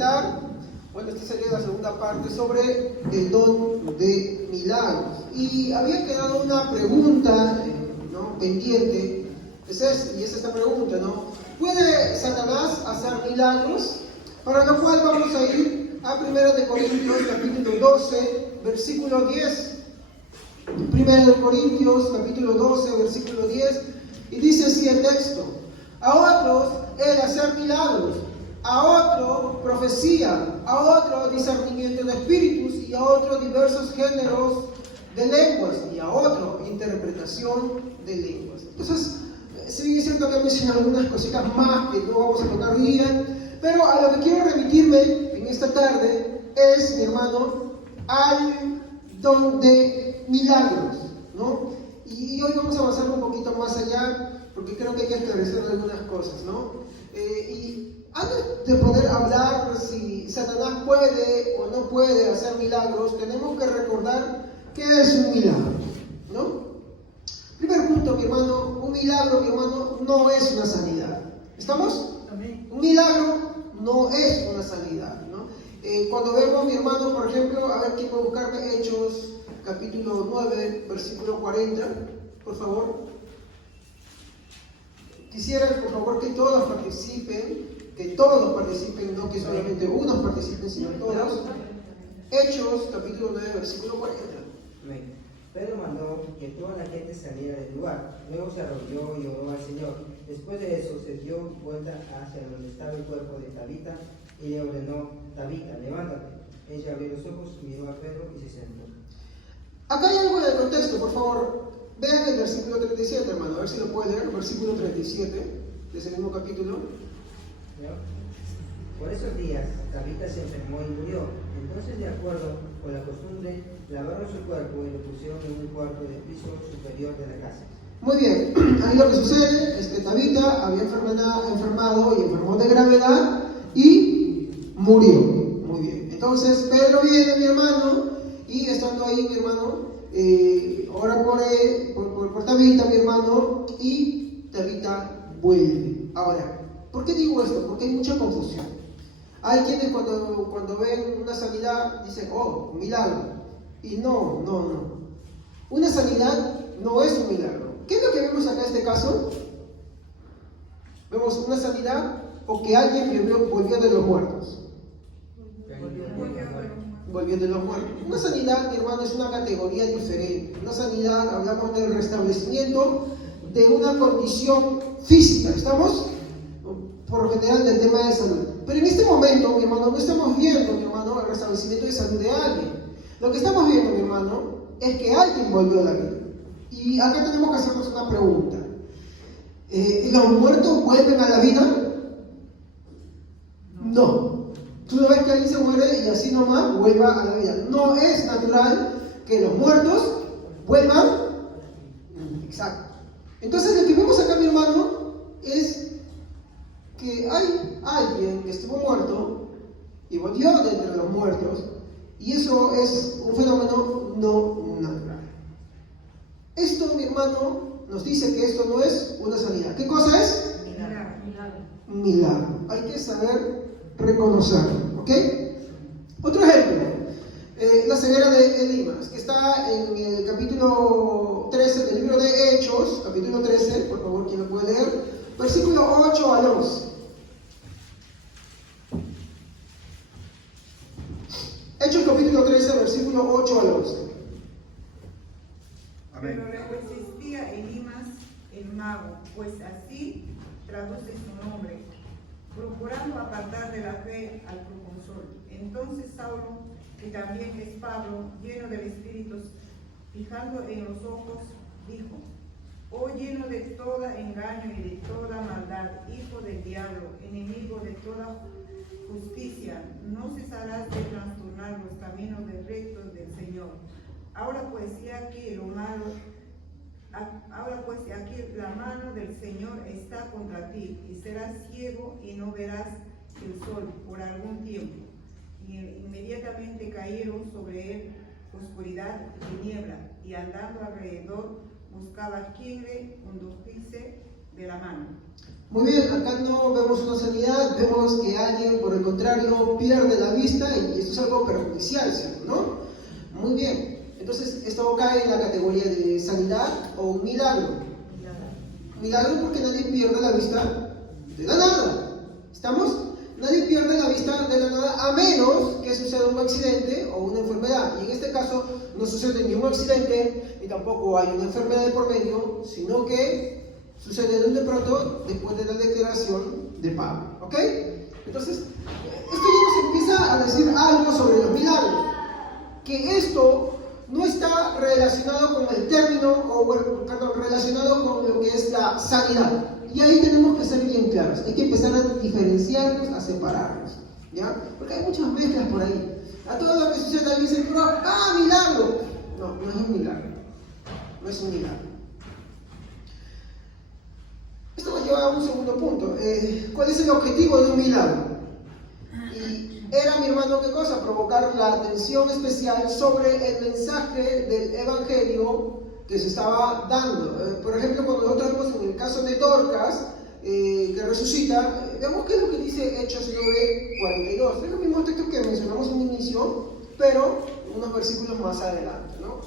tratar, bueno, esta sería la segunda parte, sobre el don de milagros. Y había quedado una pregunta, ¿no?, pendiente, y es esta pregunta, ¿no? ¿Puede Satanás hacer milagros? Para lo cual vamos a ir a 1 Corintios, capítulo 12, versículo 10. 1 Corintios, capítulo 12, versículo 10, y dice así el texto: a otros el hacer milagros, a otro profecía, a otro discernimiento de espíritus, y a otro diversos géneros de lenguas, y a otro interpretación de lenguas. Entonces, sí es cierto que he mencionado algunas cositas más que no vamos a tocar hoy día, pero a lo que quiero remitirme en esta tarde es, mi hermano, al don de milagros, ¿no? Y hoy vamos a avanzar un poquito más allá, porque creo que hay que esclarecer algunas cosas, ¿no? Y antes de poder hablar si Satanás puede o no puede hacer milagros, tenemos que recordar qué es un milagro, ¿no? Primer punto, mi hermano, un milagro, mi hermano, no es una sanidad. ¿Estamos? Un milagro no es una sanidad, ¿no? Cuando vemos, mi hermano, por ejemplo, a ver quién puede buscarme Hechos, capítulo 9, versículo 40, por favor. Quisiera, por favor, que todos participen, no que solamente unos participen, sino todos. Hechos, capítulo 9, versículo 40. Amén. Pedro mandó que toda la gente saliera del lugar. Luego se arrodilló y oró al Señor. Después de eso se dio vuelta hacia donde estaba el cuerpo de Tabita y le ordenó: Tabita, levántate. Ella abrió los ojos, miró a Pedro y se sentó. Acá hay algo en el contexto, por favor. Vean el versículo 37, hermano, a ver si lo puede leer. Versículo 37 de ese mismo capítulo. ¿Ya? Por esos días, Tabita se enfermó y murió. Entonces, de acuerdo con la costumbre, lavaron su cuerpo y lo pusieron en un cuarto del piso superior de la casa. Muy bien, ahí lo que sucede es que Tabita había enfermado y enfermó de gravedad y murió. Muy bien, entonces Pedro viene, mi hermano, y estando ahí, mi hermano, ora por Tabita, mi hermano, y Tabita vuelve. Ahora, ¿por qué digo esto? Porque hay mucha confusión. Hay quienes cuando ven una sanidad dicen: oh, un milagro. Y no. Una sanidad no es un milagro. ¿Qué es lo que vemos acá en este caso? Vemos una sanidad o que alguien volvió de los muertos. Volvió de los muertos. Una sanidad, mi hermano, es una categoría diferente. Una sanidad, hablamos del restablecimiento de una condición física. ¿Estamos? Por lo general del tema de salud. Pero en este momento, mi hermano, no estamos viendo, mi hermano, el restablecimiento de salud de alguien. Lo que estamos viendo, mi hermano, es que alguien volvió a la vida. Y acá tenemos que hacernos una pregunta. ¿Los muertos vuelven a la vida? No. Tú no ves que alguien se muere y así nomás vuelva a la vida. No es natural que los muertos vuelvan. Exacto. Entonces, lo que vemos acá, mi hermano, es que hay alguien que estuvo muerto y volvió de entre los muertos, y eso es un fenómeno no natural. Esto, mi hermano, nos dice que esto no es una sanidad. ¿Qué cosa es? Un milagro. Hay que saber reconocerlo, ¿ok? Otro ejemplo, la ceguera de Elimas, que está en el capítulo 13 del libro de Hechos, capítulo 13, por favor, ¿quién lo puede leer? Versículo 8 al 11. Hechos capítulo 13, versículo 8 al 11. Pero le resistía Elimas el mago, pues así traduce su nombre, procurando apartar de la fe al proconsol. Entonces Saulo, que también es Pablo, lleno del Espíritu, fijando en los ojos, dijo: oh, lleno de toda engaño y de toda maldad, hijo del diablo, enemigo de toda justicia, no cesarás de trastornar los caminos rectos del Señor. Ahora pues, he aquí la mano del Señor está contra ti, y serás ciego y no verás el sol por algún tiempo. Y inmediatamente cayeron sobre él oscuridad y tiniebla, y andando alrededor buscaba quien le condujese de la mano. Muy bien, acá no vemos una sanidad, vemos que alguien, por el contrario, pierde la vista y esto es algo perjudicial, ¿cierto? ¿No? Muy bien, entonces esto cae en la categoría de sanidad o un milagro. Milagro porque nadie pierde la vista de la nada. ¿Estamos? Nadie pierde la vista de la nada a menos que suceda un accidente o una enfermedad. Y en este caso no sucede ni un accidente ni tampoco hay una enfermedad de por medio, sino que sucede de pronto después de la declaración de Pablo. ¿Ok? Entonces, esto ya nos empieza a decir algo sobre los milagros. Que esto no está relacionado con el término, relacionado con lo que es la sanidad. Y ahí tenemos que ser bien claros. Hay que empezar a diferenciarnos, a separarnos. ¿Ya? Porque hay muchas mezclas por ahí. A todo lo que sucede ahí dicen, milagro. No, no es un milagro. No es un milagro. Esto nos lleva a un segundo punto. ¿Cuál es el objetivo de un milagro? Y era, mi hermano, ¿qué cosa? Provocar la atención especial sobre el mensaje del Evangelio que se estaba dando. Por ejemplo, cuando nosotros vemos en el caso de Dorcas, que resucita, veamos qué es lo que dice Hechos 9:42. Es los mismos textos que mencionamos en el inicio, pero unos versículos más adelante, ¿no?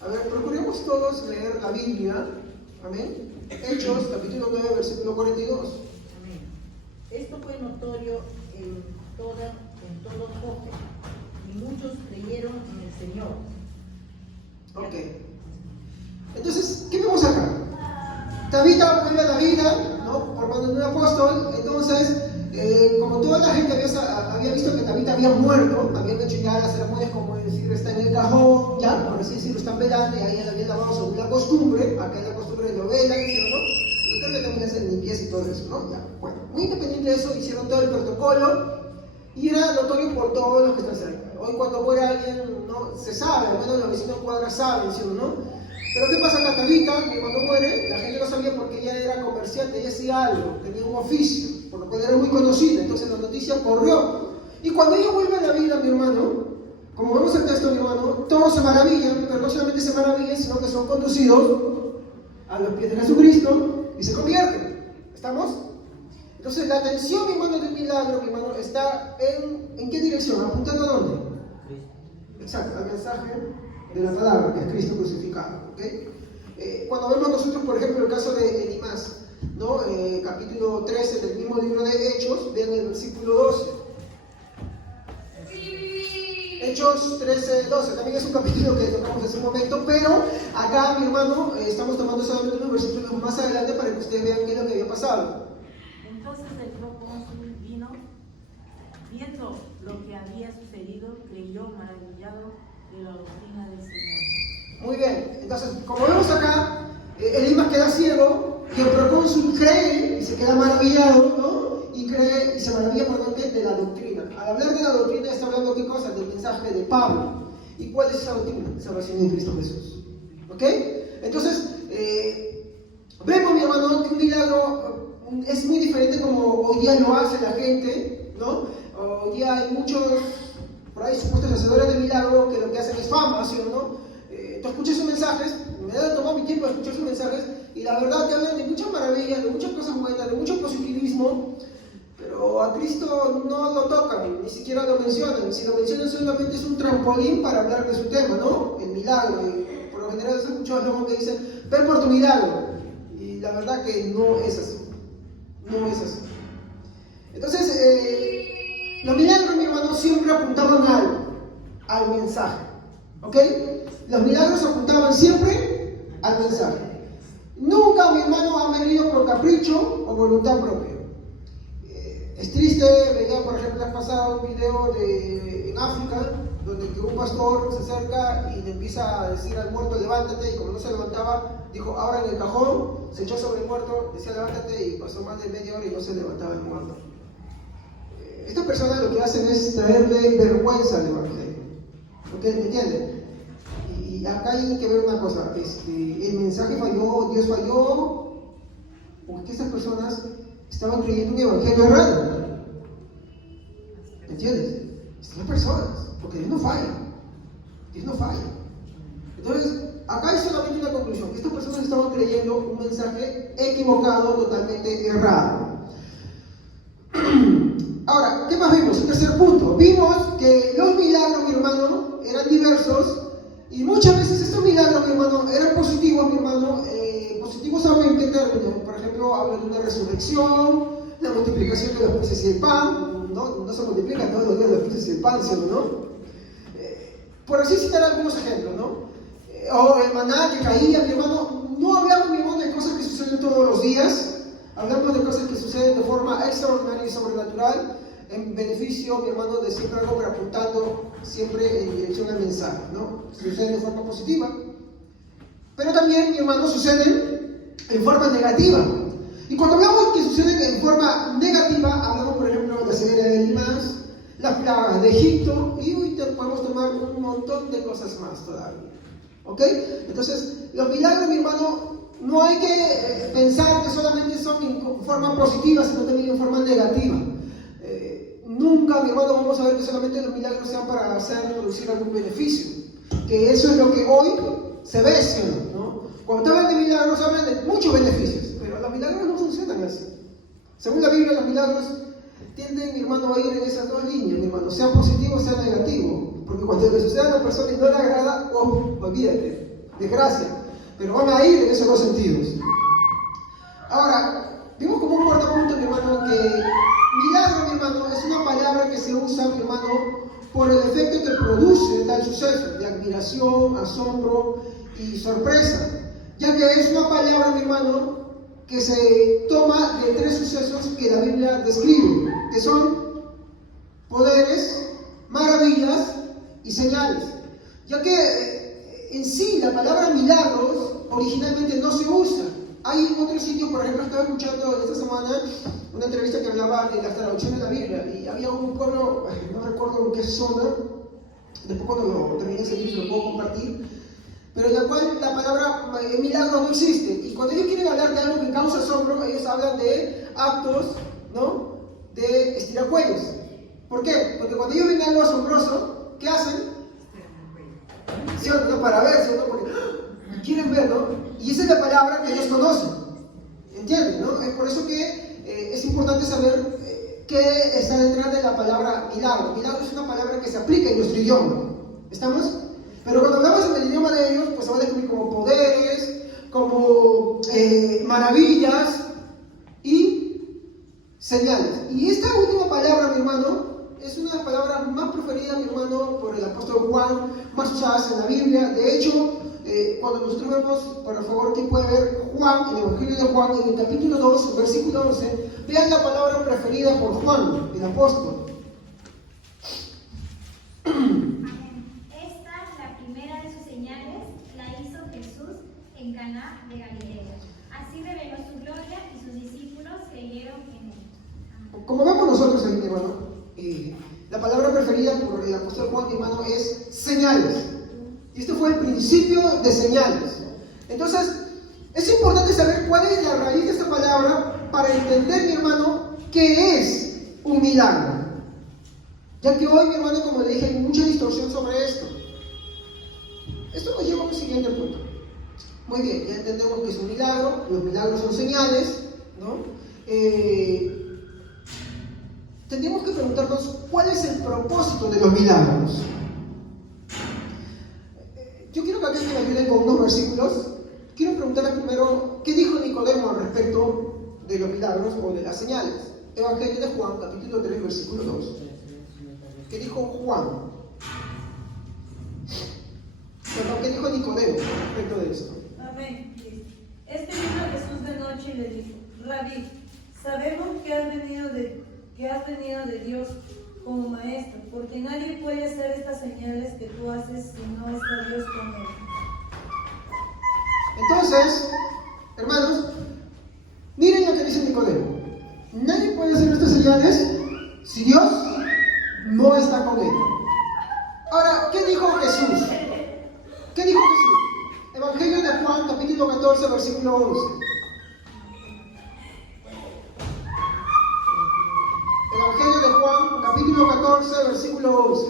A ver, procuremos todos leer la Biblia. Amén. Hechos, capítulo 9, versículo 42. Amén. Esto fue notorio en todo Jope, y muchos creyeron en el Señor. Ok. Entonces, ¿qué vemos acá? Tabita vuelve a la vida, ¿no? Por mano de un apóstol. Entonces, como toda la gente había visto que Tabita había muerto, habían hecho ya las ceremonias, como decir, está en el cajón, ya, por así decirlo, están velando, y ahí la habían lavado según la costumbre. Acá hay la costumbre de lo velan, ¿no? Yo creo que también hacen limpieza y todo eso, ¿no? Ya, bueno, muy independiente de eso, hicieron todo el protocolo y era notorio por todos los que están cerca. Hoy, cuando muere alguien, no se sabe, al menos los vecinos de cuadra saben, ¿sí o no? Pero ¿qué pasa acá? Tabita, que cuando muere, la gente no sabía porque ella era comerciante, ella hacía algo, tenía un oficio, por lo cual era muy conocida, entonces la noticia corrió. Y cuando ella vuelve a la vida, mi hermano, como vemos el texto, mi hermano, todos se maravillan, pero no solamente se maravillan, sino que son conducidos a los pies de Jesucristo y se convierten. ¿Estamos? Entonces la atención, mi hermano, del milagro, mi hermano, está ¿en qué dirección? ¿Apuntando a dónde? Exacto, al mensaje de la palabra, que es Cristo crucificado. ¿Okay? Cuando vemos nosotros, por ejemplo, el caso de Elías, ¿no? Capítulo 13 del mismo libro de Hechos, vean el versículo 12. Hechos 13:12, también es un capítulo que tocamos hace un momento, pero acá, mi hermano, estamos tomando solamente unos versículos más adelante para que ustedes vean qué es lo que había pasado. Entonces el procónsul vino, viendo lo que había sucedido, creyó maravillado de la doctrina del Señor. Muy bien, entonces, como vemos acá, Elimas queda ciego y el procónsul cree y se queda maravillado, ¿no? Y cree y se maravilla, perdón, de la doctrina. Al hablar de la doctrina está hablando, ¿qué cosa? Del mensaje de Pablo. ¿Y cuál es esa doctrina? Salvación en Cristo Jesús. ¿Ok? Entonces, vemos, mi hermano, que un milagro es muy diferente como hoy día lo hace la gente, ¿no? Hoy día hay muchos, por ahí, supuestos hacedores de milagro que lo que hacen es fama, ¿sí o no? Tú escuchas sus mensajes, me he tomado mi tiempo de escuchar sus mensajes, y la verdad te hablan de muchas maravillas, de muchas cosas buenas, de mucho positivismo, pero a Cristo no lo tocan, ni siquiera lo mencionan. Si lo mencionan solamente es un trampolín para hablar de su tema, ¿no? El milagro. Y por lo general se escucha a los que dicen, ven por tu milagro. Y la verdad que no es así. No es así. Entonces, los milagros, mi hermano, siempre apuntaban al mensaje. ¿Ok? Los milagros apuntaban siempre al mensaje. Nunca, mi hermano, han venido por capricho o voluntad propia. Es triste, veía por ejemplo la pasada un video en África, donde que un pastor se acerca y le empieza a decir al muerto, levántate, y como no se levantaba, dijo, ahora en el cajón, se echó sobre el muerto, decía levántate, y pasó más de media hora y no se levantaba el muerto. Estas personas lo que hacen es traerle vergüenza al evangelio. ¿Me entienden? Y acá hay que ver una cosa, el mensaje falló, Dios falló, porque estas personas estaban creyendo un evangelio errado. ¿Entiendes? Estas personas, porque Dios no falla. Dios no falla. Entonces, acá hay solamente una conclusión. Estas personas estaban creyendo un mensaje equivocado, totalmente errado. Ahora, ¿qué más vimos? El tercer punto. Vimos que los milagros, mi hermano, eran diversos y muchas veces estos milagros, mi hermano, eran positivos, mi hermano. Positivos hablan en qué términos. Por ejemplo, hablan de una resurrección, la multiplicación de los peces y el pan. No se multiplican todos los días los peces y el pan, ¿sí o no? Por así citar algunos ejemplos, ¿no? O el maná que caía, mi hermano. No hablamos, mi hermano, de cosas que suceden todos los días. Hablamos de cosas que suceden de forma extraordinaria y sobrenatural, en beneficio, mi hermano, de siempre algo, pero apuntando siempre en dirección al mensaje, ¿no? Suceden de forma positiva, pero también, mi hermano, suceden en forma negativa. Y cuando hablamos que suceden en forma negativa, hablamos, por ejemplo, de la ceguera de Elías, las plagas de Egipto, y hoy podemos tomar un montón de cosas más todavía. ¿Ok? Entonces, los milagros, mi hermano, no hay que pensar que solamente son en forma positiva, sino también en forma negativa. Nunca, mi hermano, vamos a ver que solamente los milagros sean para producir algún beneficio. Que eso es lo que hoy se ve, ¿sí o no? Cuando hablan de milagros, hablan de muchos beneficios, pero los milagros no funcionan así. Según la Biblia, los milagros tienden, mi hermano, a ir en esas dos líneas, mi hermano, sea positivo, sea negativo. Porque cuando le sucede a una persona y no le agrada, olvídate, desgracia. Pero van a ir en esos dos sentidos. Ahora, vimos como un cuarto punto, mi hermano, que milagro, mi hermano, es una palabra que se usa, mi hermano, por el efecto que produce tal suceso, de admiración, asombro y sorpresa. Ya que es una palabra, mi hermano, que se toma de tres sucesos que la Biblia describe, que son poderes, maravillas y señales. Ya que en sí la palabra milagros originalmente no se usa. Hay otros sitios, por ejemplo, estaba escuchando esta semana una entrevista que hablaba de la traducción de la Biblia y había un pueblo, no recuerdo en qué zona, después cuando lo termine ese libro lo puedo compartir, pero en la cual la palabra milagro no existe. Y cuando ellos quieren hablar de algo que causa asombro, ellos hablan de actos, ¿no?, de estiracuellos. ¿Por qué? Porque cuando ellos ven algo asombroso, ¿qué hacen? ¿Sí o no? Para ver, ¿sí o no? Porque quieren ver, ¿no? Y esa es la palabra que ellos conocen. ¿Entienden? ¿No? Es por eso que es importante saber qué está detrás de la palabra milagro. Milagro es una palabra que se aplica en nuestro idioma. ¿Estamos? Pero cuando hablamos en el idioma de ellos, pues se va a describir como poderes, como maravillas y señales. Y esta última palabra, mi hermano, es una de las palabras más preferidas, mi hermano, por el apóstol Juan, más usadas en la Biblia. De hecho, cuando nosotros vemos, por favor, ¿quién puede ver Juan, en el Evangelio de Juan, en el capítulo 2, versículo 11? Vean la palabra preferida por Juan, el apóstol. Esta, la primera de sus señales, la hizo Jesús en Caná de Galilea. Así reveló su gloria y sus discípulos creyeron en él. Como vemos nosotros aquí, mi hermano, la palabra preferida por el apóstol Juan, mi hermano, es señales. Y este fue el principio de señales. Entonces, es importante saber cuál es la raíz de esta palabra para entender, mi hermano, qué es un milagro. Ya que hoy, mi hermano, como le dije, hay mucha distorsión sobre esto. Esto nos lleva a un siguiente punto. Muy bien, ya entendemos que es un milagro, los milagros son señales, ¿no? Tendríamos que preguntarnos cuál es el propósito de los milagros. Yo quiero que aquí me ayuden con unos versículos. Quiero preguntarle primero, ¿qué dijo Nicodemo al respecto de los milagros o de las señales? Evangelio de Juan, capítulo 3, versículo 2. ¿Qué dijo Juan? Perdón, ¿qué dijo Nicodemo respecto de esto? Amén. Este vino a Jesús de noche y le dijo: Rabí, sabemos que has venido de Dios como maestro, porque nadie puede hacer estas señales que tú haces si no está Dios con él. Entonces, hermanos, miren lo que dice Nicodemo. Nadie puede hacer estas señales si Dios no está con él. Ahora, ¿qué dijo Jesús? ¿Qué dijo Jesús? Evangelio de Juan, capítulo 14, versículo 11. Evangelio de Juan, capítulo 14, versículo 11.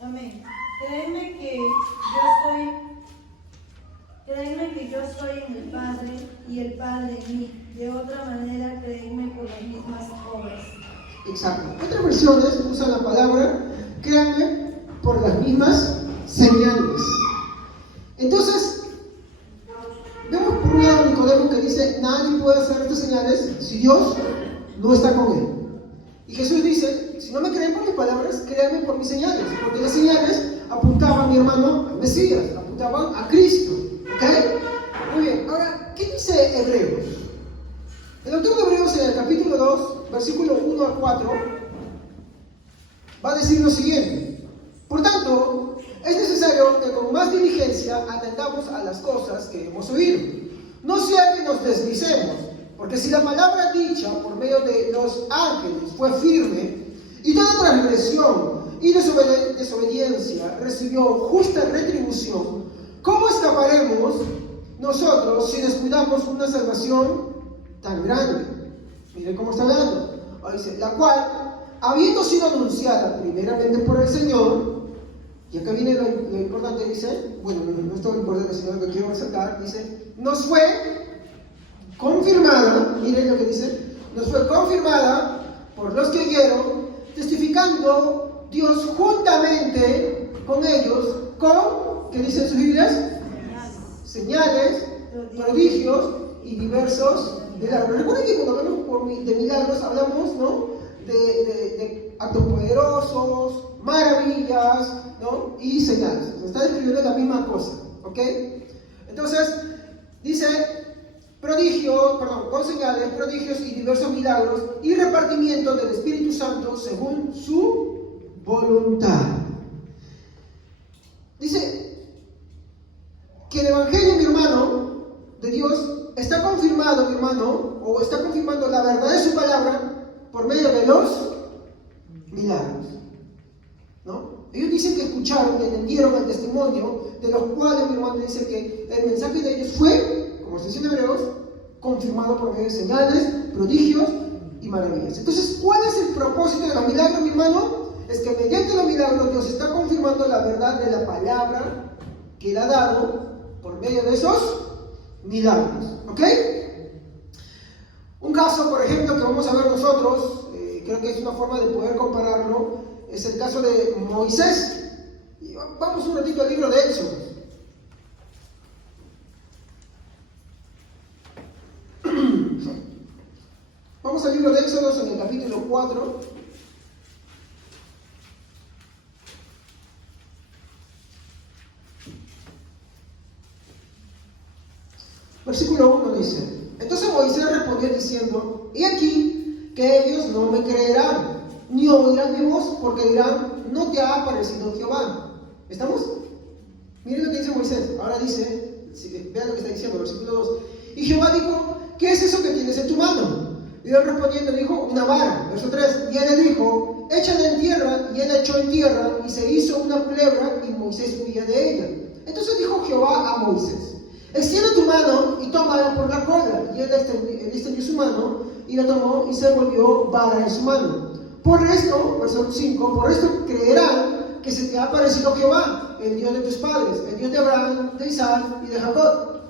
Amén. Créeme soy en el Padre y el Padre en mí. De otra manera, creedme por las mismas obras. Exacto. Otras versiones usan la palabra, créanme, por las mismas señales. Entonces, vemos por un lado a Nicodemo que dice, nadie puede hacer estas señales si Dios no está con él. Y Jesús dice, si no me creen por mis palabras, créanme por mis señales. Porque las señales apuntaban, mi hermano, al Mesías, apuntaban a Cristo. ¿Ok? Muy bien. Ahora, ¿qué dice Hebreos? El autor de Hebreos en el capítulo 2, versículo 1 al 4, va a decir lo siguiente. Por tanto, es necesario que con más diligencia atendamos a las cosas que hemos oído. No sea que nos deslicemos, porque si la palabra dicha por medio de los ángeles fue firme, y toda transgresión y desobediencia recibió justa retribución, ¿cómo escaparemos nosotros si descuidamos una salvación tan grande? Miren cómo está hablando. Ahí dice, la cual, habiendo sido anunciada primeramente por el Señor, y acá viene lo importante, dice, bueno, no es todo lo importante, sino lo que quiero resaltar, dice, nos fue confirmada, miren lo que dice, nos fue confirmada por los que oyeron, testificando Dios juntamente con ellos, con, ¿qué dicen sus Biblias? Señales, prodigios y diversos milagros. Recuerden que cuando hablamos de milagros hablamos, ¿no?, de actos poderosos, maravillas, ¿no?, y señales. Se está describiendo la misma cosa, ¿ok? Entonces, dice con señales, prodigios y diversos milagros y repartimiento del Espíritu Santo según su voluntad. Dice que el Evangelio, mi hermano, de Dios está confirmado, mi hermano, o está confirmando la verdad de su palabra por medio de los milagros, ¿no? Ellos dicen que escucharon y entendieron el testimonio, de los cuales, mi hermano, dice que el mensaje de ellos fue, como se dice en Hebreos, confirmado por medio de señales, prodigios y maravillas. Entonces, ¿cuál es el propósito de los milagros, mi hermano? Es que mediante los milagros Dios está confirmando la verdad de la palabra que Él ha dado por medio de esos milagros. ¿Ok? Un caso, por ejemplo, que vamos a ver nosotros, creo que es una forma de poder compararlo, es el caso de Moisés. Y vamos un ratito al libro de Éxodo. Vamos al libro de Éxodo en el capítulo 4. Versículo 1 dice, entonces Moisés respondió diciendo, he aquí que ellos no me creerán, ni oirán mi voz, porque dirán, no te ha aparecido Jehová. ¿Estamos? Miren lo que dice Moisés. Ahora dice, vean lo que está diciendo, versículo 2. Y Jehová dijo, ¿qué es eso que tienes en tu mano? Y él respondiendo dijo, una vara. Verso 3. Y él le dijo, échale en tierra. Y él echó en tierra, y se hizo una culebra, y Moisés huía de ella. Entonces dijo Jehová a Moisés, extiende tu mano y tómala por la cola. Y él extendió su mano, y la tomó, y se volvió vara en su mano. Por esto, verso 5, por esto creerán que se te ha aparecido Jehová, el Dios de tus padres, el Dios de Abraham, de Isaac y de Jacob.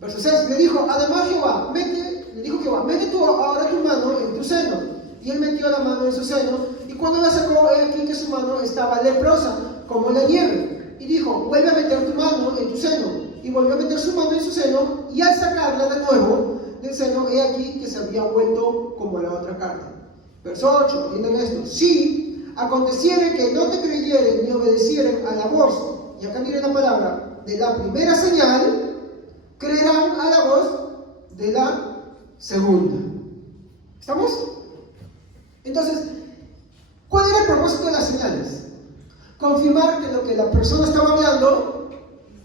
Verso 6, le dijo Jehová, mete tú ahora tu mano en tu seno. Y él metió la mano en su seno, y cuando la sacó, he aquí que su mano estaba leprosa, como la nieve. Y dijo, vuelve a meter tu mano en tu seno. Y volvió a meter su mano en su seno, y al sacarla de nuevo del seno, he aquí que se había vuelto como la otra carne. Verso 8, entienden esto. Si aconteciere que no te creyeren ni obedecieren a la voz, y acá miren la palabra, de la primera señal, creerán a la voz de la segunda. ¿Estamos? Entonces, ¿cuál era el propósito de las señales? Confirmar que lo que la persona estaba hablando,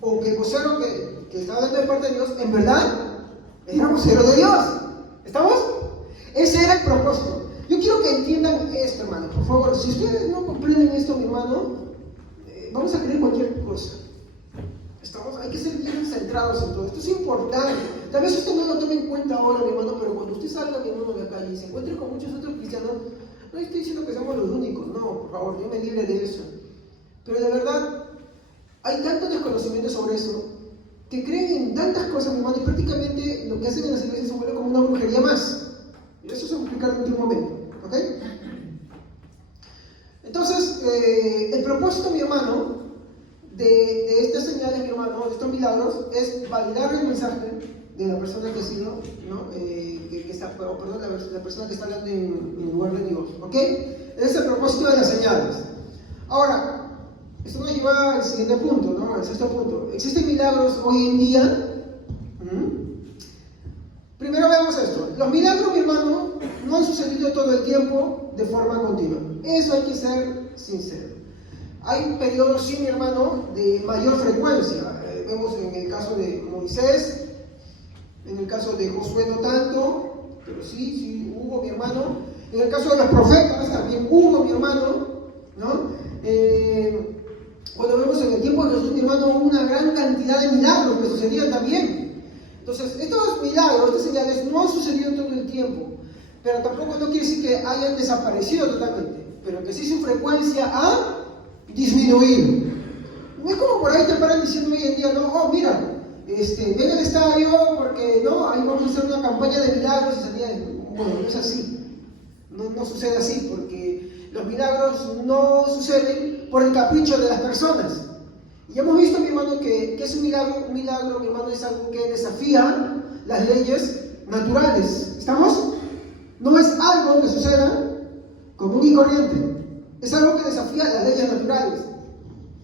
o que el vocero que estaba hablando de parte de Dios, en verdad, era vocero de Dios. ¿Estamos? Ese era el propósito. Yo quiero que entiendan esto, hermano, por favor. Si ustedes no comprenden esto, mi hermano, vamos a creer cualquier cosa. Hay que ser bien centrados en todo. Esto es importante. Tal vez usted no lo tome en cuenta ahora, mi hermano, pero cuando usted salga, mi hermano, de la calle y se encuentre con muchos otros cristianos, no estoy diciendo que somos los únicos. No, por favor, yo me libre de eso. Pero de verdad, hay tanto desconocimiento sobre eso que creen en tantas cosas, mi hermano, y prácticamente lo que hacen en las iglesias se vuelve como una brujería más. Y eso se va a explicar en un momento, ¿ok? Entonces, el propósito, mi hermano, de estas señales, mi hermano, de estos milagros, es validar el mensaje de la persona que ha sido, ¿no? Que está, perdón, la persona que está hablando en lugar de Dios, ¿ok? Ese es el propósito de las señales. Ahora, esto nos lleva al siguiente punto, ¿no? Al sexto punto. ¿Existen milagros hoy en día? Primero veamos esto. Los milagros, mi hermano, no han sucedido todo el tiempo de forma continua. Eso hay que ser sincero. Hay periodos, sí, mi hermano, de mayor frecuencia. Vemos en el caso de Moisés, en el caso de Josué no tanto, pero sí hubo, mi hermano. En el caso de los profetas también hubo, mi hermano, ¿no? Cuando vemos en el tiempo de Jesús, mi hermano, hubo una gran cantidad de milagros que sucedían también. Entonces, estos milagros, estas señales no han sucedido todo el tiempo, pero tampoco no quiere decir que hayan desaparecido totalmente, pero que sí su frecuencia ha disminuido. No es como por ahí te paran diciendo hoy en día, no, oh, mira, ven al estadio porque, no, ahí vamos a hacer una campaña de milagros y sanidades. Bueno, no es así. No sucede así, porque los milagros no suceden por el capricho de las personas. Y hemos visto, mi hermano, que es un milagro, mi hermano, es algo que desafía las leyes naturales. ¿Estamos? No es algo que suceda común y corriente. Es algo que desafía las leyes naturales.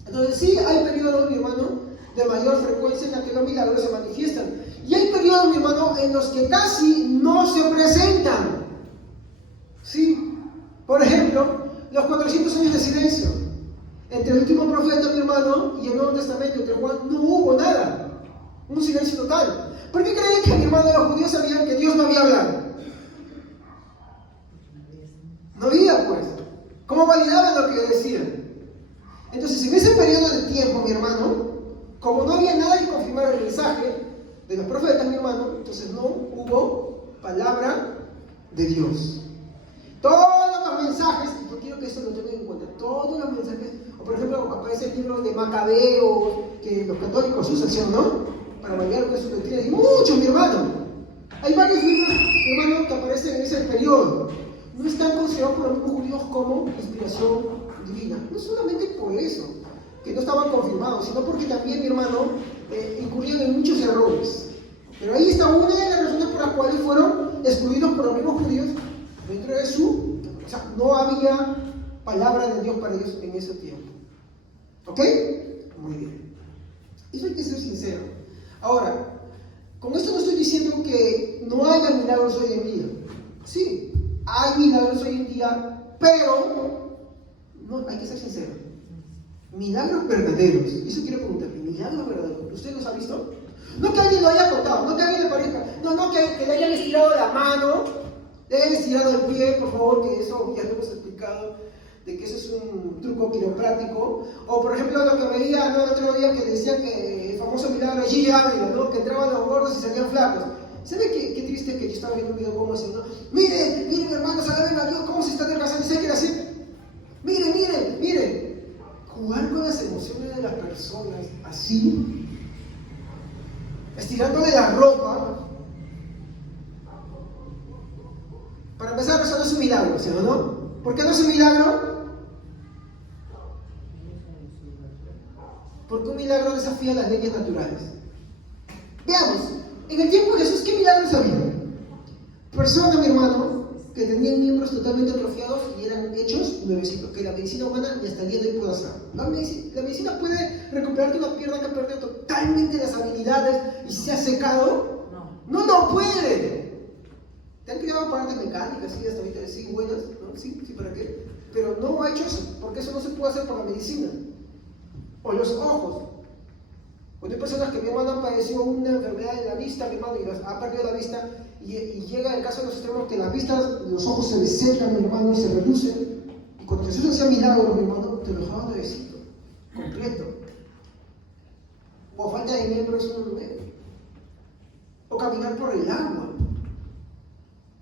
Entonces sí hay periodos, mi hermano, de mayor frecuencia en la que los milagros se manifiestan. Y hay periodos, mi hermano, en los que casi no se presentan. Sí. Por ejemplo, los 400 años de silencio. Entre el último profeta, mi hermano, y el Nuevo Testamento, entre Juan, no hubo nada. Un silencio total. ¿Por qué creen que, mi hermano, los judíos sabían que Dios no había hablado? No había, pues. ¿Cómo validaban lo que decían? Entonces, en ese periodo de tiempo, mi hermano, como no había nada que confirmar el mensaje de los profetas, mi hermano, entonces no hubo palabra de Dios. Todos los mensajes, y yo quiero que esto lo tengan en cuenta, todos los mensajes, o por ejemplo, aparece el libro de Macabeo, que los católicos usan, ¿sí o no? Para validar lo que es su doctrina, y muchos, mi hermano. Hay varios libros, mi hermano, que aparecen en ese periodo. No están considerados por los mismos judíos como inspiración divina. No solamente por eso, que no estaban confirmados, sino porque también, mi hermano, incurrían en muchos errores. Pero ahí está una de las razones por las cuales fueron excluidos por los mismos judíos dentro de su... O sea, no había palabra de Dios para ellos en ese tiempo. ¿Ok? Muy bien. Eso hay que ser sincero. Ahora, con esto no estoy diciendo que no haya milagros hoy en día. Sí, hay milagros hoy en día, pero no, hay que ser sincero. Milagros verdaderos. Eso quiero preguntarle. Milagros verdaderos. ¿Usted los ha visto? No que alguien lo haya contado, no que alguien le parezca. No que le hayan estirado la mano, le hayan estirado el pie, por favor, que eso ya lo hemos explicado, de que eso es un truco quiropráctico. O por ejemplo lo que veía, ¿no?, el otro día, que decían que el famoso milagro de Gigi Ávila, ¿no?, que entraban los gordos y salían flacos. ¿Sabe qué triste que yo estaba viendo un video como ese, no? Miren, hermanos, alaben a Dios, cómo se está adelgazando, ¿sabe qué era así? Miren. Jugar con las emociones de las personas así, estirándole la ropa. Para empezar, eso no es un milagro, ¿sí o no? ¿Por qué no es un milagro? Porque un milagro desafía las leyes naturales. Veamos, en el tiempo de Jesús, ¿qué milagros había? Personas, mi hermano, que tenían miembros totalmente atrofiados y eran hechos nuevecitos, que la medicina humana ni hasta el día de hoy puede hacer. La medicina puede recuperarte una pierna que ha perdido totalmente las habilidades y se ha secado. No lo puede. Te han creado partes mecánicas, sí, hasta ahorita, sí, buenas, ¿no? Sí, ¿para qué? Pero no ha hecho eso, porque eso no se puede hacer por la medicina. O los ojos. Cuando hay personas que, mi hermano, han padecido una enfermedad de la vista, mi hermano, y ha perdido la vista, y llega el caso de los extremos que las vistas, los ojos se les secan, mi hermano, y se reducen. Y cuando Jesús hacía milagros, mi hermano, te lo dejaba nuevecito, completo. O falta de miembros, uno nuevo. O caminar por el agua.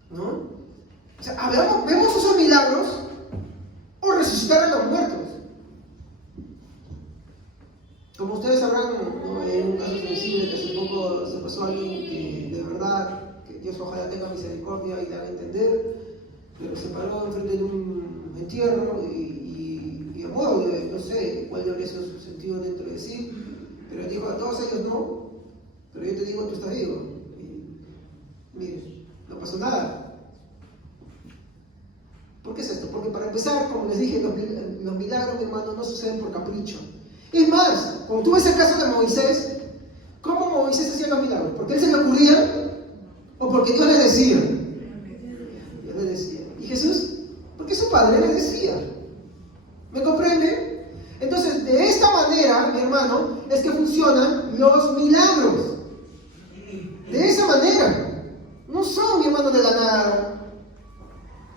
¿No? O sea, vemos esos milagros, o resucitar a los muertos. Como ustedes sabrán, ¿no? Hay un caso sensible que hace poco se pasó a alguien que de verdad, que Dios ojalá tenga misericordia y le haga entender, pero se paró enfrente de un entierro y a modo de, no sé cuál debería ser su sentido dentro de sí, pero dijo: a todos ellos no, pero yo te digo, tú estás vivo. Y mire, no pasó nada. ¿Por qué es esto? Porque para empezar, como les dije, los milagros, mi hermano, no suceden por capricho. Es más, cuando tú ves el caso de Moisés, ¿cómo Moisés hacía los milagros? ¿Porque él se le ocurría? ¿O porque Dios le decía? Dios le decía. ¿Y Jesús? Porque su padre le decía. ¿Me comprende? Entonces, de esta manera, mi hermano, es que funcionan los milagros. De esa manera. No son, mi hermano, de la nada.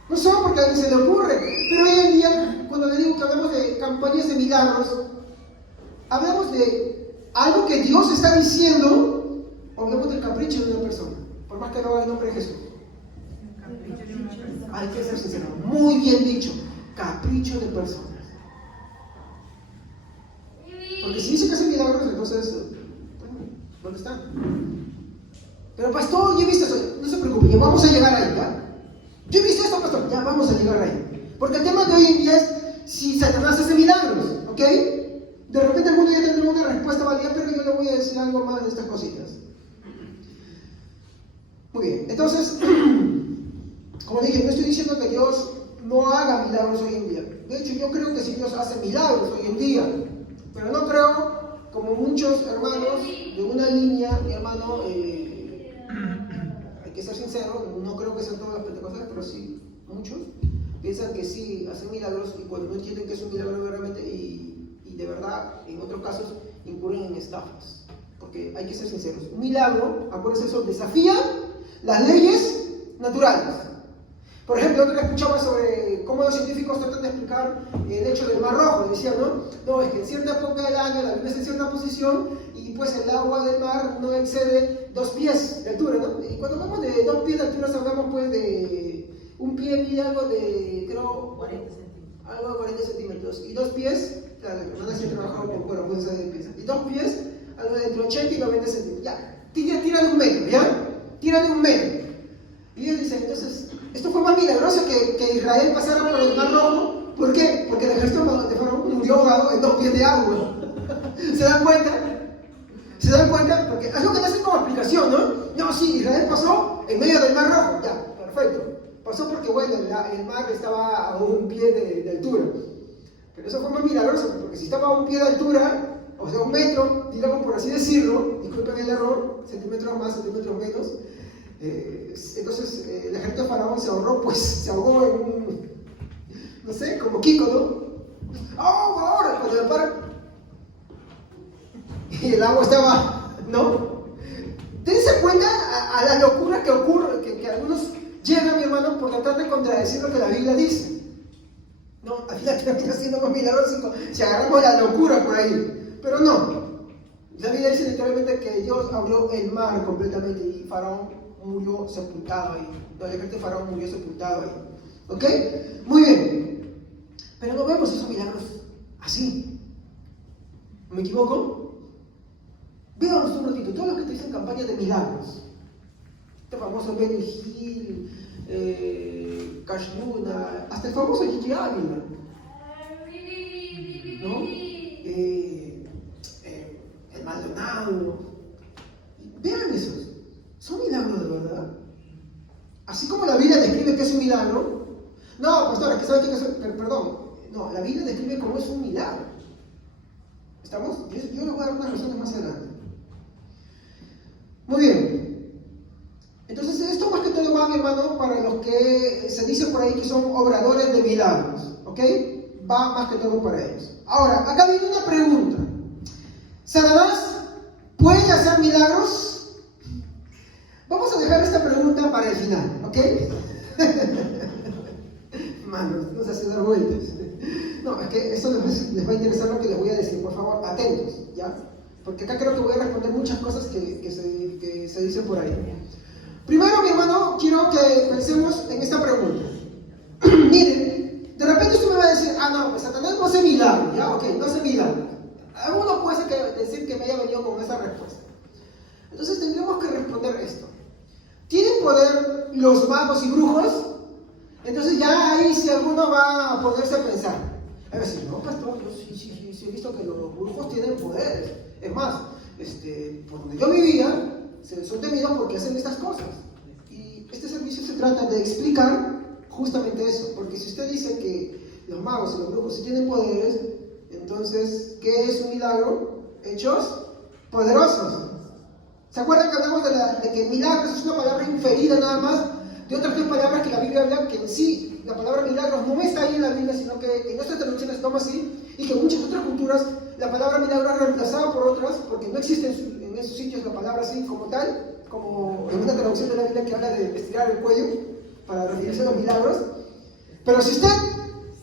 No son porque a alguien se le ocurre. Pero hoy en día, cuando le digo que hablamos de campañas de milagros, hablamos de algo que Dios está diciendo, o hablamos del capricho de una persona, por más que no haga el nombre de Jesús. Hay que ser sincero, muy bien dicho, capricho de personas. Porque si dice que hacen milagros, entonces, ¿dónde están? Pero pastor, yo he visto eso, no se preocupe, ya vamos a llegar ahí, ¿ya? Yo he visto esto, pastor, ya vamos a llegar ahí. Porque el tema de hoy en día es si Satanás hace milagros, ¿ok? De repente el mundo ya tendrá una respuesta válida, pero yo le voy a decir algo más de estas cositas. Muy bien, entonces, como dije, no estoy diciendo que Dios no haga milagros hoy en día. De hecho, yo creo que sí Dios hace milagros hoy en día. Pero no creo, como muchos hermanos de una línea, mi hermano, hay que ser sincero, no creo que sean todos los pentecostales, pero sí, muchos piensan que sí hacen milagros y cuando no entienden que es un milagro verdaderamente y de verdad, en otros casos, incurren en estafas. Porque hay que ser sinceros. Un milagro, acuérdense eso, desafía las leyes naturales. Por ejemplo, yo escuchaba sobre cómo los científicos tratan de explicar el hecho del Mar Rojo. Decían, no, es que en cierta época del año la luna está en cierta posición y pues el agua del mar no excede 2 pies de altura, ¿no? Y cuando hablamos de 2 pies de altura, hablamos pues de un pie mide algo de, creo, 40 centímetros. Algo de 40 centímetros. Y 2 pies, claro, la hermana sí ha trabajado con cuero, puede ser de pies. Y 2 pies, algo de entre 80 y 90 centímetros. Ya, tira de 1 metro, ¿ya? Tira de 1 metro. Y ellos dicen, entonces, esto fue más milagroso que Israel pasara por el Mar Rojo. ¿Por qué? Porque el ejército de Faraón murió ahogado en 2 pies de agua. ¿Se dan cuenta? ¿Se dan cuenta? Porque es lo que hacen como explicación, ¿no? No, sí, Israel pasó en medio del Mar Rojo. Ya, perfecto. Pasó porque, bueno, el mar estaba a 1 pie de altura. Pero eso fue más milagroso, porque si estaba a 1 pie de altura, o sea, 1 metro, digamos por así decirlo, disculpen el error, centímetros más, centímetros menos, entonces el ejército de Faraón se ahorró, pues se ahogó en un, no sé, como Kiko, ¿no? ¡Oh, ahora! Cuando le paran y el agua estaba, ¿no? Dense cuenta a la locura que ocurre, que algunos llegan, mi hermano, por tratar de contradecir lo que la Biblia dice. No, al final termina siendo más milagroso si agarramos la locura por ahí. Pero no. La Biblia dice literalmente que Dios abrió el mar completamente y Faraón murió sepultado ahí. El ejército de Faraón murió sepultado ahí. ¿Ok? Muy bien. Pero no vemos esos milagros así. ¿Me equivoco? Veamos un ratito. Todos los que te dicen campañas de milagros. Este famoso Benny Hill, Cash Luna, hasta el famoso Gigi Ávila, ¿no? El Maldonado. Vean esos. ¿Son milagros de verdad? Así como la Biblia describe que es un milagro. No, pastor, es que sabe que es un... Perdón. No, la Biblia describe cómo es un milagro. ¿Estamos? Yo les voy a dar unas razones más adelante. Muy bien. Entonces, esto más que todo va, mi hermano, para los que se dice por ahí que son obradores de milagros. ¿Ok? Va más que todo para ellos. Ahora, acá viene una pregunta. ¿Satanás puede hacer milagros? Vamos a dejar esta pregunta para el final, ¿ok? Manos, no se hacen dar vueltas. No, es que esto les va a interesar lo que les voy a decir, por favor, atentos, ¿ya? Porque acá creo que voy a responder muchas cosas que se dicen por ahí. Primero, mi hermano, quiero que pensemos en esta pregunta. Miren, de repente usted me va a decir, no, pues Satanás no hace milagros, ¿ya? Ok, no hace milagros. Alguno puede ser que decir que me haya venido con esa respuesta. Entonces tendríamos que responder esto. ¿Tienen poder los magos y brujos? Entonces ya ahí si alguno va a ponerse a pensar. A decir, no, pastor, yo sí he visto que los brujos tienen poderes. Es más, por donde yo vivía, son temidos porque hacen estas cosas. Y este servicio se trata de explicar justamente eso. Porque si usted dice que los magos y los brujos sí tienen poderes, entonces, ¿qué es un milagro? Hechos poderosos. ¿Se acuerdan que hablamos de que milagros es una palabra inferida nada más de otras 3 palabras que la Biblia habla, que en sí la palabra milagros no está ahí en la Biblia, sino que en nuestras traducciones se toma así, y que en muchas otras culturas la palabra milagro es reemplazada por otras, porque no existe en esos sitios la palabra así como tal, como en una traducción de la Biblia que habla de estirar el cuello para referirse a los milagros. Pero si usted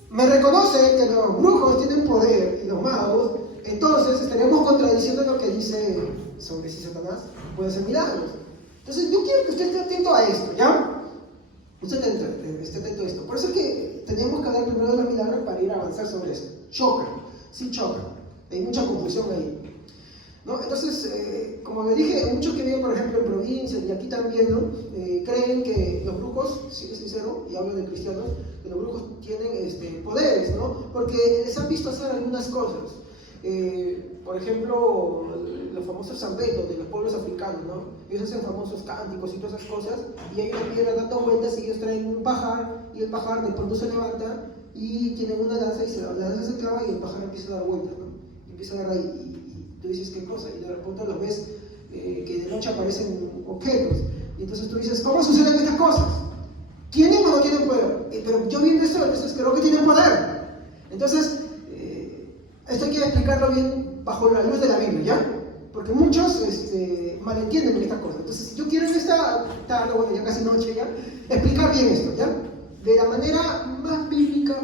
me reconoce que los brujos tienen poder y los magos, entonces estaríamos contradiciendo lo que dice sobre si Satanás puede hacer milagros. Entonces yo quiero que usted esté atento a esto, ¿ya? Usted esté atento a esto. Por eso es que teníamos que hablar primero de los milagros para ir a avanzar sobre eso. Chocan, sí chocan. Hay mucha confusión ahí, ¿no? Entonces, como le dije, muchos que viven, por ejemplo, en provincias y aquí también, ¿no? Creen que los brujos, si es sincero, y hablo de cristianos, que los brujos tienen poderes, ¿no? Porque les han visto hacer algunas cosas. Por ejemplo, los famosos zambetos de los pueblos africanos, ¿no? Ellos hacen famosos cánticos y todas esas cosas, y hay una piedra dando vueltas y ellos traen un pajar, y el pajar de pronto se levanta y tienen una lanza y la lanza se clava y el pajar empieza a dar vueltas, ¿no? Y empieza a dar ahí, y tú dices, ¿qué cosa? Y de repente los ves que de noche aparecen objetos, y entonces tú dices, ¿cómo suceden estas cosas? ¿Tienen o no tienen poder? Pero yo viendo esto, entonces creo que tienen poder. Entonces, esto hay que explicarlo bien bajo la luz de la Biblia, ¿ya? Porque muchos malentienden estas cosas. Entonces, yo quiero en esta tarde, bueno, ya casi noche, ¿ya? Explicar bien esto, ¿ya? De la manera más bíblica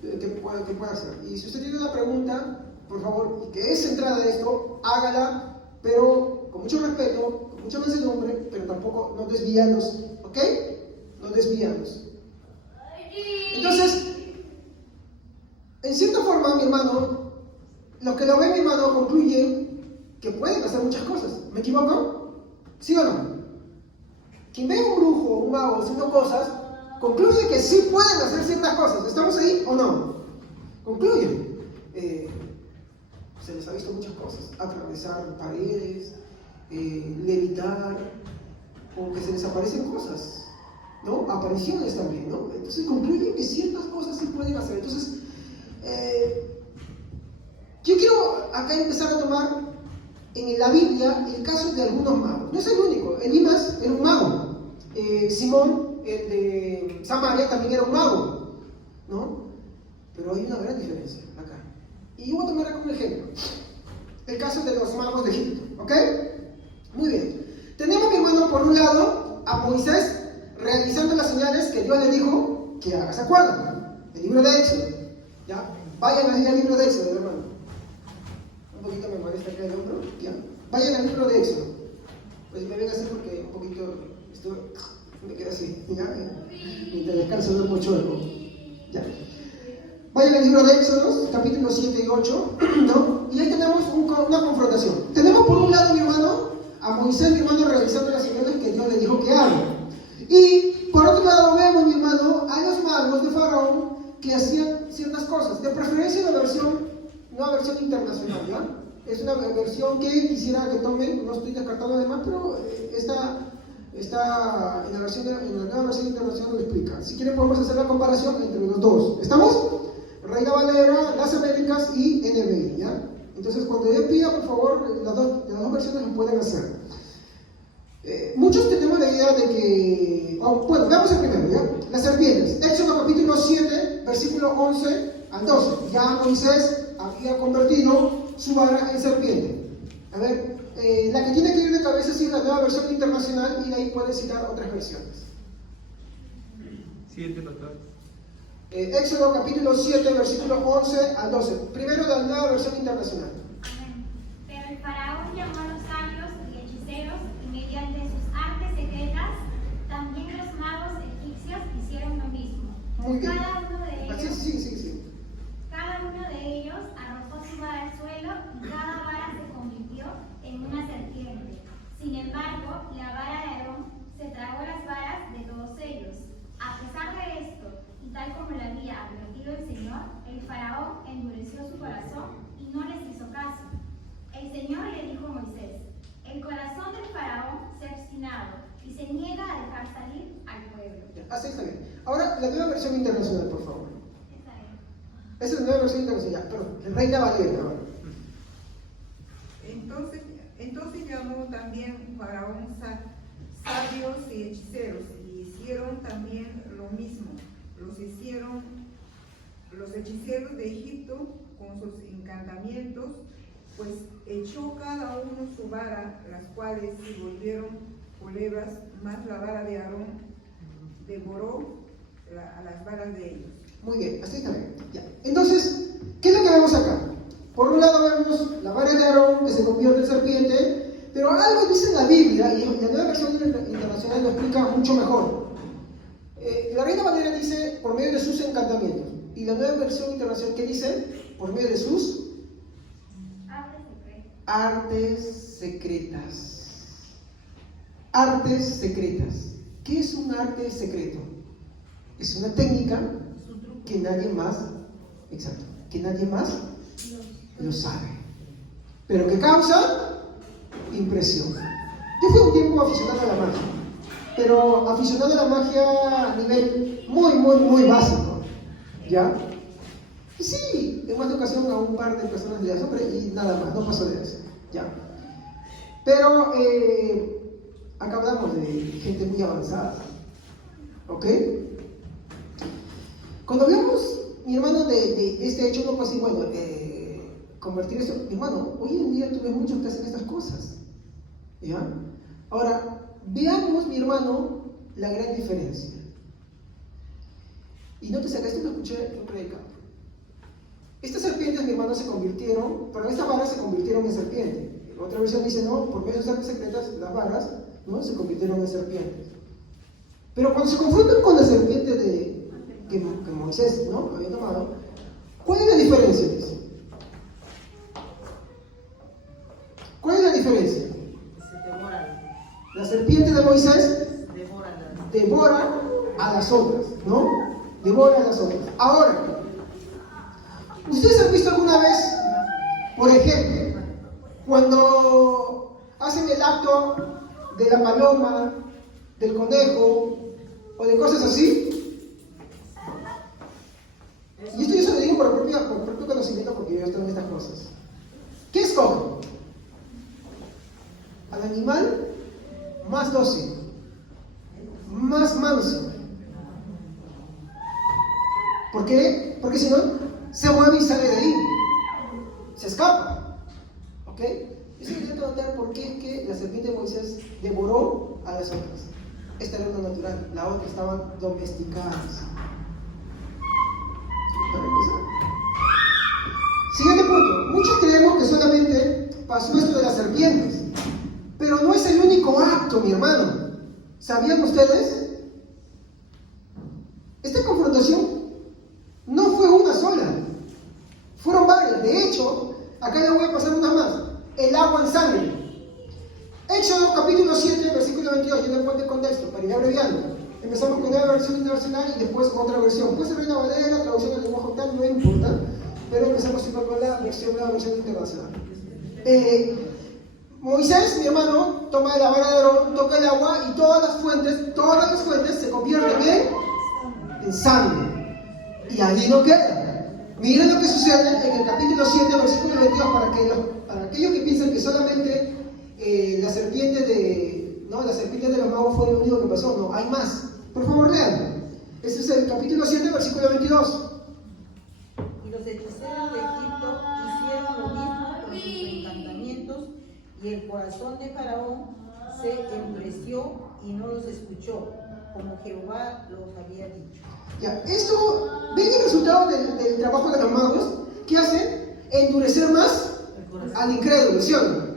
que pueda ser. Y si usted tiene una pregunta, por favor, que es centrada en esto, hágala, pero con mucho respeto, con mucha mansedumbre, pero tampoco no desviarnos, ¿ok? No desviarnos. Entonces, en cierta forma, mi hermano, los que lo ven, mi hermano, concluyen que pueden hacer muchas cosas. ¿Me equivoco? ¿Sí o no? Quien ve un brujo o un mago haciendo cosas, concluye que sí pueden hacer ciertas cosas. ¿Estamos ahí o no? Concluyen. Se les ha visto muchas cosas. Atravesar paredes, levitar, o que se les aparecen cosas, ¿no? Apariciones también, ¿no? Entonces concluyen que ciertas cosas sí pueden hacer. Entonces, yo quiero acá empezar a tomar en la Biblia el caso de algunos magos. No es el único. Elimas era un mago. Simón, el de Samaria, también era un mago, ¿no? Pero hay una gran diferencia acá. Y yo voy a tomar acá un ejemplo. El caso de los magos de Egipto, ¿ok? Muy bien. Tenemos, mi hermano, por un lado, a Moisés realizando las señales que Dios le dijo que haga. ¿Se acuerdan? El libro de Éxodo, ¿ya? Vayan al libro de Éxodo, hermano. Un poquito me molesta acá el hombro, ¿ya? Vayan al libro de Éxodo. Pues me ven así porque un poquito esto me queda así, ¿ya? Mientras descanso duermo chueco, ¿ya? Vayan al libro de Éxodo, capítulos 7 y 8, ¿no? Y ahí tenemos una confrontación. Tenemos por un lado, mi hermano, a Moisés, mi hermano, realizando las señales que Dios le dijo que haga. Y por otro lado vemos, mi hermano, a los magos de Faraón que hacían ciertas cosas. De preferencia una versión internacional, ¿ya? Es una versión que quisiera que tomen, no estoy descartando además, pero está en la nueva versión internacional lo explica. Si quieren podemos hacer la comparación entre los dos. ¿Estamos? Reina Valera, las Américas y NBI, ¿ya? Entonces cuando yo pida, por favor, las dos versiones lo pueden hacer. Muchos tenemos la idea de que... bueno, veamos el primero, ¿ya? Las serpientes. Éxodo capítulo 7, versículo 11 al 12. Ya Moisés había convertido su vara en serpiente. A ver, la que tiene que ir de cabeza es la nueva versión internacional y de ahí pueden citar otras versiones. Siguiente, pastor. Éxodo capítulo 7, versículo 11 al 12. Primero la nueva versión internacional. Amén. Pero el faraón llamó a los sabios y hechiceros y mediante sus artes secretas, también los magos egipcios hicieron lo mismo. Muy bien. Cada uno de ellos, Sí. cada cada uno de ellos arrojó su vara al suelo y cada vara se convirtió en una serpiente. Sin embargo, la vara de Aarón se tragó las varas de todos ellos. A pesar de esto, y tal como le había advertido el Señor, el faraón endureció su corazón y no les hizo caso. El Señor le dijo a Moisés: el corazón del faraón se ha obstinado y se niega a dejar salir al pueblo. Así está bien. Ahora, la nueva versión internacional, por favor. Esa es. Esa es la nueva versión internacional. Perdón, Reina Valera ahora. Entonces llamó también Faraón sabios y hechiceros, y hicieron también lo mismo. Los hechiceros de Egipto con sus encantamientos, pues echó cada uno su vara, las cuales se volvieron culebras, más la vara de Aarón devoró a las varas de ellos. Muy bien, así está bien. Ya. Entonces, ¿qué es lo que vemos acá? Por un lado vemos la vara de Aarón que se convierte en serpiente, pero algo dice en la Biblia, y la nueva versión internacional lo explica mucho mejor. La Reina Valera dice por medio de sus encantamientos, y la nueva versión internacional, ¿qué dice? Por medio de sus artes secretas. Artes secretas. ¿Qué es un arte secreto? Es una técnica que nadie más, exacto, que nadie más lo sabe, pero que causa impresión. Yo fui un tiempo aficionado a la magia, pero aficionado a la magia a nivel muy básico, ¿ya? Y sí, en más de ocasión a un par de personas le asombré y nada más, no pasó de eso, ¿ya? Pero acá hablamos de gente muy avanzada, ¿ok? Cuando hablamos, mi hermano, de este hecho, no fue así, bueno, convertir eso, mi hermano, hoy en día tú ves muchos que hacen estas cosas, ¿ya? Ahora, veamos, mi hermano, la gran diferencia. Y no te sacaste, esto lo escuché en un predicado. Estas serpientes, mi hermano, se convirtieron, pero estas varas se convirtieron en serpientes. Otra versión dice, no, por medio de sus artes secretas, las varas, ¿no?, se convirtieron en serpientes. Pero cuando se confrontan con la serpiente que Moisés, ¿no?, había tomado, ¿cuál es la diferencia? Dice? ¿Cuál es la diferencia? Se devoran. La serpiente de Moisés Devoran. devora a las otras, ¿no? Devora a las otras. Ahora, ¿ustedes han visto alguna vez, por ejemplo, cuando hacen el acto de la paloma, del conejo o de cosas así? Y esto yo se lo digo por propio conocimiento, porque yo estoy en estas cosas. ¿Qué escogen? Al animal más dócil, más manso. ¿Por qué? Porque si no, se mueve y sale de ahí, se escapa. ¿Ok? Eso quería notar por qué es que la serpiente de Moisés devoró a las otras. Esta era una natural, la otra estaban domesticadas. Para empezar. Siguiente punto. Muchos creemos que solamente pasó esto de las serpientes, pero no es el único acto, mi hermano. ¿Sabían ustedes? Esta confrontación no fue una sola, fueron varias. De hecho, acá les voy a pasar unas más. El agua en sangre. Éxodo capítulo 7, versículo 22. Yo les pongo el contexto para ir abreviando. Empezamos con una versión internacional y después otra versión. Puede ser Reina Valera, traducción del lenguaje octal, no importa, pero empezamos siempre con la nueva versión internacional. Moisés, mi hermano, toma la vara de Aarón, toca el agua y todas las fuentes se convierten en sangre. Y allí no queda. Miren lo que sucede en el capítulo 7, versículo 22, para aquellos que piensan que solamente la serpiente de los magos fue lo único que pasó. No, hay más. Por favor, lean. Ese es el capítulo 7, versículo 22. Y los hechiceros de Egipto hicieron lo mismo con sus encantamientos, y el corazón de Faraón se endureció y no los escuchó, como Jehová los había dicho. Ya, esto, ¿ven el resultado del trabajo de los magos? ¿Qué hacen? Endurecer más al incrédulo, ¿sí o no?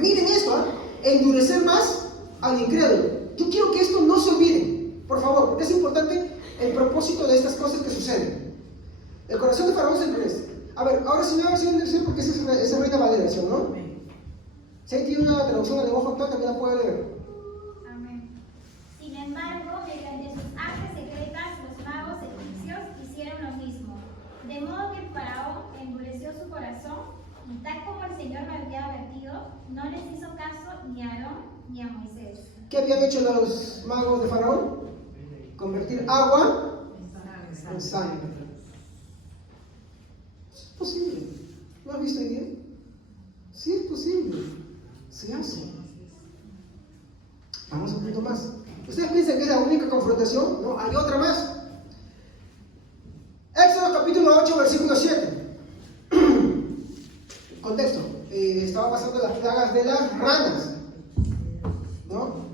Miren esto, endurecer más al incrédulo. Yo quiero que esto no se olvide, por favor, porque es importante el propósito de estas cosas que suceden. El corazón de Faraón se endurece. A ver, ahora si me va a decir endurecido porque esa es Reina Valera, ¿sí o no? Si ahí tiene una traducción al lenguaje actual, también la puede leer. Amén. Sin embargo, mediante sus artes secretas, los magos egipcios hicieron lo mismo. De modo que el faraón endureció su corazón y tal como el Señor me había advertido, no les hizo caso ni a Aarón ni a Moisés. ¿Qué habían hecho los magos de Faraón? Convertir agua en sangre. Es posible. ¿Lo has visto hoy día? Sí, es posible. Se hace. Vamos a un punto más. ¿Ustedes piensan que es la única confrontación? No, hay otra más. Éxodo capítulo 8, versículo 7. Contexto. Estaba pasando las plagas de las ranas, ¿no?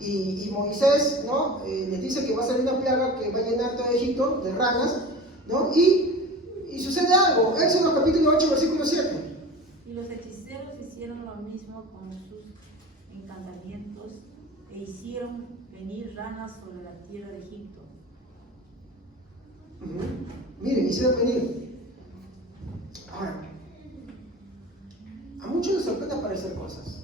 Y Moisés, ¿no? Les dice que va a salir una plaga que va a llenar todo Egipto de ranas, ¿no? Y sucede algo. Éxodo capítulo 8, versículo 7. Y los hechiceros hicieron lo mismo con sus encantamientos e hicieron venir ranas sobre la tierra de Egipto. Miren, hicieron venir. Ahora, a muchos les sorprende aparecer cosas.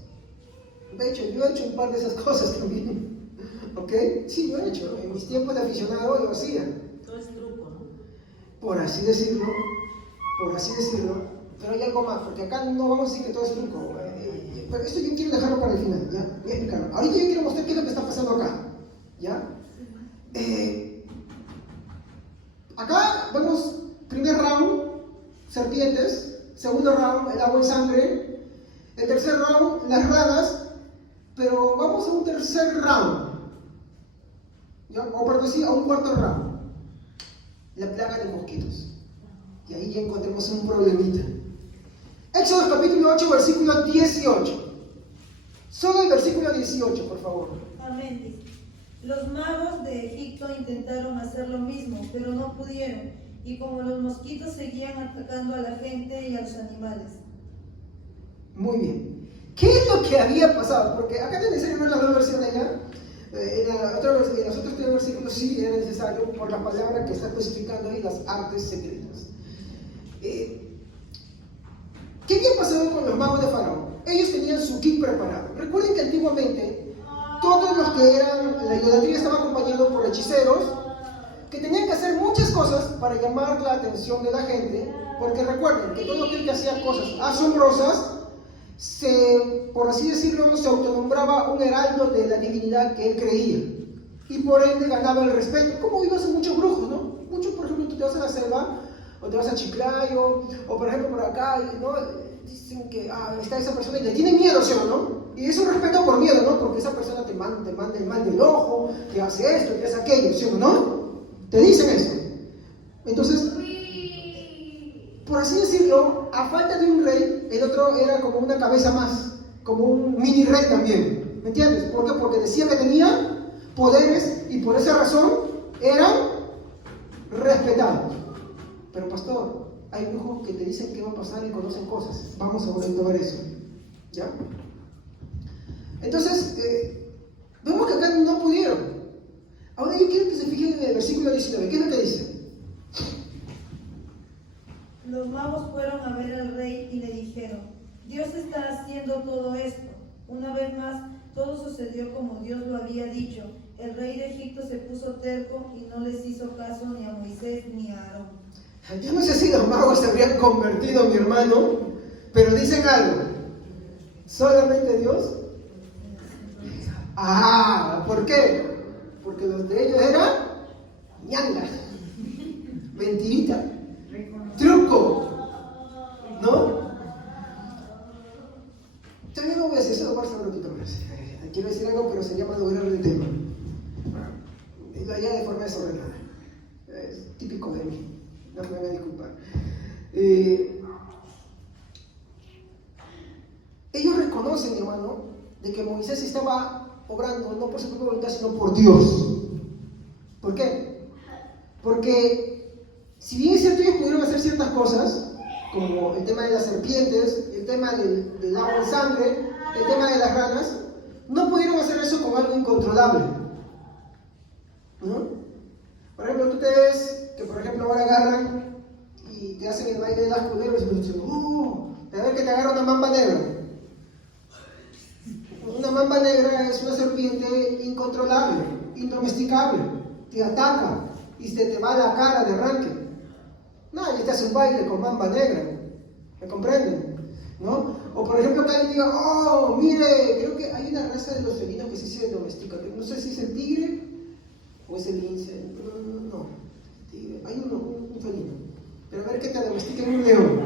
De hecho, yo he hecho un par de esas cosas también. ¿Ok? Sí, lo he hecho. En mis tiempos de aficionado lo hacía. Todo es truco, ¿no? Por así decirlo. Pero hay algo más, porque acá no vamos a decir que todo es truco. Pero esto yo quiero dejarlo para el final, ¿ya? Voy a explicarlo. Ahorita yo quiero mostrar qué es lo que está pasando acá, ¿ya? Acá vemos primer round, serpientes. Segundo round, el agua y sangre. El tercer round, las ranas. Pero vamos a un tercer round, ¿ya? O por decir, a un cuarto round. La plaga de mosquitos. Y ahí ya encontramos un problemita. Éxodo capítulo 8, versículo 18. Solo el versículo 18, por favor. Amén. Dice. Los magos de Egipto intentaron hacer lo mismo, pero no pudieron. Y como los mosquitos seguían atacando a la gente y a los animales. Muy bien. ¿Qué es lo que había pasado? Porque acá es necesario ver las dos versiones ya. En los otros tres versículos sí era necesario por la palabra que está especificando ahí las artes secretas. ¿Qué había pasado con los magos de Faraón? Ellos tenían su kit preparado. Recuerden que antiguamente todos los que eran, la idolatría estaba acompañado por hechiceros que tenían que hacer muchas cosas para llamar la atención de la gente, porque recuerden que todo aquel que hacía cosas asombrosas por así decirlo, se autonombraba un heraldo de la divinidad que él creía y por ende ganaba el respeto, como vimos en muchos brujos, ¿no? Muchos, por ejemplo, tú te vas a la selva o te vas a Chiclayo o por ejemplo por acá, ¿no? Dicen que está esa persona y le tiene miedo, ¿sí o no? Y es un respeto por miedo, ¿no? Porque esa persona te manda el mal del ojo, te hace esto, te hace aquello, ¿sí o no? Te dicen eso. Entonces, por así decirlo, a falta de un rey, el otro era como una cabeza más, como un mini rey también. ¿Me entiendes? ¿Por qué? Porque decía que tenía poderes y por esa razón eran respetados. Pero pastor, hay brujos que te dicen qué va a pasar y conocen cosas. Vamos a ver eso. ¿Ya? Entonces, vemos que acá no pudieron. Ahora yo quiero que se fijen en el versículo 19. ¿Qué es lo que dice? Los magos fueron a ver al rey y le dijeron: Dios está haciendo todo esto. Una vez más, todo sucedió como Dios lo había dicho. El rey de Egipto se puso terco y no les hizo caso ni a Moisés ni a Aarón. Yo no sé si los magos se habrían convertido, mi hermano, pero dicen algo. ¿Solamente Dios? ¿Por qué? Porque los de ellos eran ñanga, mentirita, truco, ¿no? También no voy a decir eso, voy a un ratito más. Quiero decir algo, pero se llama lograr el tema. Ya de forma desordenada. Es típico de mí. No me voy a disculpar. Ellos reconocen, mi hermano, de que Moisés estaba obrando no por su propia voluntad, sino por Dios. ¿Por qué? Porque si bien es cierto, ellos pudieron hacer ciertas cosas, como el tema de las serpientes, el tema del agua y sangre, el tema de las ranas, no pudieron hacer eso con algo incontrolable, ¿no? Por ejemplo, tú te ves que, por ejemplo, ahora agarran las culebras y nos dicen, oh, a ver que te agarra una mamba negra. Una mamba negra es una serpiente incontrolable, indomesticable, te ataca y se te va la cara de arranque. Nadie te hace un baile con mamba negra, ¿me comprenden? ¿No? O por ejemplo que alguien diga, oh, mire, creo que hay una raza de los felinos que sí se domestica, no sé si es el tigre o es el lince, no, tigre. Hay un felino, pero a ver que te domestiquen un león,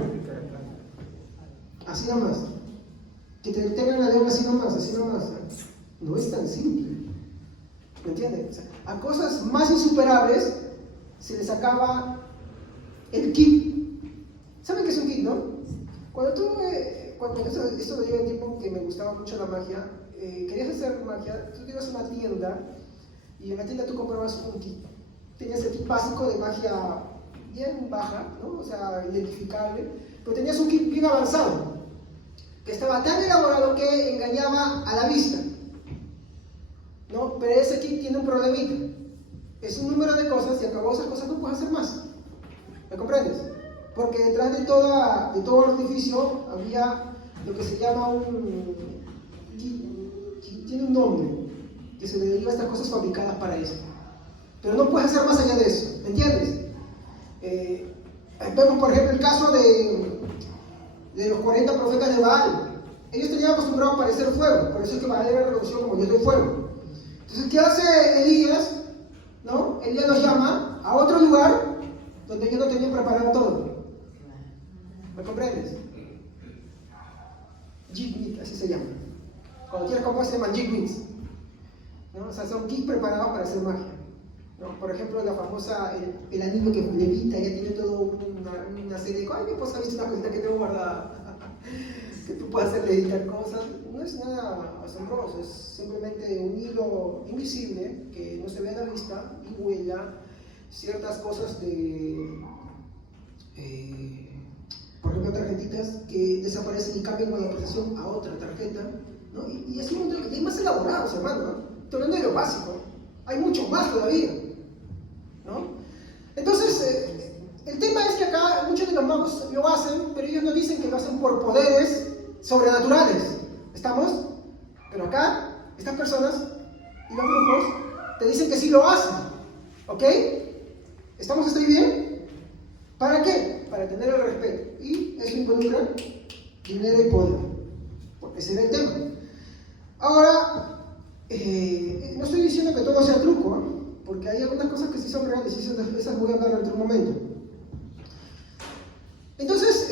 así nomás, que te tengan la león así nomás, no es tan simple, ¿me entienden? O sea, a cosas más insuperables se les acaba el kit. ¿Saben qué es un kit, no? Cuando esto lo llevo en tiempo que me gustaba mucho la magia, querías hacer magia, tú ibas a una tienda y en la tienda tú comprabas un kit. Tenías el kit básico de magia bien baja, ¿no? O sea, identificable, pero tenías un kit bien avanzado, que estaba tan elaborado que engañaba a la vista, ¿no? Pero ese kit tiene un problemita, es un número de cosas y acabó esas cosas no puedes hacer más, ¿me comprendes? Porque detrás de todo el artificio había lo que se llama tiene un nombre, que se le deriva a estas cosas fabricadas para eso. Pero no puedes hacer más allá de eso, ¿entiendes? Vemos por ejemplo el caso de los 40 profetas de Baal. Ellos tenían acostumbrado a aparecer fuego, por eso es que Baal era reconocido como Dios del fuego. Entonces, ¿qué hace Elías? ¿No? Elías los llama a otro lugar donde ellos no tenían preparado todo. ¿Me comprendes? Jig-meat, así se llama. Cuando quieres comprar se llaman jig-meats, ¿no? O sea, son kits preparados para hacer magia, ¿no? Por ejemplo, la famosa, el anillo que levita, ya tiene toda una serie de cosas. Ay, mi esposa ha visto una cosita que tengo guardada, que tú puedes hacer levitar cosas. No es nada asombroso, es simplemente un hilo invisible que no se ve a la vista y huella ciertas cosas de... por ejemplo, tarjetitas que desaparecen y cambian con la posición a otra tarjeta, ¿no? Y así un montón de más elaborados, hermano, ¿no? Estoy hablando de lo básico, hay mucho más todavía, ¿no? Entonces, el tema es que acá muchos de los magos lo hacen, pero ellos no dicen que lo hacen por poderes sobrenaturales, ¿estamos? Pero acá, estas personas y los brujos te dicen que sí lo hacen, ¿ok? ¿Estamos hasta ahí bien? ¿Para qué? Para tener el respeto. Y eso involucra dinero y poder. Porque ese era el tema. Ahora, no estoy diciendo que todo sea truco, ¿eh? Porque hay algunas cosas que sí son reales y esas voy a hablar en otro momento. Entonces,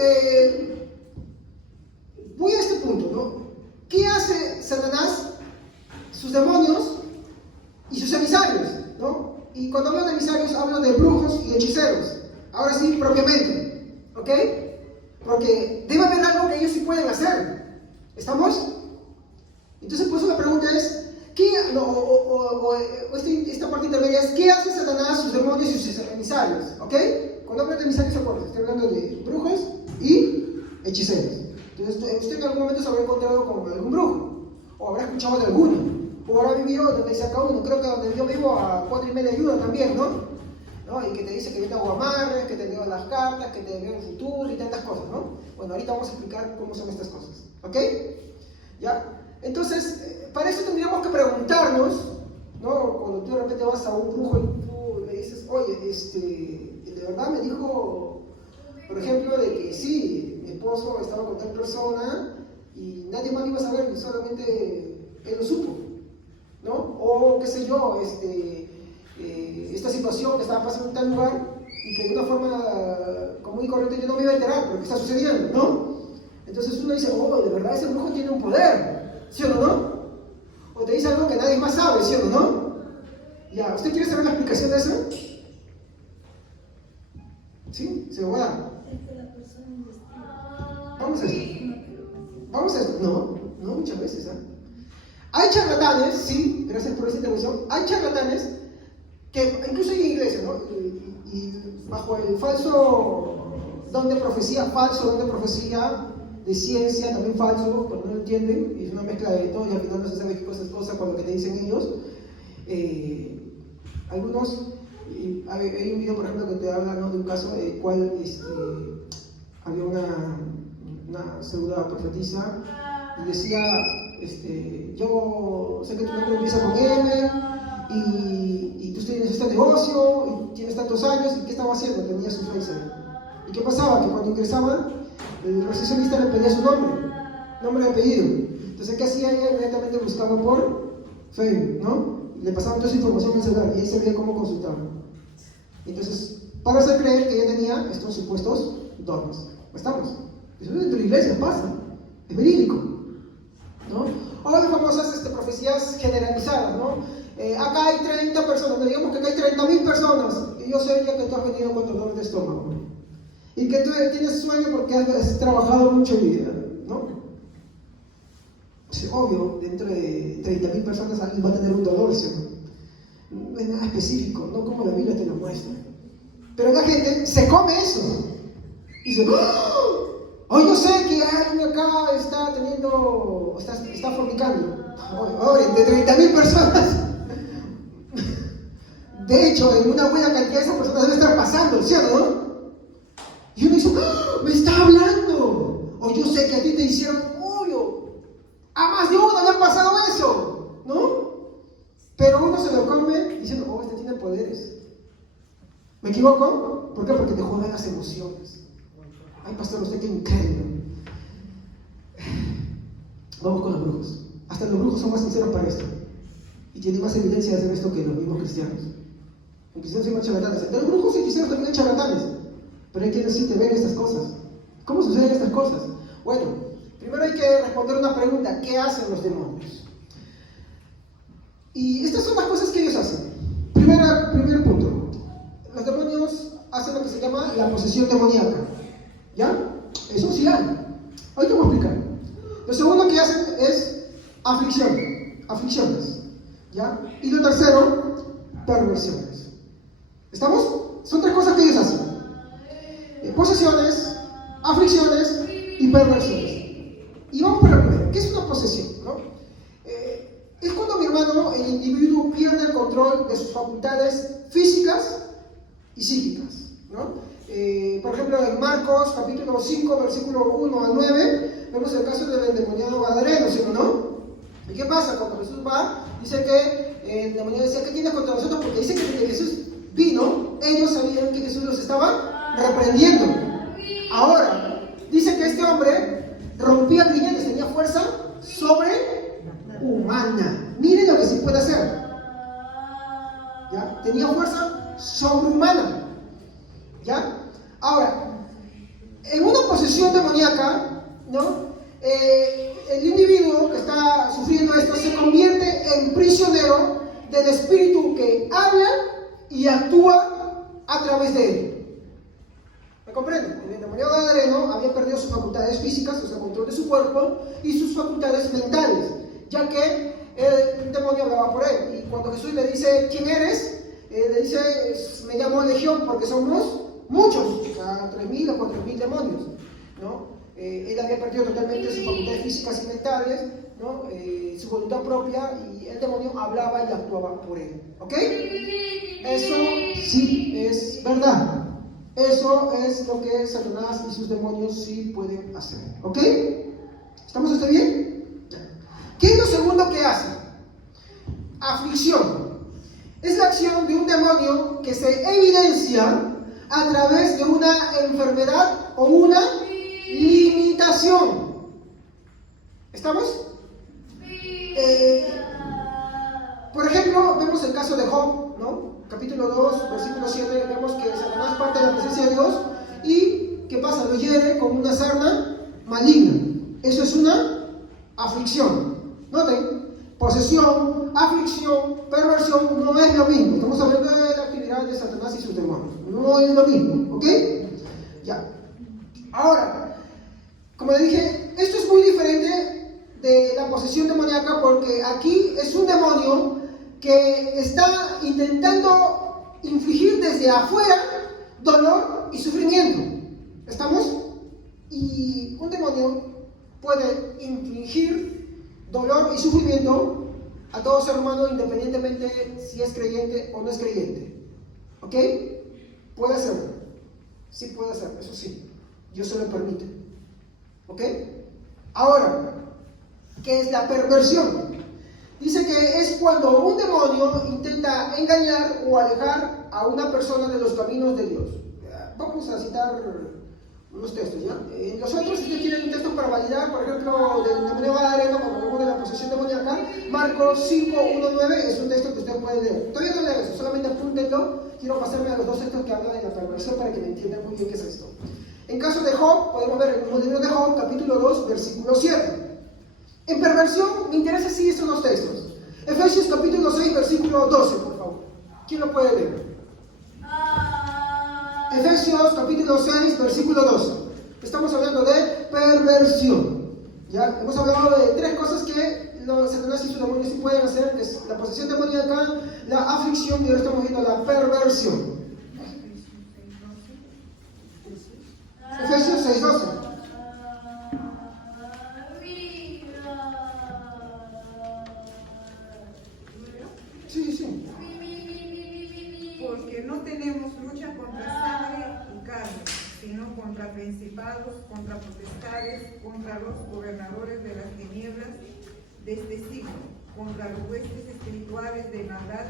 voy a este punto, ¿no? ¿Qué hace Satanás, sus demonios y sus emisarios, ¿no? Y cuando hablo de emisarios hablo de brujos y de hechiceros. Ahora sí, propiamente, ¿ok? Porque debe haber algo que ellos sí pueden hacer. ¿Estamos? Entonces, por eso la pregunta es, esta parte intermedia es, ¿qué hace Satanás, sus demonios y sus emisarios? ¿Ok? Cuando hablo de emisarios, ¿se acuerdan? Estoy hablando de brujos y hechiceros. Entonces, usted en algún momento se habrá encontrado con algún brujo, o habrá escuchado de alguno, o habrá vivido donde dice acá uno. Creo que donde yo vivo a 4:30 ayuda también, ¿no? Y que te dice que yo te hago amarres, que te leo las cartas, que te leo el futuro y tantas cosas, ¿no? Bueno, ahorita vamos a explicar cómo son estas cosas, ¿ok? ¿Ya? Entonces, para eso tendríamos que preguntarnos, ¿no? Cuando tú de repente vas a un brujo y tú le dices, oye, de verdad me dijo, por ejemplo, de que sí, mi esposo estaba con tal persona y nadie más lo iba a saber, y solamente él lo supo, ¿no? O qué sé yo, esta situación que estaba pasando en tal lugar y que de una forma común y corriente yo no me iba a enterar, pero ¿qué está sucediendo? ¿No? Entonces uno dice, oh, de verdad ese brujo tiene un poder, ¿sí o no? O te dice algo que nadie más sabe, ¿sí o no? Ya, ¿usted quiere saber la explicación de eso? ¿Sí? ¿Se lo voy a dar? Vamos a esto. Vamos a esto. No muchas veces, ¿eh? Hay charlatanes, sí, gracias por esa intervención, hay charlatanes que incluso hay en iglesia, ¿no? Y bajo el falso don de profecía, de ciencia, también falso, porque no lo entienden, y es una mezcla de todo, y al final no se sabe qué cosa es cosa con lo que te dicen ellos. Algunos, hay un video, por ejemplo, que te habla, ¿no? De un caso de cual había una pseudo profetisa y decía, yo sé que tu nombre empieza con M y tú tienes este negocio y tienes tantos años, ¿y qué estaba haciendo? Tenía su Facebook. ¿Y qué pasaba? Que cuando ingresaban, el recepcionista le pedía su nombre y apellido. Entonces, ¿qué hacía ella? Inmediatamente buscaba por Facebook, ¿no? Le pasaban toda esa información en el celular y ahí sabía cómo consultar. Entonces, para hacer creer que ella tenía estos supuestos dones. ¿Estamos? Eso dentro de la iglesia pasa, es verídico, ¿no? O las famosas profecías generalizadas, ¿no? Acá hay 30 personas, digamos que acá hay 30.000 personas, y yo sé ya que tú has venido con dolor de estómago, y que tú tienes sueño porque has trabajado mucho en vida, ¿no? Es obvio, dentro de 30.000 personas alguien va a tener un dolor, ¿sí? No es nada específico, no como la Biblia te lo muestra. Pero la gente se come eso. Y dice, ¡oh! Yo sé que alguien acá está fornicando. Oye, de 30.000 personas. De hecho, en una buena cantidad de esas personas debe estar pasando, ¿sí o no? Y uno dice, ¡oh! Me está hablando. O yo sé que a ti te hicieron, a más de uno le ha pasado eso, ¿no? Pero uno se lo come diciendo, este tiene poderes. ¿Me equivoco? ¿Por qué? Porque te jodan las emociones. Ay, pastor, usted que incrédulo. Vamos con los brujos. Hasta los brujos son más sinceros para esto. Y tienen más evidencia de hacer esto que los mismos cristianos. Los cristianos son más charlatanes. Los brujos y cristianos también hay charlatanes. Pero hay quienes sí te ven estas cosas. ¿Cómo suceden estas cosas? Bueno, primero hay que responder una pregunta. ¿Qué hacen los demonios? Y estas son las cosas que ellos hacen. Primer punto. Los demonios hacen lo que se llama la posesión demoníaca. ¿Ya? Eso sí hay. Hoy te voy a explicar. Lo segundo que hacen es aflicciones. ¿Ya? Y lo tercero, perversiones. ¿Estamos? Son tres cosas que ellos hacen. Posesiones, aflicciones y perversiones. Y vamos por la primera. ¿Qué es una posesión? ¿No? Es cuando, mi hermano, el individuo pierde el control de sus facultades físicas y psíquicas, ¿no? Por ejemplo, en Marcos capítulo 5, versículo 1 al 9, vemos el caso del endemoniado Gadareno, ¿sí o no? ¿Y qué pasa? Cuando Jesús va, dice que el endemoniado decía, ¿qué tienes contra nosotros? Porque dice que desde Jesús vino, ellos sabían que Jesús los estaba reprendiendo. Ahora, dice que este hombre rompía grilletes, tenía fuerza sobrehumana. Miren lo que se puede hacer. ¿Ya? Tenía fuerza sobrehumana. ¿Ya? Ahora, en una posesión demoníaca, ¿no? El individuo que está sufriendo esto se convierte en prisionero del espíritu que habla y actúa a través de él. ¿Me comprenden? El endemoniado Gadareno había perdido sus facultades físicas, o sea, el control de su cuerpo, y sus facultades mentales, ya que el demonio hablaba por él. Y cuando Jesús le dice, ¿quién eres? Le dice, me llamo Legión, porque somos muchos, o sea, 3.000 o 4.000 demonios, ¿no? Él había perdido totalmente sus facultades físicas y mentales, ¿no? Su voluntad propia, y el demonio hablaba y actuaba por él, ¿ok? Eso sí es verdad. Eso es lo que Satanás y sus demonios sí pueden hacer, ¿ok? ¿Estamos hasta bien? Ya. ¿Qué es lo segundo que hace? Aflicción. Es la acción de un demonio que se evidencia a través de una enfermedad o una limitación. ¿Estamos? Por ejemplo, vemos el caso de Job, ¿no? Capítulo 2, versículo 7, vemos que Satanás parte de la presencia de Dios y ¿qué pasa? Lo hiere con una sarna maligna. Eso es una aflicción. Noten, posesión, aflicción, perversión no es lo mismo. Estamos hablando de la actividad de Satanás y sus demonios. No es lo mismo, ¿ok? Ya. Ahora, como le dije, esto es muy diferente de la posesión demoníaca porque aquí es un demonio que está intentando infligir desde afuera dolor y sufrimiento. ¿Estamos? Y un demonio puede infligir dolor y sufrimiento a todo ser humano independientemente si es creyente o no es creyente. ¿Ok? Puede hacerlo. Sí puede hacerlo, eso sí. Dios se lo permite. ¿Ok? Ahora, ¿qué es la perversión? Dice que es cuando un demonio intenta engañar o alejar a una persona de los caminos de Dios. Vamos a citar unos textos, ¿ya? Los otros, si ustedes quieren un texto para validar, por ejemplo, del demonio Gadareno, cuando hablamos de la posesión demoníaca, Marcos 5, 1, 9, es un texto que ustedes pueden leer. Todavía no leo eso, solamente apúntenlo. Quiero pasarme a los dos textos que hablan de la perversión para que me entiendan muy bien qué es esto. En caso de Job, podemos ver el mismo libro de Job, capítulo 2, versículo 7. En perversión, me interesa si estos dos textos. Efesios capítulo 6, versículo 12, por favor. ¿Quién lo puede leer? Efesios capítulo 6, versículo 12. Estamos hablando de perversión. ¿Ya? Hemos hablado de tres cosas que Satanás y sus demonios sí pueden hacer, que es la posesión demoníaca, la aflicción, y ahora estamos viendo la perversión. Efesios 6, 12. Sí. Porque no tenemos lucha contra sangre y carne, sino contra principados, contra potestades, contra los gobernadores de las tinieblas de este siglo, contra los huestes espirituales de maldad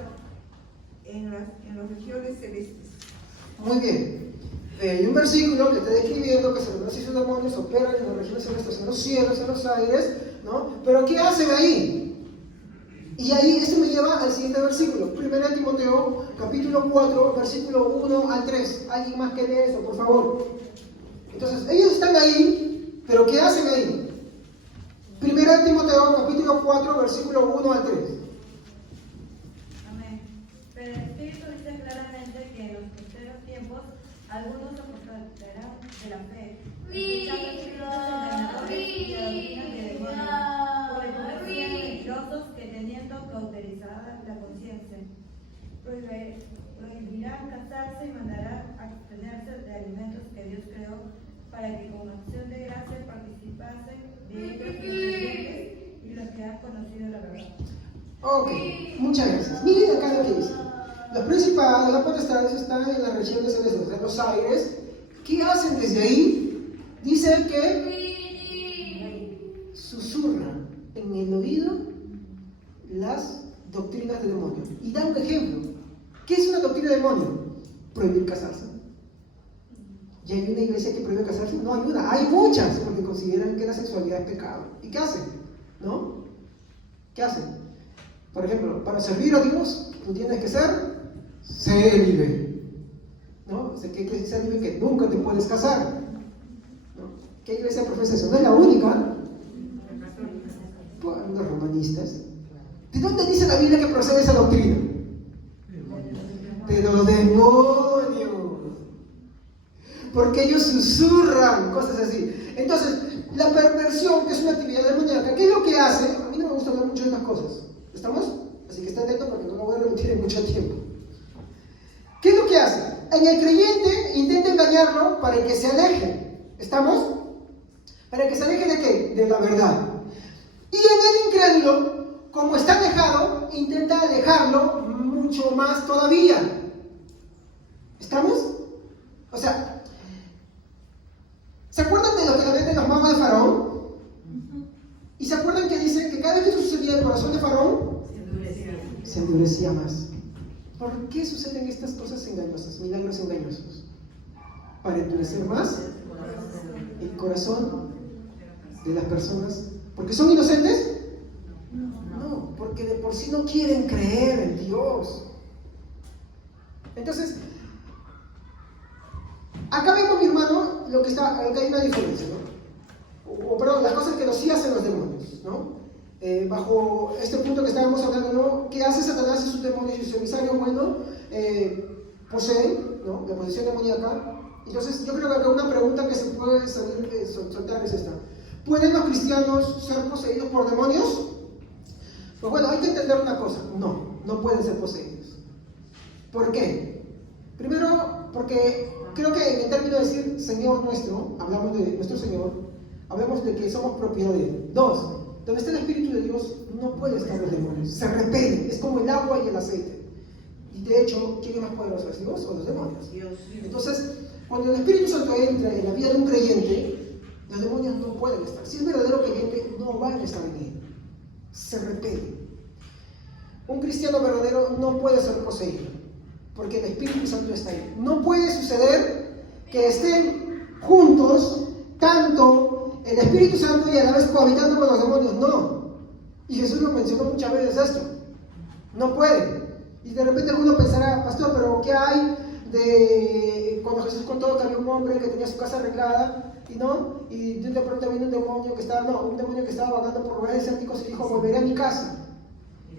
en las regiones celestes. Muy bien. Hay un versículo que está describiendo que Satanás y sus demonios operan en las regiones celestes, en los cielos, en los aires, ¿no? Pero ¿qué hacen ahí? Y ahí eso me lleva al siguiente versículo, 1 Timoteo, capítulo 4, versículo 1 al 3. ¿Alguien más que lee eso, por favor? Entonces, ellos están ahí, pero ¿qué hacen ahí? 1 Timoteo, capítulo 4, versículo 1 al 3. Amén. Pero el Espíritu dice claramente que en los postreros tiempos algunos se apartarán de la fe, escuchando espíritus engañadores y doctrinas de demonios, por ser religiosos que teniendo cauterizada la conciencia, prohibirán casarse y mandarán abstenerse de alimentos que Dios creó para que con acción de gracia participasen de ellos los creyentes y los que han conocido la verdad. Ok, muchas gracias. Miren acá lo que dice. Los principados, las potestades están en las regiones celestes, en los aires. ¿Qué hacen desde ahí? Dice que susurran en el oído las doctrinas del demonio. Y da un ejemplo. ¿Qué es una doctrina del demonio? Prohibir casarse. ¿Y hay una iglesia que prohíbe casarse? No hay una, hay muchas, porque consideran que la sexualidad es pecado. ¿Y qué hacen? ¿No? ¿Qué hacen? Por ejemplo, para servir a Dios, tú tienes que ser célibe, ¿no? O sea, ¿qué quiere decir célibe? Que nunca te puedes casar, ¿no? ¿Qué iglesia profesa eso? No es la única. Pues, los romanistas. ¿De dónde dice la Biblia que procede esa doctrina? De los demonios. Porque ellos susurran, cosas así. Entonces, la perversión, que es una actividad demoníaca, ¿qué es lo que hace? A mí no me gusta hablar mucho de estas cosas. ¿Estamos? Así que estén atentos porque no lo voy a repetir en mucho tiempo. ¿Qué es lo que hace? En el creyente intenta engañarlo para que se aleje. ¿Estamos? ¿Para que se aleje de qué? De la verdad. Y en el incrédulo, como está alejado, intenta alejarlo mucho más todavía. ¿Estamos? O sea, ¿se acuerdan de lo que le venden los magos de Faraón? ¿Y se acuerdan que dice que cada vez que eso sucedía el corazón de Faraón se endurecía más? ¿Por qué suceden estas cosas engañosas, milagros engañosos? Para endurecer más el corazón de las personas. ¿Porque son inocentes? No, porque de por sí no quieren creer en Dios. Entonces, acá vemos, mi hermano, acá hay una diferencia, ¿no? Perdón, las cosas que sí hacen los demonios, ¿no? Bajo este punto que estábamos hablando, ¿no? ¿Qué hace Satanás y sus demonios y sus emisarios? Bueno, poseen, ¿no? La posesión demoníaca. Entonces, yo creo que acá una pregunta que se puede soltar es esta: ¿pueden los cristianos ser poseídos por demonios? Pues bueno, hay que entender una cosa: no pueden ser poseídos. ¿Por qué? Primero, porque creo que en el término de decir Señor nuestro, hablamos de nuestro Señor, hablamos de que somos propiedad de Él. Dos, donde está el Espíritu de Dios no puede estar los demonios, se repelen, es como el agua y el aceite. Y de hecho, ¿quién es más poderoso, es Dios o los demonios? Dios. Entonces, Cuando el Espíritu Santo entra en la vida de un creyente, los demonios no pueden estar. Si es verdadero creyente, no van a estar en él. Se repele. Un cristiano verdadero no puede ser poseído, porque el Espíritu Santo está ahí. No puede suceder que estén juntos, tanto el Espíritu Santo y a la vez cohabitando con los demonios. No. Y Jesús lo mencionó muchas veces esto. No puede. Y de repente alguno pensará, pastor, pero ¿qué hay de cuando Jesús contó que había un hombre que tenía su casa arreglada y de pronto vino un demonio que estaba vagando por lugares desérticos y dijo, volveré a mi casa?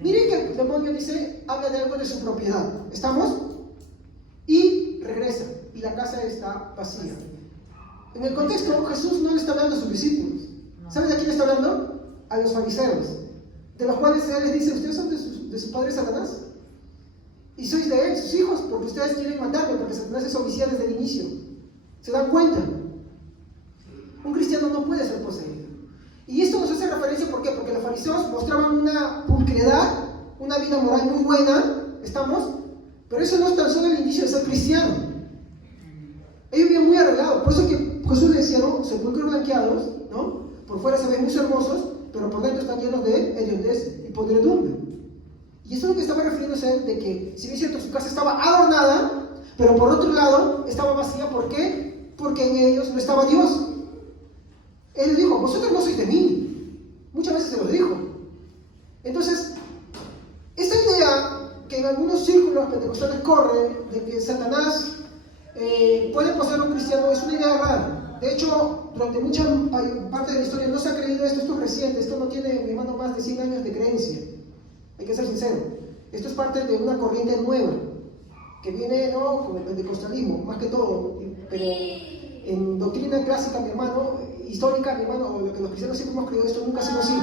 Miren que el demonio dice, habla de algo de su propiedad. ¿Estamos? Y regresa. Y la casa está vacía. En el contexto, Jesús no le está hablando a sus discípulos. ¿Saben de quién está hablando? A los fariseos. De los cuales Él les dice, ¿ustedes son de su padre Satanás? Y sois de él, sus hijos, porque ustedes quieren matarme, porque Satanás es homicida desde el inicio. ¿Se dan cuenta? Un cristiano no puede ser poseído. Y esto nos hace referencia, ¿por qué? Porque los fariseos mostraban una pulcriedad, una vida moral muy buena, ¿estamos? Pero eso no es tan solo el inicio de ser cristiano. Ellos vivían muy arreglados, por eso que Jesús les decía, ¿no? Sepulcros blanqueados, ¿no? Por fuera se ven muy hermosos, pero por dentro están llenos de hediondez y podredumbre. Y eso es lo que estaba refiriéndose de que, si bien es cierto, su casa estaba adornada, pero por otro lado estaba vacía. ¿Por qué? Porque en ellos no estaba Dios. Él dijo, vosotros no sois de mí. Muchas veces se lo dijo. Entonces, esta idea que en algunos círculos pentecostales corre, de que Satanás puede poseer a un cristiano, es una idea rara. De hecho, durante mucha parte de la historia no se ha creído esto. Esto es reciente, esto no tiene, mi hermano, más de 100 años de creencia. Hay que ser sincero. Esto es parte de una corriente nueva que viene, ¿no?, con el pentecostalismo, más que todo. Pero en doctrina clásica, mi hermano, histórica, mi hermano, o lo que los cristianos siempre hemos creído, esto nunca ha sido así.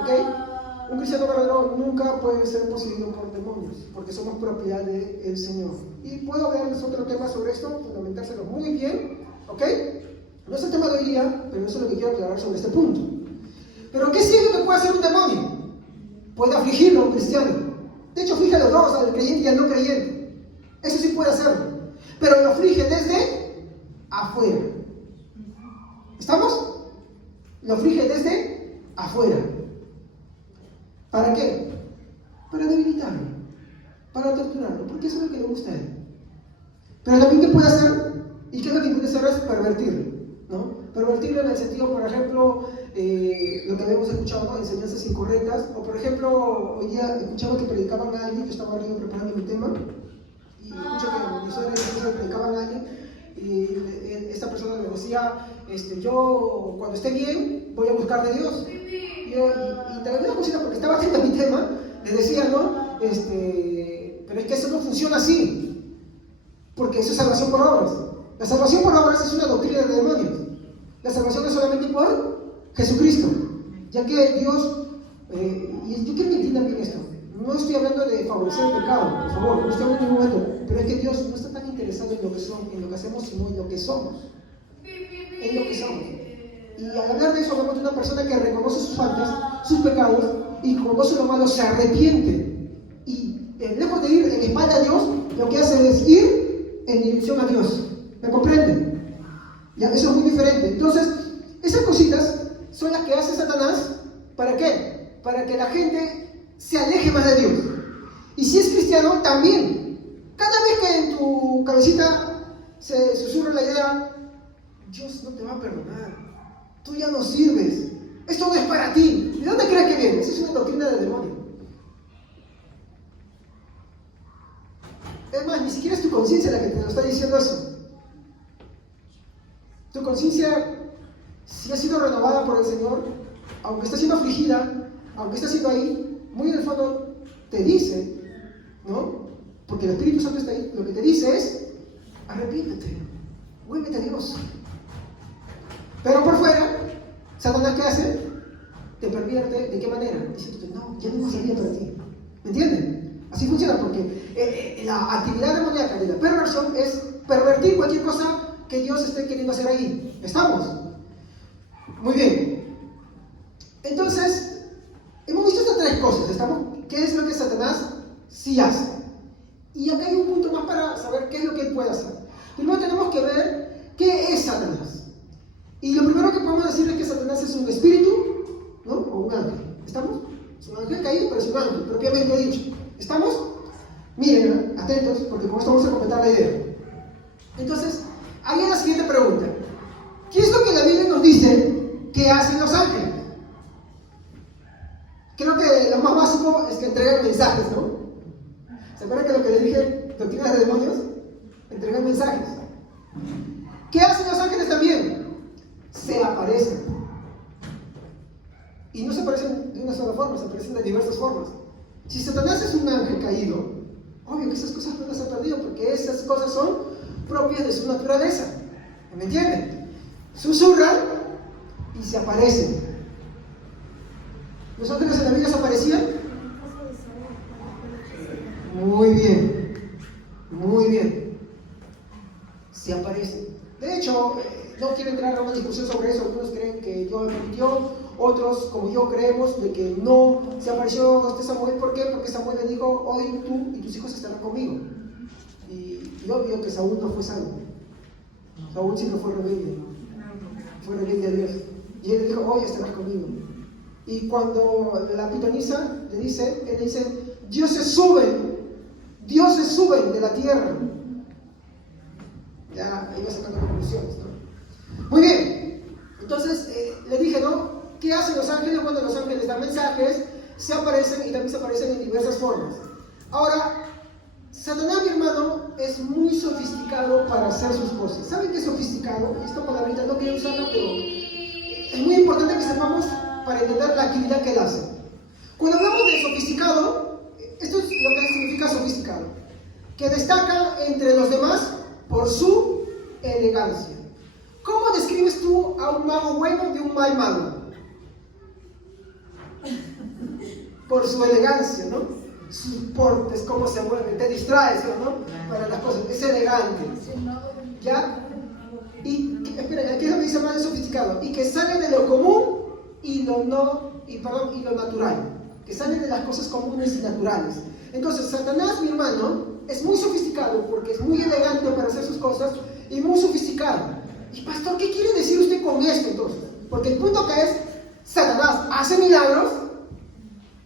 ¿Ok? Un cristiano verdadero nunca puede ser poseído por demonios, porque somos propiedad del Señor. Y puedo hablarles otro tema sobre esto, fundamentárselo muy bien. ¿Ok? No es el tema de hoy día, pero eso es lo que quiero aclarar sobre este punto. Pero ¿qué es lo que puede hacer un demonio? Puede afligirlo a un cristiano. De hecho, aflige a los dos, al creyente y al no creyente. Eso sí puede hacerlo. Pero lo aflige desde afuera. ¿Estamos? Lo aflige desde afuera. ¿Para qué? Para debilitarlo, para torturarlo, porque eso es lo que le gusta a él. Pero también, ¿qué puede hacer? ¿Y qué es lo que puede hacer? Es pervertirlo, ¿no? Pervertirlo en el sentido, por ejemplo, lo que habíamos escuchado, ¿no? Enseñanzas incorrectas. O por ejemplo, hoy día escuchaba que predicaban a alguien. Yo estaba arriba preparando mi tema y escucho que mis horas predicaban a alguien y esta persona me decía, yo cuando esté bien voy a buscar de Dios. Y también una cosita, porque estaba haciendo mi tema, le decía, ¿no? Pero es que eso no funciona así, porque eso es salvación por obras. La salvación por obras es una doctrina de demonios. La salvación es solamente por Jesucristo, ya que Dios, y yo quiero que entiendan bien esto, no estoy hablando de favorecer el pecado, por favor, no estoy hablando en ningún momento, pero es que Dios no está tan interesado en lo que somos, en lo que hacemos, sino en lo que somos, en lo que somos. Y al hablar de eso hablamos de una persona que reconoce sus faltas, sus pecados, y conoce lo malo, se arrepiente, y lejos de ir en espalda a Dios, lo que hace es ir en dirección a Dios. ¿Me comprenden? Ya, eso es muy diferente. Entonces, esas cositas son las que hace Satanás. ¿Para qué? Para que la gente se aleje más de Dios. Y si es cristiano, también. Cada vez que en tu cabecita se susurra la idea, Dios no te va a perdonar, tú ya no sirves, esto no es para ti. ¿De dónde crees que viene? Esa es una doctrina del demonio. Es más, ni siquiera es tu conciencia la que te lo está diciendo eso. Tu conciencia, si ha sido renovada por el Señor, aunque está siendo afligida, aunque está siendo ahí, muy en el fondo te dice, ¿no? Porque el Espíritu Santo está ahí, lo que te dice es, arrepiéntete, vuélvete a Dios. Pero por fuera, Satanás, ¿qué hace? Te pervierte. ¿De qué manera? Diciéndote, no, ya no sería para ti. ¿Me entienden? Así funciona, porque la actividad demoníaca de la perversión es pervertir cualquier cosa que Dios esté queriendo hacer ahí. ¿Estamos? Muy bien. Entonces, hemos visto estas tres cosas. ¿Estamos? ¿Qué es lo que Satanás sí hace? Y acá hay un punto más para saber qué es lo que él puede hacer. primero tenemos que ver qué es Satanás. Y lo primero que podemos decir es que Satanás es un espíritu, ¿no? O un ángel. ¿Estamos? Es un ángel caído, pero es un ángel, propiamente dicho. ¿Estamos? Miren, atentos, porque con esto vamos a completar la idea. Entonces, ahí es la siguiente pregunta. ¿Qué es lo que la Biblia nos dice que hacen los ángeles? Creo que lo más básico es que entregan mensajes, ¿no? ¿Se acuerdan que lo que les dije, doctrinas de demonios? Entregan mensajes. ¿Qué hacen los ángeles también? Se aparecen. Y no se aparecen de una sola forma, se aparecen de diversas formas. Si Satanás es un ángel caído, obvio que esas cosas no las ha perdido, porque esas cosas son propias de su naturaleza. ¿Me entienden? Susurran y se aparecen. ¿Los ángeles en la Biblia se aparecían? Muy bien. Muy bien. Se aparecen. De hecho, no quiero entrar a una discusión sobre eso. Algunos creen que Dios lo permitió, otros, como yo, creemos de que no se apareció este Samuel. ¿Por qué? Porque Samuel le dijo: hoy tú y tus hijos estarán conmigo. Y obvio que Saúl no fue salvo. Saúl sí no fue rebelde. Fue rebelde a Dios. Y él le dijo: hoy estarás conmigo. Y cuando la pitonisa le dice, él dice: dioses suben de la tierra. Ya iba sacando conclusiones, ¿no? Muy bien. Entonces, le dije, ¿no? ¿Qué hacen los ángeles? Bueno, los ángeles dan mensajes, se aparecen y también se aparecen en diversas formas. Ahora, Satanás, mi hermano, es muy sofisticado para hacer sus cosas. ¿Saben qué es sofisticado? Esta palabrita no quiero usarla, pero es muy importante que sepamos para entender la actividad que él hace. Cuando hablamos de sofisticado, esto es lo que significa sofisticado: que destaca entre los demás por su elegancia. ¿Cómo describes tú a un mago bueno de un mal mago? Por su elegancia, ¿no? Sus portes, cómo se mueve, te distraes, ¿no? Para las cosas, es elegante. ¿Ya? Y, espera, aquí es lo que dice más de sofisticado: y que sale de lo común y lo natural. Que sale de las cosas comunes y naturales. Entonces, Satanás, mi hermano, es muy sofisticado porque es muy elegante para hacer sus cosas y muy sofisticado. Y pastor, ¿qué quiere decir usted con esto entonces? Porque el punto que es, Satanás hace milagros.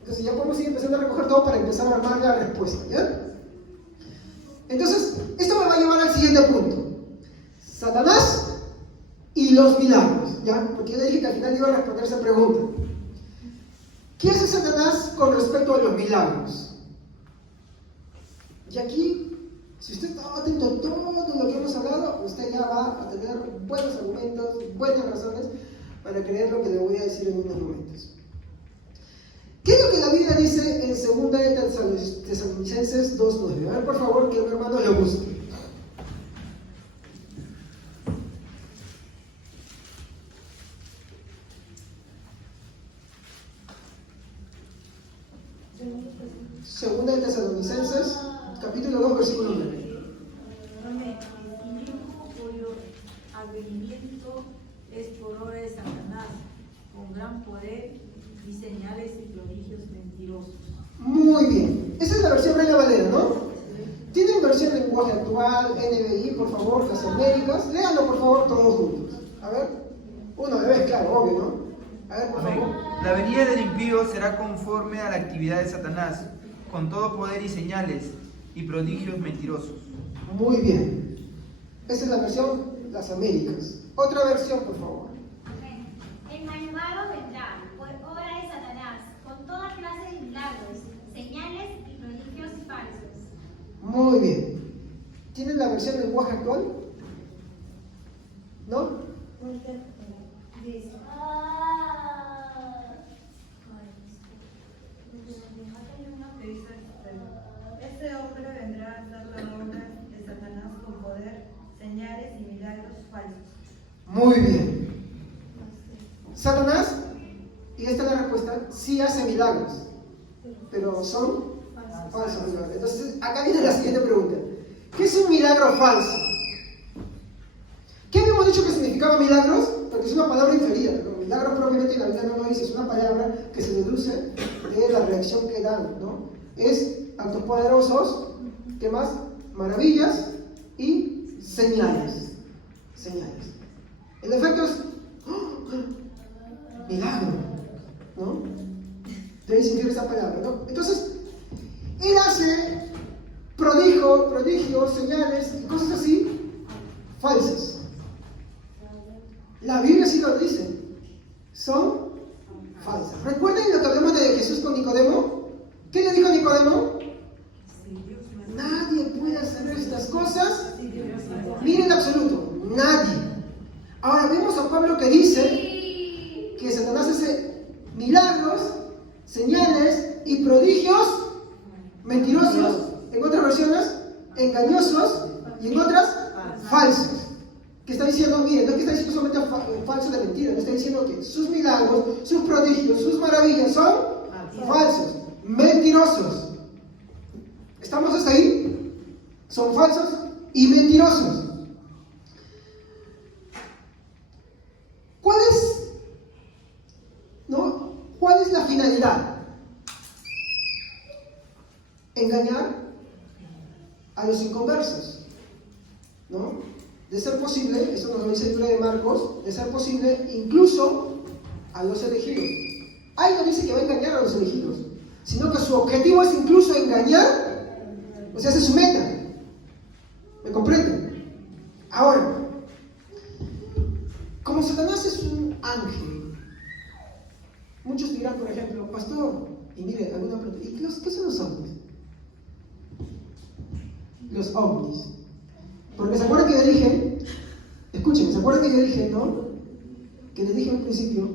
Entonces ya podemos ir empezando a recoger todo para empezar a armar la respuesta, ¿ya? Entonces, esto me va a llevar al siguiente punto: Satanás y los milagros, ¿ya? Porque yo le dije que al final iba a responder esa pregunta. ¿Qué hace Satanás con respecto a los milagros? Y aquí, si usted está atento a todo lo que hemos hablado, usted ya va a tener buenos argumentos, buenas razones para creer lo que le voy a decir en unos momentos. ¿Qué es lo que la Biblia dice en 2 de Tesalonicenses 2:9? A ver, por favor, que mi hermano lo busque. Segunda de Tesalonicenses, capítulo 2, versículo 9. Cuyo advenimiento es por obra de Satanás, con gran poder y señales y prodigios mentirosos. Muy bien. Esa es la versión Reina Valera, ¿no? ¿Tienen versión en lenguaje actual, NBI, por favor, las Américas? Léanlo, por favor, todos juntos. A ver. Uno de vez, claro, obvio, ¿no? A ver, por favor. La venida del impío será conforme a la actividad de Satanás, con todo poder y señales y prodigios mentirosos. Muy bien. Esa es la versión Las Américas. Otra versión, por favor. El malvado vendrá por obra de Satanás, con toda clase de milagros, señales y prodigios falsos. Muy bien. ¿Tienen la versión lenguaje actual? ¿No? Dice. Este hombre vendrá a hacer la obra de Satanás con poder, señales y milagros falsos. Muy bien. Satanás, y esta es la respuesta, sí hace milagros, pero son falsos milagros. Entonces, acá viene la siguiente pregunta: ¿qué es un milagro falso? ¿Qué habíamos dicho que significaba milagros? Porque es una palabra inferida, pero milagros propiamente la Biblia no lo dice, es una palabra que se deduce de la reacción que dan, ¿no? Es actos poderosos, ¿qué más? Maravillas y señales. Señales. El efecto es milagro, ¿no? De ahí surgió esa palabra, ¿no? Entonces, él hace prodigios, señales y cosas así falsas. La Biblia sí lo dice. Son falsas. ¿Recuerden lo que hablamos de Jesús con Nicodemo? ¿Qué le dijo Nicodemo? Nadie puede hacer estas cosas. Miren en absoluto, nadie. Ahora vemos a Pablo que dice que Satanás hace milagros, señales y prodigios mentirosos, en otras versiones, engañosos y en otras, falsos. Que está diciendo, miren, no es que está diciendo solamente falso de mentira, no está diciendo que sus milagros, sus prodigios, sus maravillas son falsos, mentirosos. ¿Estamos hasta ahí? Son falsos y mentirosos. ¿Cuál es la finalidad? Engañar a los inconversos, ¿no? De ser posible, eso nos lo dice el libro de Marcos, de ser posible incluso a los elegidos. Ahí no dice que va a engañar a los elegidos, sino que su objetivo es incluso engañar, o sea, esa es su meta. ¿Me comprenden? Ahora, como Satanás es un ángel, muchos dirán, por ejemplo, pastor, y mire, alguna pregunta, ¿y qué son los ovnis? Los ovnis. Porque se acuerdan que yo dije, escuchen, se acuerdan que yo dije, ¿no? Que les dije al principio,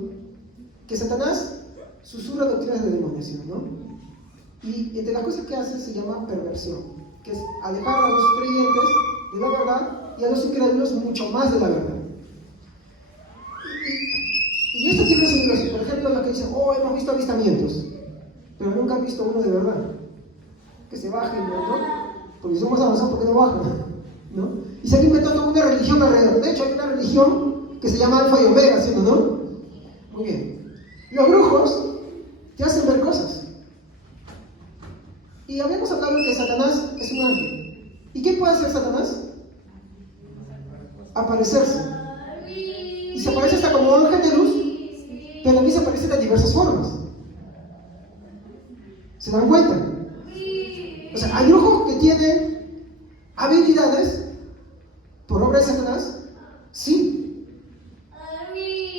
que Satanás susurra doctrinas de demonios, ¿no? Y entre las cosas que hace se llama perversión, que es alejar a los creyentes de la verdad y a los incrédulos mucho más de la verdad. Y esto tiene una simulación. Por ejemplo, los que dicen, oh, hemos visto avistamientos, pero nunca han visto uno de verdad. Que se bajen, ¿no? Porque somos avanzados, ¿por qué no bajan? ¿No? Y se han inventado toda una religión alrededor. De hecho, hay una religión que se llama Alfa y Omega, ¿sí, no? Muy bien. Los brujos te hacen ver cosas. Y habíamos hablado que Satanás es un ángel. ¿Y qué puede hacer Satanás? Aparecerse. Y se aparece hasta como ángel de luz, pero también se aparece de diversas formas. ¿Se dan cuenta? O sea, hay brujos que tienen habilidades por obra de Satanás, sí.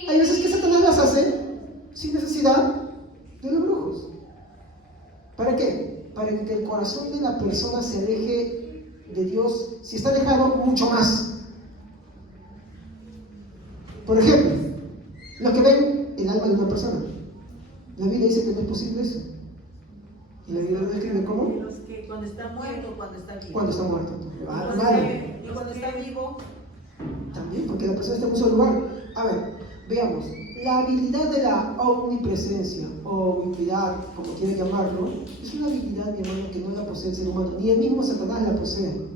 Hay veces que Satanás las hace sin necesidad de los brujos. ¿Para qué? Para que el corazón de la persona se aleje de Dios, si está alejado, mucho más. Por ejemplo, los que ven el alma de una persona. La Biblia dice que no es posible eso. Y la Biblia lo describe como los que cuando está muerto, cuando está vivo. cuando está muerto. Y cuando está vivo. También, porque la persona está en un solo lugar. A ver, veamos. La habilidad de la omnipresencia, o habilidad, como quieren llamarlo, es una habilidad, mi hermano, que no la posee el ser humano, ni el mismo Satanás la posee.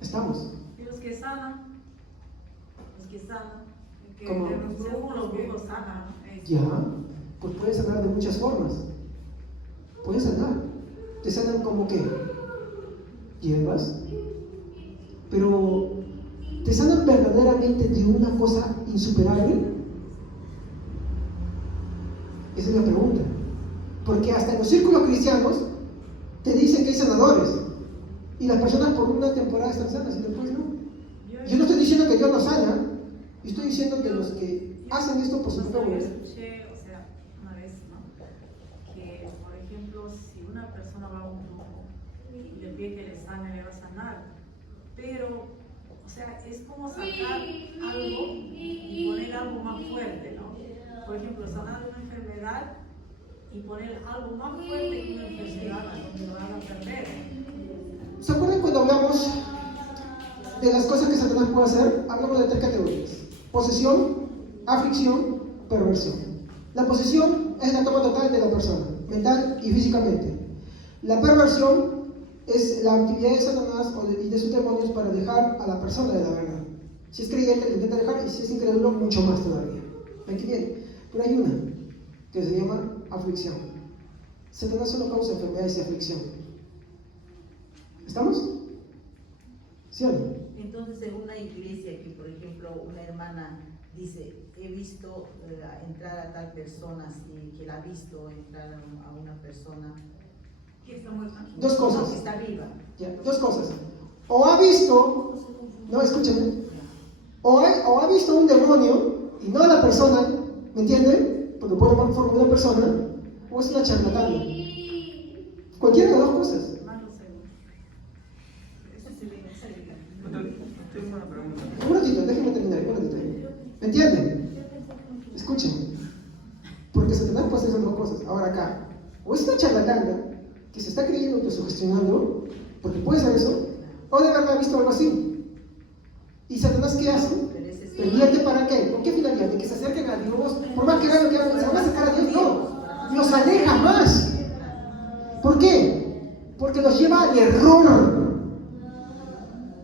¿Estamos? Y los que sanan, que ¿Cómo? según los brujos sanan. Ya, pues puedes sanar de muchas formas. Puedes sanar. ¿Te sanan como qué? Hierbas. Pero, ¿te sanan verdaderamente de una cosa insuperable? Esa es la pregunta. Porque hasta en los círculos cristianos te dicen que hay sanadores. Y las personas por una temporada están sanas y después no. Yo no estoy diciendo que Dios nos sana. Yo estoy diciendo que los que hacen esto por su propia voluntad. Escuché, una vez, ¿no? Que, por ejemplo, si una persona va a un brujo y le pide que le sane, le va a sanar. Pero, es como sacar algo y poner algo más fuerte, ¿no? Por ejemplo, sanar una enfermedad y poner algo más fuerte que una enfermedad donde lo van a perder. ¿Se acuerdan cuando hablamos de las cosas que Satanás puede hacer? Hablamos de 3 categorías: posesión, aflicción, perversión. La posesión es la toma total de la persona, mental y físicamente. La perversión es la actividad de Satanás y de sus demonios para alejar a la persona de la verdad. Si es creyente, le intenta alejar, y si es incrédulo, mucho más todavía. Aquí viene. Pero hay una que se llama aflicción. Satanás solo causa enfermedades y aflicción. ¿Estamos? ¿Sí o no? Entonces, en una iglesia que, por ejemplo, una hermana dice, he visto entrar a tal persona, sí, que la ha visto entrar a una persona ¿Quién está muerta? Dos cosas. que está viva. Ya, dos cosas. O ha visto, no, escúchame, o ha visto un demonio y no a la persona, ¿me entiende? Porque puede tomar forma de una persona, o es una charlatana. Cualquiera de las dos cosas. Malo seguro. Eso sí viene, eso sí viene. Tengo una pregunta. Un ratito, déjenme terminar, un ratito. ¿Me entienden? Escuchen. Porque Satanás puede hacer esas dos cosas. Ahora acá, o es una charlatana que se está creyendo autosugestionando, porque puede ser eso, o de verdad ha visto algo así. ¿Y Satanás qué hace? ¿Pervierte para qué? ¿Con qué finalidad? ¿De que se acerquen a Dios? Por más que hagan lo que hagan, ¿se van a acercar a Dios? No. Los aleja más. ¿Por qué? Porque los lleva al error.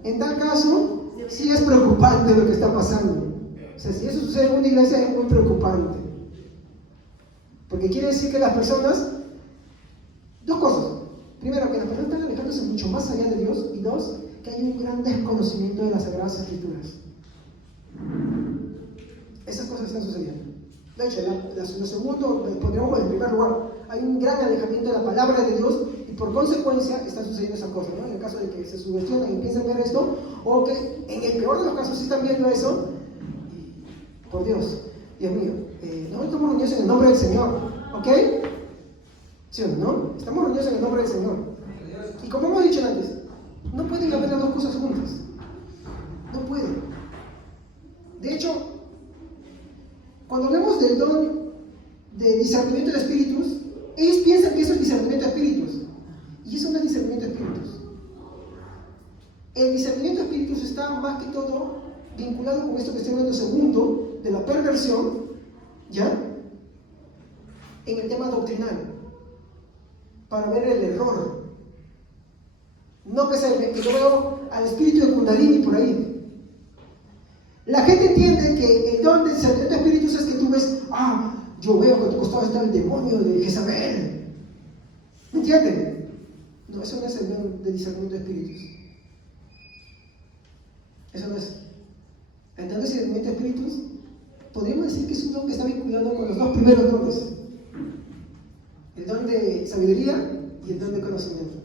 En tal caso, sí es preocupante lo que está pasando. O sea, si eso sucede en una iglesia es muy preocupante. Porque quiere decir que las personas, dos cosas. Primero, que las personas están alejándose mucho más allá de Dios. Y dos, que hay un gran desconocimiento de las Sagradas Escrituras. Esas cosas están sucediendo. De hecho, lo segundo, pondríamos en primer lugar, hay un gran alejamiento de la palabra de Dios y por consecuencia están sucediendo esas cosas, ¿no? En el caso de que se sugestionan y piensan ver esto, o que en el peor de los casos sí están viendo eso, y, por Dios mío, no estamos reunidos en el nombre del Señor, ¿ok? ¿Sí o no? Estamos reunidos en el nombre del Señor. Y como hemos dicho antes, no pueden haber las dos cosas juntas. No pueden. De hecho, cuando hablamos del don de discernimiento de espíritus, ellos piensan que eso es discernimiento de espíritus. Y eso no es discernimiento de espíritus. El discernimiento de espíritus está más que todo vinculado con esto que estoy hablando segundo, de la perversión, ¿ya? En el tema doctrinal, para ver el error. No que yo veo al espíritu de Kundalini por ahí. La gente entiende que el don del discernimiento de espíritus es que tú ves, yo veo que a tu costado está el demonio de Jezabel. ¿Me entienden? No, eso no es el don de discernimiento de espíritus. Eso no es. El don de discernimiento de espíritus, podríamos decir que es un don que está vinculado con los dos primeros dones. El don de sabiduría y el don de conocimiento.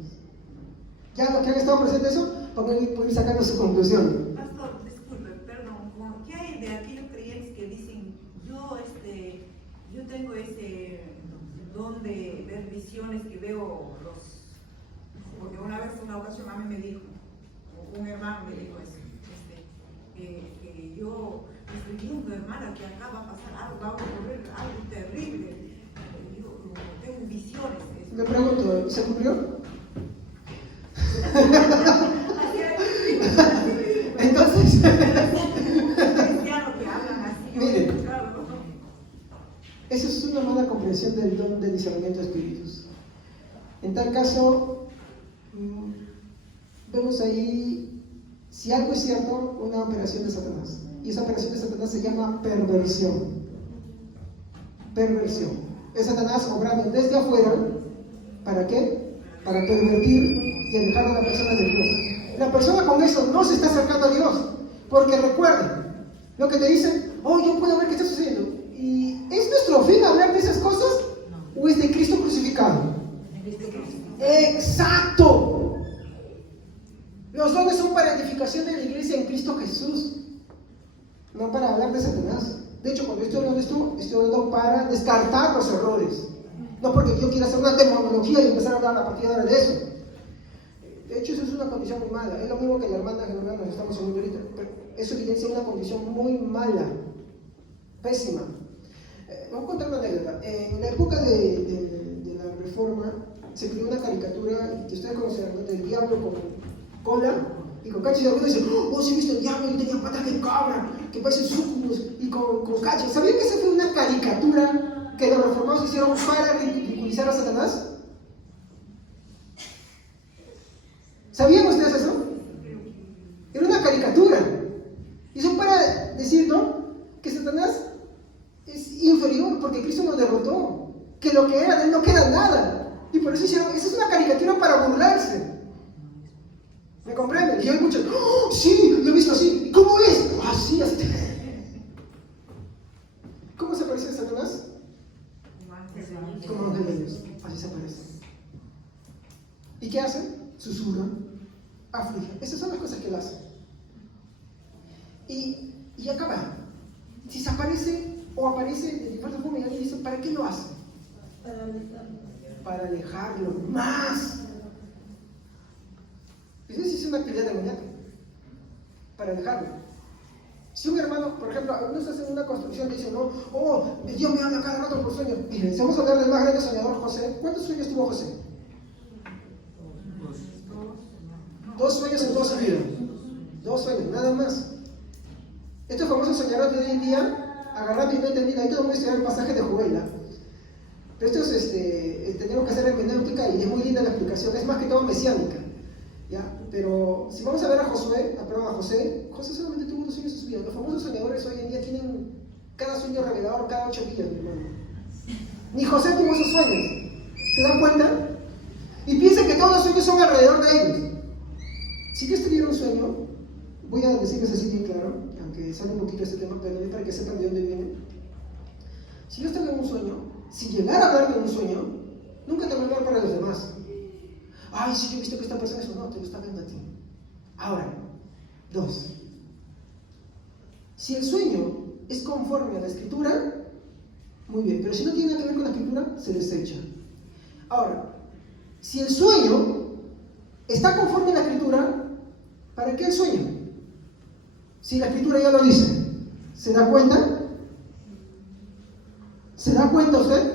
Ya los que han estado presentes eso, pueden ir sacando su conclusión. Pastor, disculpe, perdón. ¿Qué hay de aquellos creyentes que dicen, yo tengo ese don de ver visiones, que veo porque una ocasión a mí me dijo, un hermano me dijo eso, que yo estoy viendo, hermana, que acá va a pasar algo, va a ocurrir algo terrible. Yo tengo visiones. Me pregunto, ¿se cumplió? Entonces, miren, eso es una mala comprensión del don de discernimiento de espíritus. En tal caso, vemos ahí, si algo es cierto, una operación de Satanás. Y esa operación de Satanás se llama perversión. Perversión. Es Satanás obrando desde afuera. ¿Para qué? Para pervertir y alejar a la persona de Dios. La persona con eso no se está acercando a Dios, porque recuerden lo que te dicen, yo puedo ver qué está sucediendo. ¿Y es nuestro fin hablar de esas cosas? ¿O es de Cristo crucificado? ¡Exacto! Los dones son para edificación de la iglesia en Cristo Jesús, no para hablar de Satanás. De hecho, cuando estoy hablando de esto, estoy hablando para descartar los errores. No porque yo quiera hacer una demonología y empezar a hablar a partir de ahora de eso. De hecho, eso es una condición muy mala. Es lo mismo que la hermana que nos estamos hablando ahorita. Pero eso evidencia una condición muy mala, pésima. Vamos a contar una anécdota. En la época de la Reforma se creó una caricatura que ustedes conocerán, del diablo con cola y con cachos, y algunos dicen, sí he visto el diablo y tenía patas de cabra, que parece sucubus y con cachos. ¿Sabían que esa fue una caricatura que los reformados hicieron para ridiculizar a Satanás? ¿Sabían ustedes eso? Era una caricatura. Y eso para decir, ¿no?, que Satanás es inferior porque Cristo nos derrotó, que lo que era de él no queda nada. Y por eso hicieron, esa es una caricatura para burlarse. ¿Me comprenden? Y hay muchos, ¡oh, sí, lo he visto así! ¿Cómo es? Así, así. ¿Cómo se parece a Satanás? Como ángel de Dios. Así se parece. ¿Y qué hace? Susurra, aflige. Esas son las cosas que él hace. Y acaba. Si se aparece o aparece de diferente forma y alguien dice, ¿para qué lo hace? Para alejarlo más. Eso sí es una actividad demoníaca. Para alejarlo. Si un hermano, por ejemplo, algunos hacen una construcción que dicen, no, oh, Dios me habla cada rato por sueños. Miren, si vamos a hablar del más grande soñador, José, ¿cuántos sueños tuvo José? 2 sueños en toda su vida. 2 sueños, nada más. Estos famosos soñadores de hoy en día, agarrando y no entendiendo, ahí todo voy a estudiar el pasaje de Joel. Pero esto es, tenemos que hacer hermenéutica y es muy linda la explicación, es más que todo mesiánica. ¿Ya? Pero si vamos a ver a José solamente tuvo 2 sueños en su vida. Los famosos soñadores hoy en día tienen cada sueño revelador cada 8 días, mi hermano. Ni José tuvo esos sueños. ¿Se dan cuenta? Y piensan que todos los sueños son alrededor de ellos. Si Dios tuviera un sueño, voy a decirles así bien claro, aunque sale un poquito este tema, pero es para que sepan de dónde viene. Si Dios tuviera un sueño, si llegara a hablar de un sueño, nunca te va a hablar para los demás. Ay, si yo he visto que esta persona eso, no, te lo está viendo a ti. Ahora, 2. Si el sueño es conforme a la escritura, muy bien, pero si no tiene nada que ver con la escritura, se desecha. Ahora, si el sueño está conforme a la escritura, ¿para qué el sueño? Si la escritura ya lo dice, ¿se da cuenta? ¿Se da cuenta usted?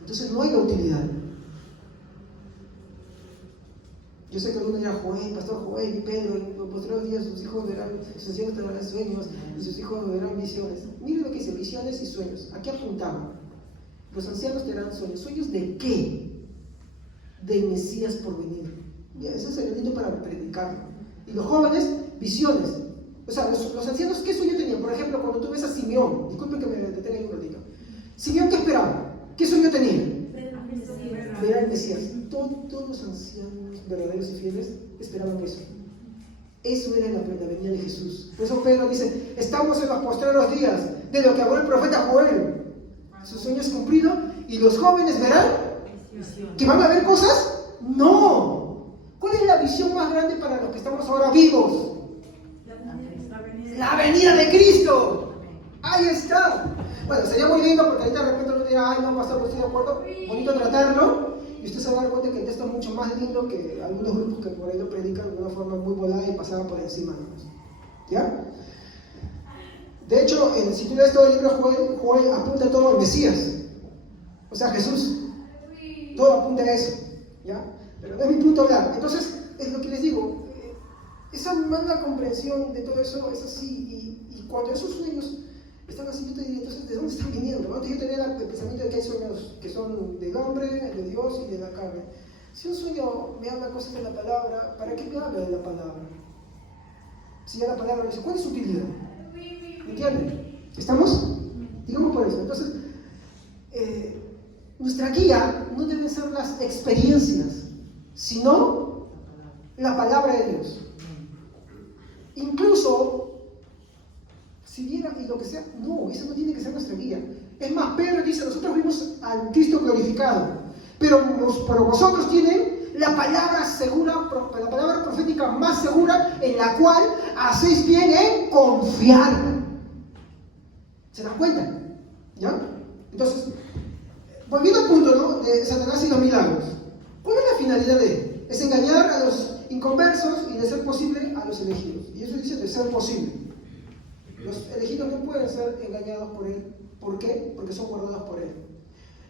Entonces no hay la utilidad. Yo sé que algunos dirán, Joel, pastor Joel y Pedro, en los posteriores días sus hijos verán, sus ancianos tendrán sueños y sus hijos verán visiones. Miren lo que dice, visiones y sueños. Aquí apuntaba. Los ancianos tendrán sueños. ¿Sueños de qué? Del Mesías por venir. Bien, ese es el elemento para predicarlo. Y los jóvenes, visiones. O sea, los ancianos, ¿qué sueño tenían? Por ejemplo, cuando tú ves a Simeón, disculpen que me detenga ahí un ratito. Simeón, ¿qué esperaba? ¿Qué sueño tenía? Ver al Mesías. Todos los ancianos verdaderos y fieles esperaban eso. Eso era la venida de Jesús. Por eso Pedro dice, estamos en los postreros días de lo que habló el profeta Joel. Su sueño es cumplido y los jóvenes verán que van a ver cosas. No. ¿Cuál es la visión más grande para los que estamos ahora vivos? La venida de Cristo. Ahí está. Bueno, sería muy lindo porque ahorita de repente uno dirá, ay no, pastor, no estoy de acuerdo. Bonito tratarlo. Y usted se va a dar cuenta que el texto es mucho más lindo que algunos grupos que por ahí lo predican de una forma muy volada y pasada por encima. ¿Ya? De hecho, si tú lees todo el libro de Joel apunta todo al Mesías. O sea, Jesús. Todo apunta a eso. ¿Ya? Pero no es mi punto hablar. Entonces, es lo que les digo. Esa mala comprensión de todo eso es así. Y cuando esos sueños están así, yo te diría, entonces, ¿de dónde están viniendo? Antes yo tenía el pensamiento de que hay sueños que son del hombre, de Dios y de la carne. Si un sueño me habla cosas de la palabra, ¿para qué me habla de la palabra? Si ya la palabra dice, ¿cuál es su utilidad? ¿Me entienden? ¿Estamos? Digamos por eso. Entonces, nuestra guía no deben ser las experiencias, sino la palabra de Dios. Incluso, si viera y lo que sea, no, esa no tiene que ser nuestra guía. Es más, Pedro dice, nosotros vimos al Cristo glorificado, pero vosotros tienen la palabra segura, la palabra profética más segura, en la cual hacéis bien en confiar. ¿Se dan cuenta? ¿Ya? Entonces, volviendo al punto, ¿no?, de Satanás y los milagros. ¿Cuál es la finalidad de él? Es engañar a los inconversos y, de ser posible, a los elegidos. Y eso dice de ser posible. Los elegidos no pueden ser engañados por él. ¿Por qué? Porque son guardados por él.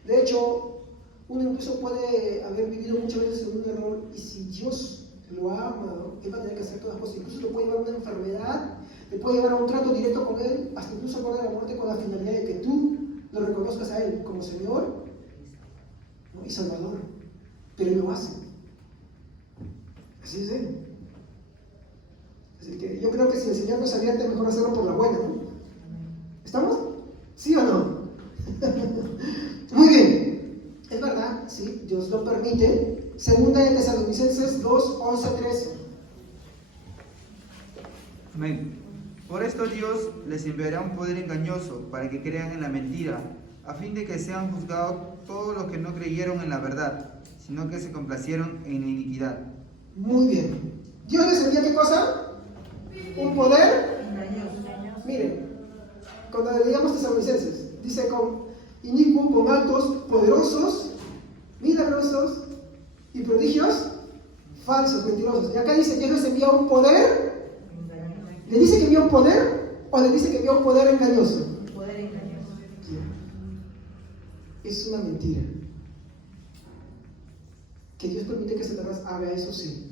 De hecho, uno incluso puede haber vivido muchas veces en un error, y si Dios lo ha amado, él va a tener que hacer todas las cosas. Incluso le puede llevar a una enfermedad, le puede llevar a un trato directo con él, hasta incluso al borde de la muerte, con la finalidad de que tú lo reconozcas a él como Señor y Salvador. Pero él lo hace. Así es él. Así que yo creo que si el Señor nos advierte, mejor hacerlo por la buena, ¿no? ¿Estamos? ¿Sí o no? Muy bien. Es verdad, sí, Dios lo permite. Segunda de Tesalonicenses 2, 11, 13. Amén. Por esto Dios les enviará un poder engañoso para que crean en la mentira, a fin de que sean juzgados todos los que no creyeron en la verdad, sino que se complacieron en la iniquidad. Muy bien. ¿Dios les envía qué cosa? Un poder Engañoso. Miren, cuando leíamos Tesalonicenses, dice con inicuo, con actos poderosos, milagrosos y prodigios falsos, mentirosos. Y acá dice que Dios les envía un poder. ¿Le dice que envía un poder o le dice que envía un poder engañoso? Poder engañoso. Es una mentira. Que Dios permite que Satanás haga eso, sí.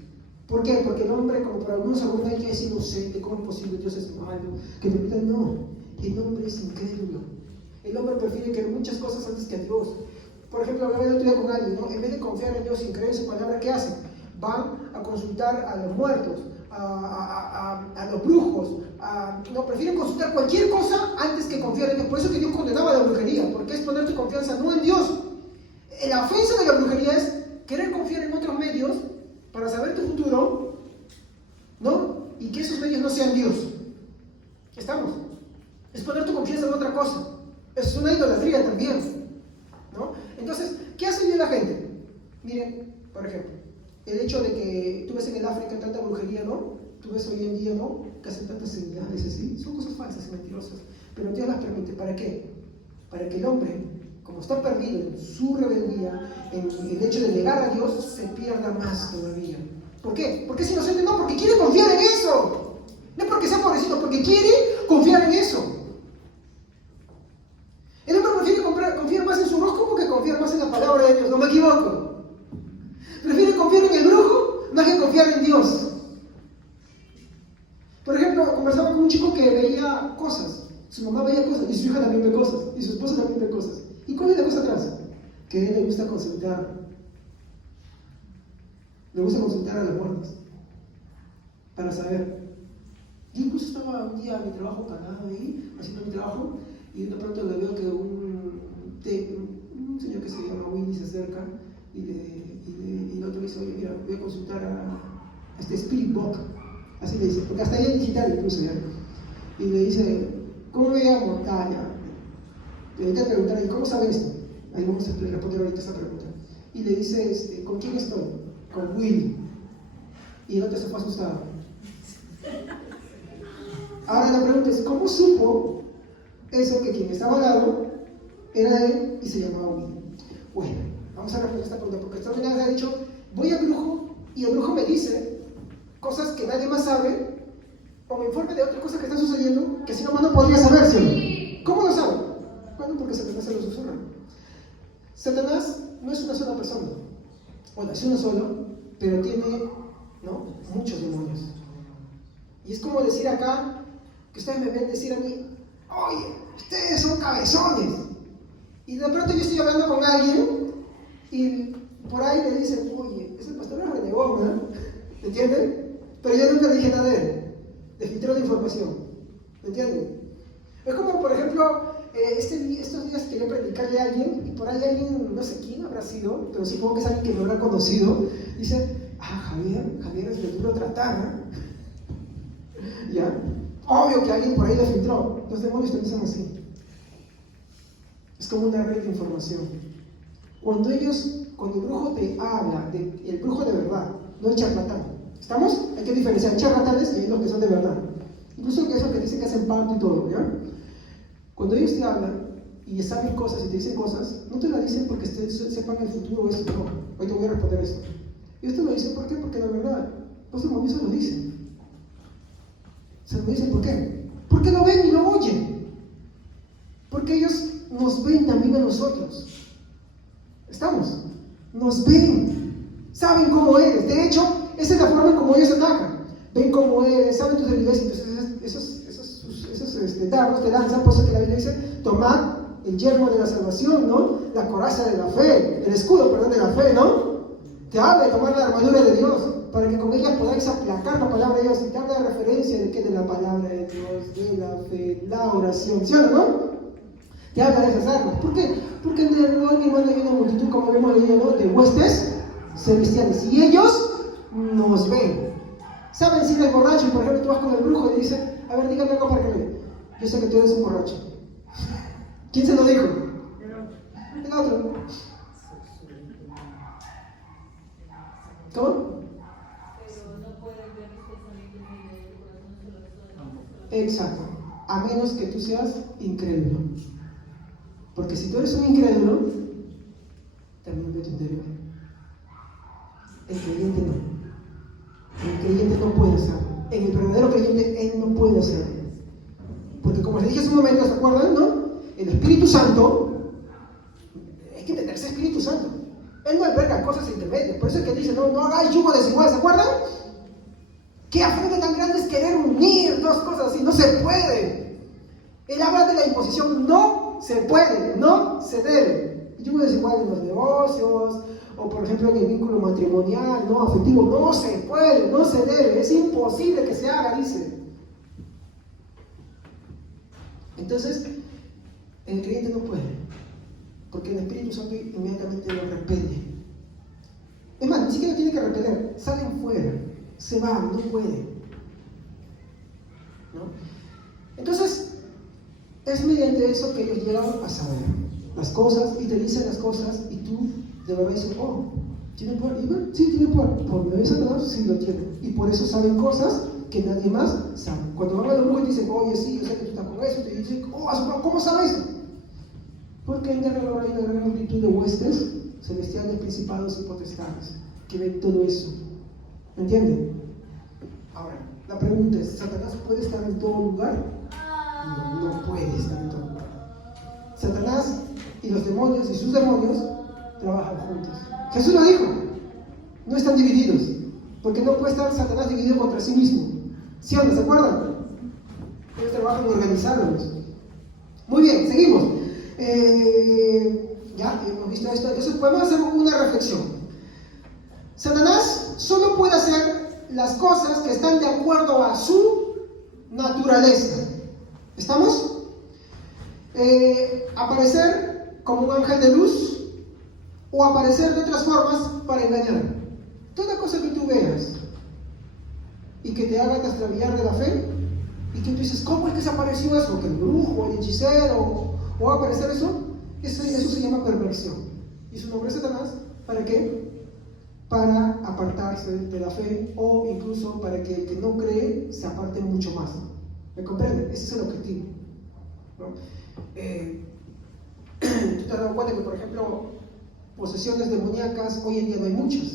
¿Por qué? Porque el hombre, como para algunos argumentos, hay que decir inocente, ¿cómo es posible? Dios es malo. Que permita, no. El hombre es incrédulo. El hombre prefiere creer muchas cosas antes que a Dios. Por ejemplo, hablaba el otro día con alguien, ¿no? En vez de confiar en Dios y creer en su palabra, ¿qué hacen? Van a consultar a los muertos, a los brujos, no, prefieren consultar cualquier cosa antes que confiar en Dios. Por eso que Dios condenaba la brujería, porque es poner tu confianza no en Dios. La ofensa de la brujería es querer confiar en otros medios para saber tu futuro, ¿no? Y que esos medios no sean Dios. ¿Estamos? Es poner tu confianza en otra cosa. Es una idolatría también, ¿no? Entonces, ¿qué hace bien la gente? Miren, por ejemplo, el hecho de que tú ves en el África tanta brujería, ¿no? Tú ves hoy en día, ¿no? Que hacen tantas señales así. Son cosas falsas y mentirosas. Pero Dios las permite. ¿Para qué? Para que el hombre, como está perdido en su rebeldía, en el hecho de negar a Dios, se pierda más todavía. ¿Por qué? ¿Porque es inocente? No, porque quiere confiar en eso. No porque sea pobrecito, porque quiere confiar en eso. El hombre prefiere confiar más en su horóscopo que confiar más en la palabra de Dios. No me equivoco. Prefiere confiar en el brujo más que confiar en Dios. Por ejemplo, conversaba con un chico que veía cosas. Su mamá veía cosas y su hija también ve cosas y su esposa también ve cosas. ¿Y cuál es la cosa atrás? Que a él le gusta consultar. Le gusta consultar a los muertos para saber. Yo incluso estaba un día en mi trabajo parado ahí, haciendo mi trabajo, y de pronto le veo que un señor que se llama Willy se acerca y el otro dice, oye, mira, voy a consultar a este Spirit Box. Así le dice, porque hasta ahí es digital incluso ya. Y le dice, ¿cómo me llamo? Ya. Le intenta preguntar, ¿y cómo sabe esto? Ahí vamos a responder ahorita esa pregunta. Y le dice, ¿con quién estoy? Con Willy. Y el otro se fue asustado. Ahora la pregunta es, ¿cómo supo eso que quien estaba al lado era él y se llamaba Willy? Bueno, vamos a responder esta pregunta, porque esta mañana ha dicho, voy al brujo y el brujo me dice cosas que nadie más sabe, o me informa de otras cosas que están sucediendo que si no más no podría saber, ¿sí? ¿Cómo lo sabe? Bueno, porque Satanás se lo susurra. Satanás no es una sola persona. Bueno, es uno solo, pero tiene, ¿no?, muchos demonios. Y es como decir acá, que ustedes me ven decir a mí, oye, ustedes son cabezones. Y de pronto yo estoy hablando con alguien y por ahí le dicen, oye, ese pastor es renegón, ¿no? ¿Me entienden? Pero yo nunca le dije nada de él. Le filtró la información. ¿Me entienden? Es como, por ejemplo, estos días quería predicarle a alguien y por ahí alguien, no sé quién habrá sido, pero supongo que es alguien que me habrá conocido, dice, Javier es de duro tratar, ¿eh? ¿Ya? Obvio que alguien por ahí lo filtró. Los demonios también son así. Es como una red de información. Cuando el brujo te habla, el brujo de verdad, no el charlatán. ¿Estamos? Hay que diferenciar charlatanes y los que son de verdad. Incluso esos que dicen que hacen pacto y todo, ¿ya? Cuando ellos te hablan y saben cosas y te dicen cosas, no te la dicen porque sepan el futuro o eso, no. Hoy te voy a responder esto. Ellos te lo dicen, ¿por qué? Porque la verdad, los demonios se lo dicen. Se lo dicen, ¿por qué? Porque lo ven y lo oyen. Porque ellos nos ven también a nosotros. ¿Estamos? Nos ven. Saben cómo eres. De hecho, esa es la forma en cómo ellos atacan. Ven cómo eres, saben tus debilidades. Entonces esos dardos te lanzan. Por eso que la Biblia dice, tomad el yelmo de la salvación, ¿no? La coraza de la fe, el escudo, perdón, de la fe, ¿no? Te habla de tomar la armadura de Dios, para que con ella podáis aplacar la palabra de Dios. Y te habla de referencia de qué, de la palabra de Dios, de la fe, la oración, ¿sí o no? Te habla de esas armas. ¿Por qué? Porque en el rol mismo hay una multitud, como hemos leído, ¿no?, de huestes celestiales. Y ellos nos ven. ¿Saben si eres borracho y por ejemplo tú vas con el brujo y dice, Yo sé que tú eres un borracho. ¿Quién se lo dijo? El otro. ¿Cómo? Exacto. A menos que tú seas incrédulo. Porque si tú eres un incrédulo, también ve tu interior. El creyente no. El creyente no puede hacerlo. En el verdadero creyente, él no puede hacerlo. Porque como les dije hace un momento, ¿se acuerdan? ¿No? El Espíritu Santo, hay que entenderse Espíritu Santo. Él no alberga cosas intermedias. Por eso es que dice, no hagáis yugo desigual, ¿se acuerdan? ¿Qué afrenta tan grande es querer unir dos cosas así? No se puede. Él habla de la imposición. No se puede, no se debe. Yugo desigual en los negocios, o por ejemplo en el vínculo matrimonial, no afectivo, no se puede, no se debe. Es imposible que se haga, dice. Entonces, el creyente no puede, porque el Espíritu Santo inmediatamente lo repele. Es más, ni siquiera tiene que repeler, salen fuera, se van, no pueden. ¿No? Entonces, es mediante eso que ellos llegan a saber las cosas y te dicen las cosas y tú de verdad dices, oh, ¿tiene poder? Sí, tiene poder. Por medio de Satanás sí lo tiene. Y por eso saben cosas que nadie más sabe. Cuando van a la bruja y te dicen, oye, sí, yo sé que tú estás con eso, y te dicen, oh, ¿cómo sabes eso? Porque en derredor hay una gran multitud de huestes celestiales, principados y potestades que ven todo eso. ¿Me entienden? Ahora, la pregunta es, ¿Satanás puede estar en todo lugar? No puede estar en todo lugar. Satanás y los demonios y sus demonios trabajan juntos. Jesús lo dijo, no están divididos, porque no puede estar Satanás dividido contra sí mismo. ¿Sí o no? ¿Se acuerdan? Ellos trabajan organizados. Muy bien, seguimos. Ya hemos visto esto. Entonces podemos hacer una reflexión. Satanás solo puede hacer las cosas que están de acuerdo a su naturaleza. ¿Estamos? Aparecer como un ángel de luz o aparecer de otras formas para engañar. Toda cosa que tú veas y que te haga extraviar de la fe y que tú dices, ¿cómo es que se apareció eso? Que el brujo, el hechicero, o va a aparecer eso, eso se llama perversión. Y su nombre es Satanás. ¿Para qué? Para apartarse de la fe o incluso para que el que no cree se aparte mucho más. ¿Me comprenden? Ese es el objetivo, ¿no? Tú te has dado cuenta que, por ejemplo, posesiones demoníacas hoy en día no hay muchas,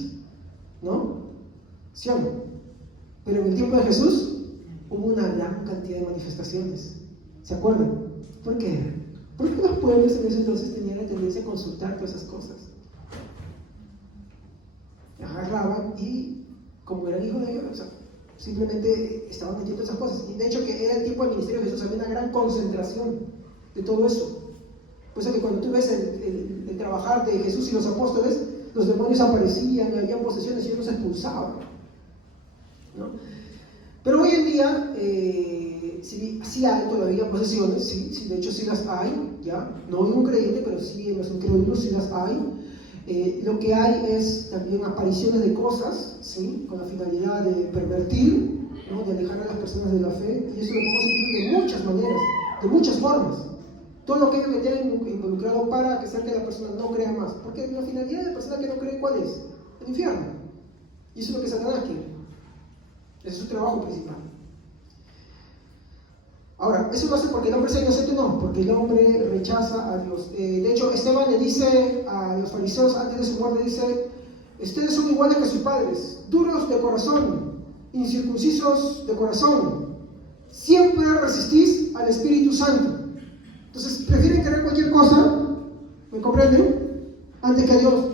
¿no? ¿Sí o no? Pero en el tiempo de Jesús hubo una gran cantidad de manifestaciones. ¿Se acuerdan? ¿Por qué? Porque los pueblos en ese entonces tenían la tendencia a consultar todas esas cosas. Agarraban y, como eran hijos de Dios, o sea, simplemente estaban metiendo esas cosas. Y de hecho que era el tiempo del ministerio de Jesús, había una gran concentración de todo eso. Por eso que cuando tú ves el trabajar de Jesús y los apóstoles, los demonios aparecían, había posesiones y ellos los expulsaban, ¿no? Pero hoy en día sí hay todavía posesiones, sí, de hecho sí las hay, ¿ya? No en un creyente, pero sí en los incrédulos sí las hay. Lo que hay es también apariciones de cosas, ¿sí? Con la finalidad de pervertir, ¿no? De alejar a las personas de la fe, y eso lo podemos incluir de muchas maneras, de muchas formas. Todo aquello que esté involucrado para que la persona no crea más. Porque la finalidad de la persona que no cree, ¿cuál es? El infierno. Y eso es lo que Satanás quiere. Ese es su trabajo principal. Ahora, ¿eso lo hace porque el hombre sea inocente? No, porque el hombre rechaza a Dios. De hecho, Esteban le dice a los fariseos antes de su muerte, dice, ustedes son iguales que sus padres, duros de corazón, incircuncisos de corazón, siempre resistís al Espíritu Santo. Entonces, prefieren querer cualquier cosa, ¿me comprenden? Antes que a Dios.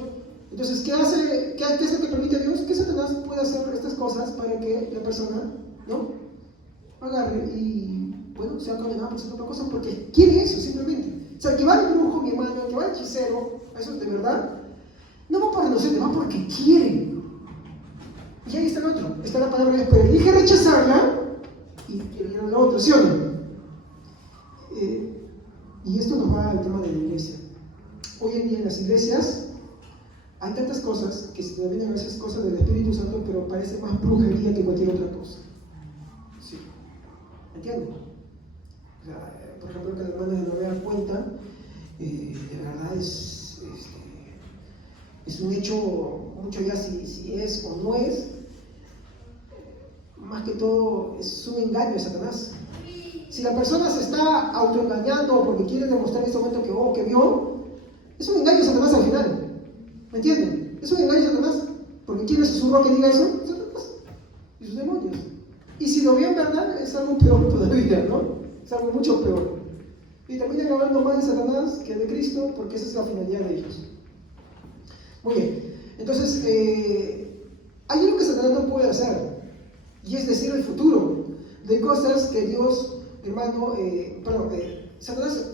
Entonces, ¿qué es lo que permite a Dios? Que Satanás pueda hacer estas cosas para que la persona, ¿no? Agarre y, bueno, sea condenada por hacer otra cosa porque quiere eso, simplemente. O sea, que va el brujo, mi hermano, que va el hechicero, eso de verdad, no va por inocente, va porque quiere. Y ahí está el otro, está la palabra de Dios, pero elige rechazarla y quiere ir a la otra, ¿sí o no? Y esto nos va al tema de la iglesia. Hoy en día en las iglesias hay tantas cosas que se denominan a veces cosas del Espíritu Santo, pero parece más brujería que cualquier otra cosa. ¿Sí? ¿Entienden? O sea, por ejemplo, que el hermano de Norea cuenta, de verdad es un hecho, mucho ya si es o no es, más que todo es un engaño de Satanás. Si la persona se está autoengañando porque quiere demostrar en este momento que vio, es un engaño de Satanás al final. ¿Me entienden? Es un engaño de Satanás. Porque ¿quién le susurró que diga eso? Satanás y sus demonios. Y si lo vio en verdad, es algo peor todavía, ¿no? Es algo mucho peor. Y terminan hablando más de Satanás que de Cristo, porque esa es la finalidad de ellos. Muy bien. Entonces, hay algo que Satanás no puede hacer, y es decir el futuro de cosas que Dios, hermano, Satanás,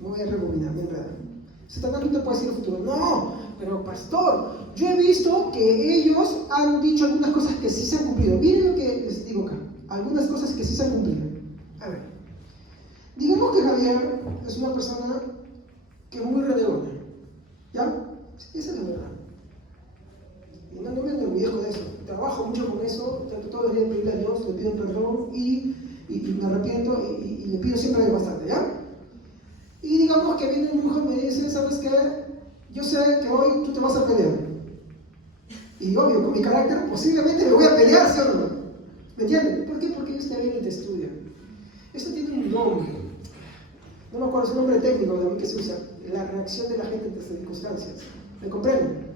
me voy a rebobinar, me enredo. Satanás no te puede decir el futuro. No, pero pastor, yo he visto que ellos han dicho algunas cosas que sí se han cumplido. Miren lo que les digo acá, algunas cosas que sí se han cumplido. A ver, digamos que Javier es una persona que es muy renegona, ¿ya? Esa es la verdad. Y no me enorgullezco de eso. Trabajo mucho con eso, trato todos los días de pedirle a Dios, le pido perdón y me arrepiento y le pido siempre bastante, ¿ya? Y digamos que viene un hijo y me dice, ¿sabes qué? Yo sé que hoy tú te vas a pelear. Y obvio, con mi carácter posiblemente me voy a pelear, ¿sí o no? ¿Me entienden? ¿Por qué? Porque ellos te ven y te estudian. Esto tiene un nombre. No me acuerdo su nombre técnico de que se usa. La reacción de la gente ante circunstancias. ¿Me comprenden?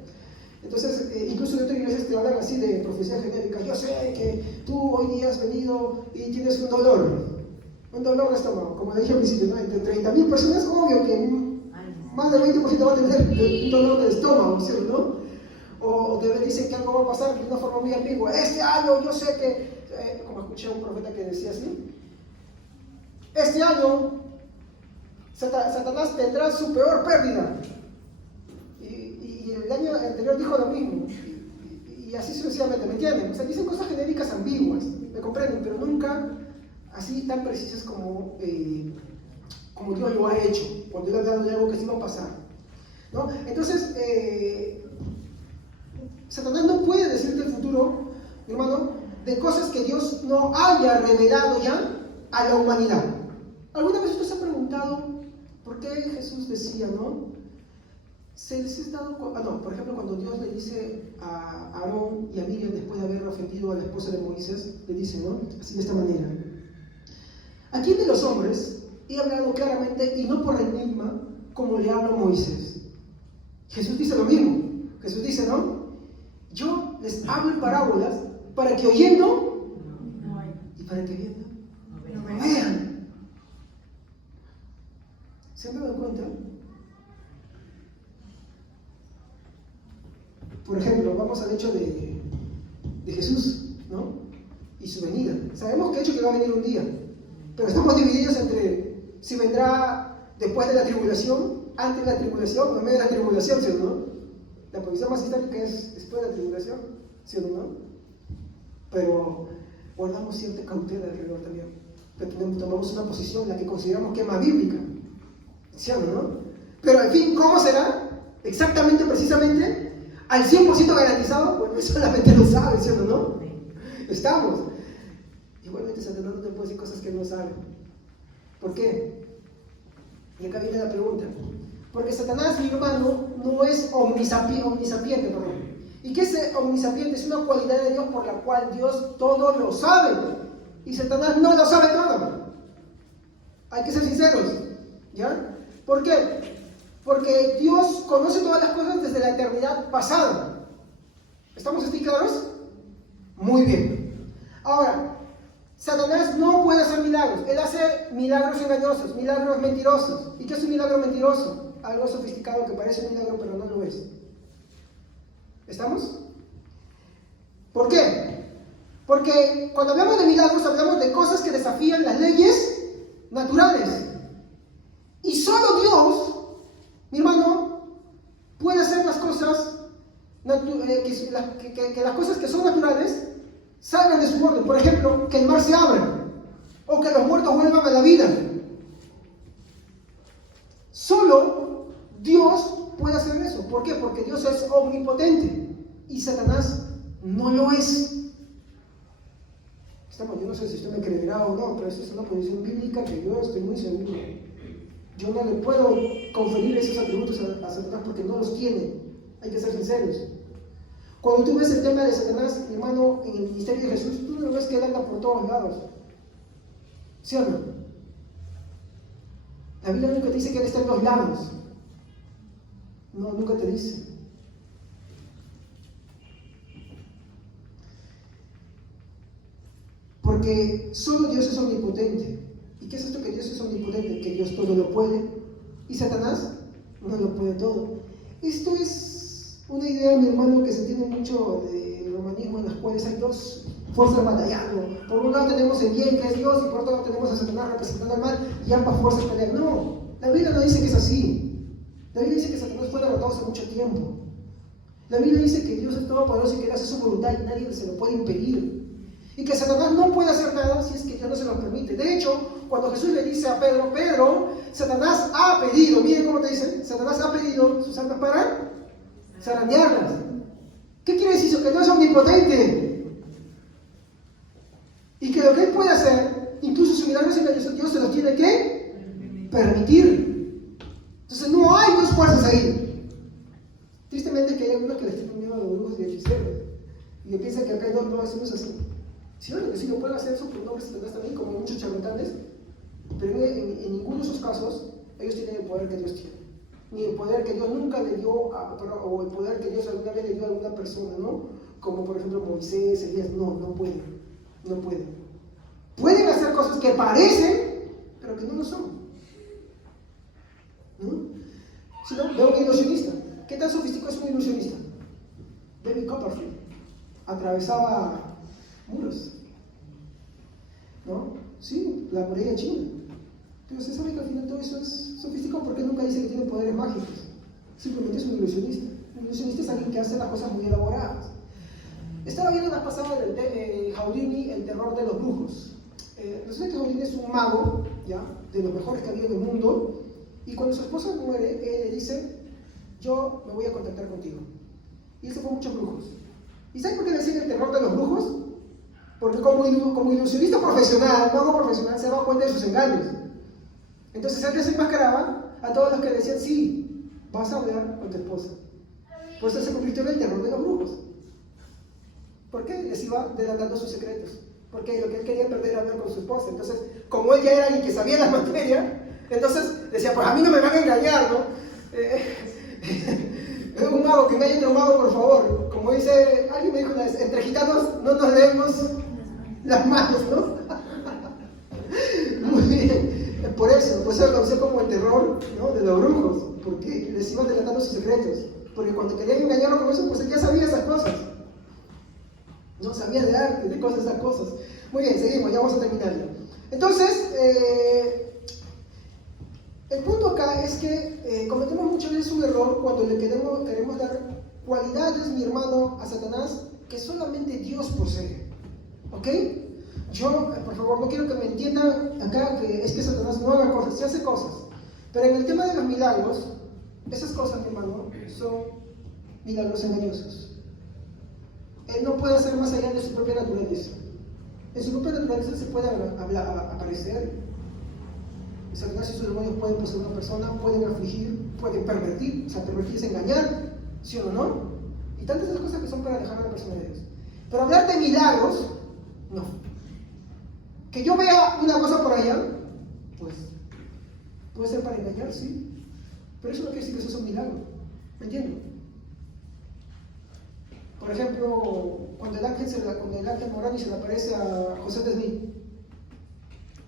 Entonces, incluso en otras iglesias te hablan así de profecía genérica. Yo sé que tú hoy día has venido y tienes un dolor de estómago. Como le dije al principio, ¿no? Entre 30.000 personas, obvio que más del 20% va a tener un dolor de estómago, ¿cierto? O te dicen que algo va a pasar de una forma muy ambigua. Este año yo sé que, como escuché a un profeta que decía así, este año Satanás tendrá su peor pérdida. Y el año anterior dijo lo mismo. Y así sucesivamente, ¿me entienden? O sea, dicen cosas genéricas ambiguas, ¿me comprenden? Pero nunca así tan precisas como Dios lo ha hecho, cuando Dios ha hablado de algo que sí va a pasar, ¿no? Entonces, Satanás no puede decirte el futuro, hermano, de cosas que Dios no haya revelado ya a la humanidad. ¿Alguna vez usted se ha preguntado por qué Jesús decía, no? Se les ha dado, por ejemplo, cuando Dios le dice a Aarón y a Miriam, después de haber ofendido a la esposa de Moisés, le dice, ¿no? Así de esta manera: ¿a quién de los hombres he hablado claramente y no por enigma como le hablo a Moisés? Jesús dice lo mismo. Jesús dice, ¿no? Yo les hablo en parábolas para que oyendo y para que viendo no vean. ¿Se han dado cuenta? Por ejemplo, vamos al hecho de Jesús, ¿no? Y su venida. Sabemos que el hecho que va a venir un día, pero estamos divididos entre si vendrá después de la tribulación, antes de la tribulación o en medio de la tribulación, ¿sí o no? La posición más histórica es después de la tribulación, ¿sí o no? Pero guardamos cierta cautela alrededor también. Pero tomamos una posición la que consideramos que es más bíblica, ¿sí o no? Pero al fin, ¿cómo será? Exactamente, precisamente, al 100% garantizado. Bueno, eso solamente lo sabe, ¿sí o no? Estamos. Igualmente Satanás no te puede decir cosas que no sabe. ¿Por qué? Y acá viene la pregunta. Porque Satanás, mi hermano, no es omnisapiente, perdón. ¿Y qué es omnisapiente? Es una cualidad de Dios por la cual Dios todo lo sabe. Y Satanás no lo sabe todo. Hay que ser sinceros, ¿ya? ¿Por qué? Porque Dios conoce todas las cosas desde la eternidad pasada. ¿Estamos así claros? Muy bien. Ahora, Satanás no puede hacer milagros. Él hace milagros engañosos, milagros mentirosos. ¿Y qué es un milagro mentiroso? Algo sofisticado que parece un milagro pero no lo es. ¿Estamos? ¿Por qué? Porque cuando hablamos de milagros hablamos de cosas que desafían las leyes naturales. Y solo Dios, mi hermano, puede hacer las cosas, que las cosas que son naturales salgan de su orden. Por ejemplo, que el mar se abra o que los muertos vuelvan a la vida. Solo Dios puede hacer eso. ¿Por qué? Porque Dios es omnipotente y Satanás no lo es. Yo no sé si usted me cree, exagerado o no, pero esa es una posición bíblica que yo estoy muy seguro. Yo no le puedo conferir esos atributos a Satanás porque no los tiene. Hay que ser sinceros. Cuando tú ves el tema de Satanás, mi hermano, en el ministerio de Jesús, tú no lo ves que él anda por todos lados. ¿Sí o no? La Biblia nunca te dice que él está en los lados. No, nunca te dice. Porque solo Dios es omnipotente. ¿Y qué es esto que Dios es omnipotente? Que Dios todo lo puede y Satanás no lo puede todo. Esto es una idea, mi hermano, que se tiene mucho del romanismo, en las cuales hay dos fuerzas batallando. Por un lado tenemos el bien, que es Dios, y por otro lado tenemos a Satanás representando al mal, y ambas fuerzas pelean. No, la Biblia no dice que es así. La Biblia dice que Satanás fue derrotado hace mucho tiempo. La Biblia dice que Dios es todopoderoso y que Él hace su voluntad y nadie se lo puede impedir. Y que Satanás no puede hacer nada si es que Dios no se lo permite. De hecho, cuando Jesús le dice a Pedro, Pedro, Satanás ha pedido, miren cómo te dice, Satanás ha pedido sus armas para zarandearlas. ¿Qué quiere decir eso? Que no es omnipotente. Y que lo que Él puede hacer, incluso sus milagros engañosos, Dios se los tiene que permitir. Entonces no hay dos fuerzas ahí. Tristemente que hay algunos que les tienen miedo a los brujos y hechiceros. Y que piensan que acá no hacemos así. Sí, bueno, que sí lo pueden hacer eso por nombre de Satanás también, como muchos charlatanes, pero en ninguno de esos casos ellos tienen el poder que Dios tiene. Ni el poder que Dios nunca le dio, o el poder que Dios alguna vez le dio a alguna persona, ¿no? Como por ejemplo Moisés, Elías, no pueden. No pueden. Pueden hacer cosas que parecen, pero que no lo son. ¿No? Si no, veo un ilusionista. ¿Qué tan sofisticado es un ilusionista? David Copperfield atravesaba muros, ¿no? Sí, la muralla china. Pero se sabe que al final todo eso es sofisticado porque nunca dice que tiene poderes mágicos. Simplemente es un ilusionista. Un ilusionista es alguien que hace las cosas muy elaboradas. Estaba viendo la pasada de Houdini, el terror de los brujos. Resulta que Houdini es un mago, ¿ya? De los mejores que había en el mundo, y cuando su esposa muere, él le dice, yo me voy a contactar contigo. Y él se fue a muchos brujos. ¿Y saben por qué le decían el terror de los brujos? Porque como ilusionista profesional, mago profesional, se daba cuenta de sus engaños. Entonces él desenmascaraba a todos los que decían, sí, vas a hablar con tu esposa. Por eso se convirtió en el terror de los brujos. ¿Por qué? Les iba delatando sus secretos. Porque lo que él quería perder era hablar con su esposa. Entonces, como él ya era alguien que sabía la materia, entonces decía, pues a mí no me van a engañar, ¿no? Un mago que engañe a otro mago, por favor. Como dice, alguien me dijo una vez, entre gitanos no nos leemos las manos, ¿no? Muy bien. Por eso lo conocí como el terror, ¿no? De los brujos. Porque les iban delatando sus secretos. Porque cuando querían engañarlo con eso, pues él ya sabía esas cosas. No sabía de arte, de cosas, esas cosas. Muy bien, seguimos, ya vamos a terminar ya. Entonces, el punto acá es que cometemos muchas veces un error cuando le queremos dar cualidades, mi hermano, a Satanás que solamente Dios posee. ¿Ok? Yo, por favor, no quiero que me entiendan acá que es que Satanás no haga cosas, sí hace cosas. Pero en el tema de los milagros, esas cosas, mi hermano, son milagros engañosos. Él no puede hacer más allá de su propia naturaleza. En su propia naturaleza se puede aparecer. Satanás y sus demonios pueden poseer a una persona, pueden afligir, pueden pervertir. O sea, pervertir es engañar, ¿sí o no? Y tantas esas cosas que son para alejar a la persona de Dios. Pero hablar de milagros, no. Que yo vea una cosa por allá, pues, puede ser para engañar, sí. Pero eso no quiere decir que eso es un milagro. ¿Me entienden? Por ejemplo, cuando el ángel Morani se le aparece a José de Smith,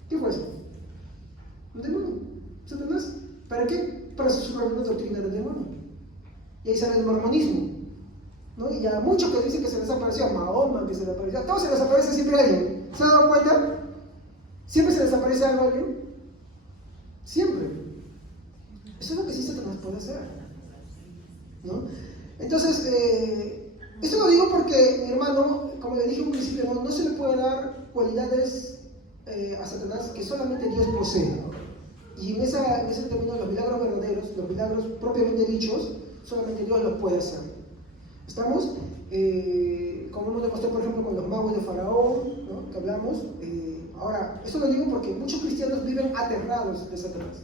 ¿qué fue eso? Un demonio, Satanás. ¿Para qué? Para susurrar una doctrina del demonio. Y ahí sale el mormonismo, ¿no? Y a muchos que dicen que se les apareció, a Mahoma que se les apareció, a todos se les aparece siempre alguien. ¿Se han dado cuenta? Siempre se les aparece algo a alguien. Siempre. Eso es lo que sí Satanás puede hacer, ¿no? Entonces, esto lo digo porque, mi hermano, como le dije en un principio, no se le puede dar cualidades a Satanás que solamente Dios posee. Y en ese término, los milagros verdaderos, los milagros propiamente dichos, solamente Dios los puede hacer. ¿Estamos? Como hemos demostrado, por ejemplo, con los magos de Faraón, ¿no? Que hablamos, Ahora, eso lo digo porque muchos cristianos viven aterrados de Satanás.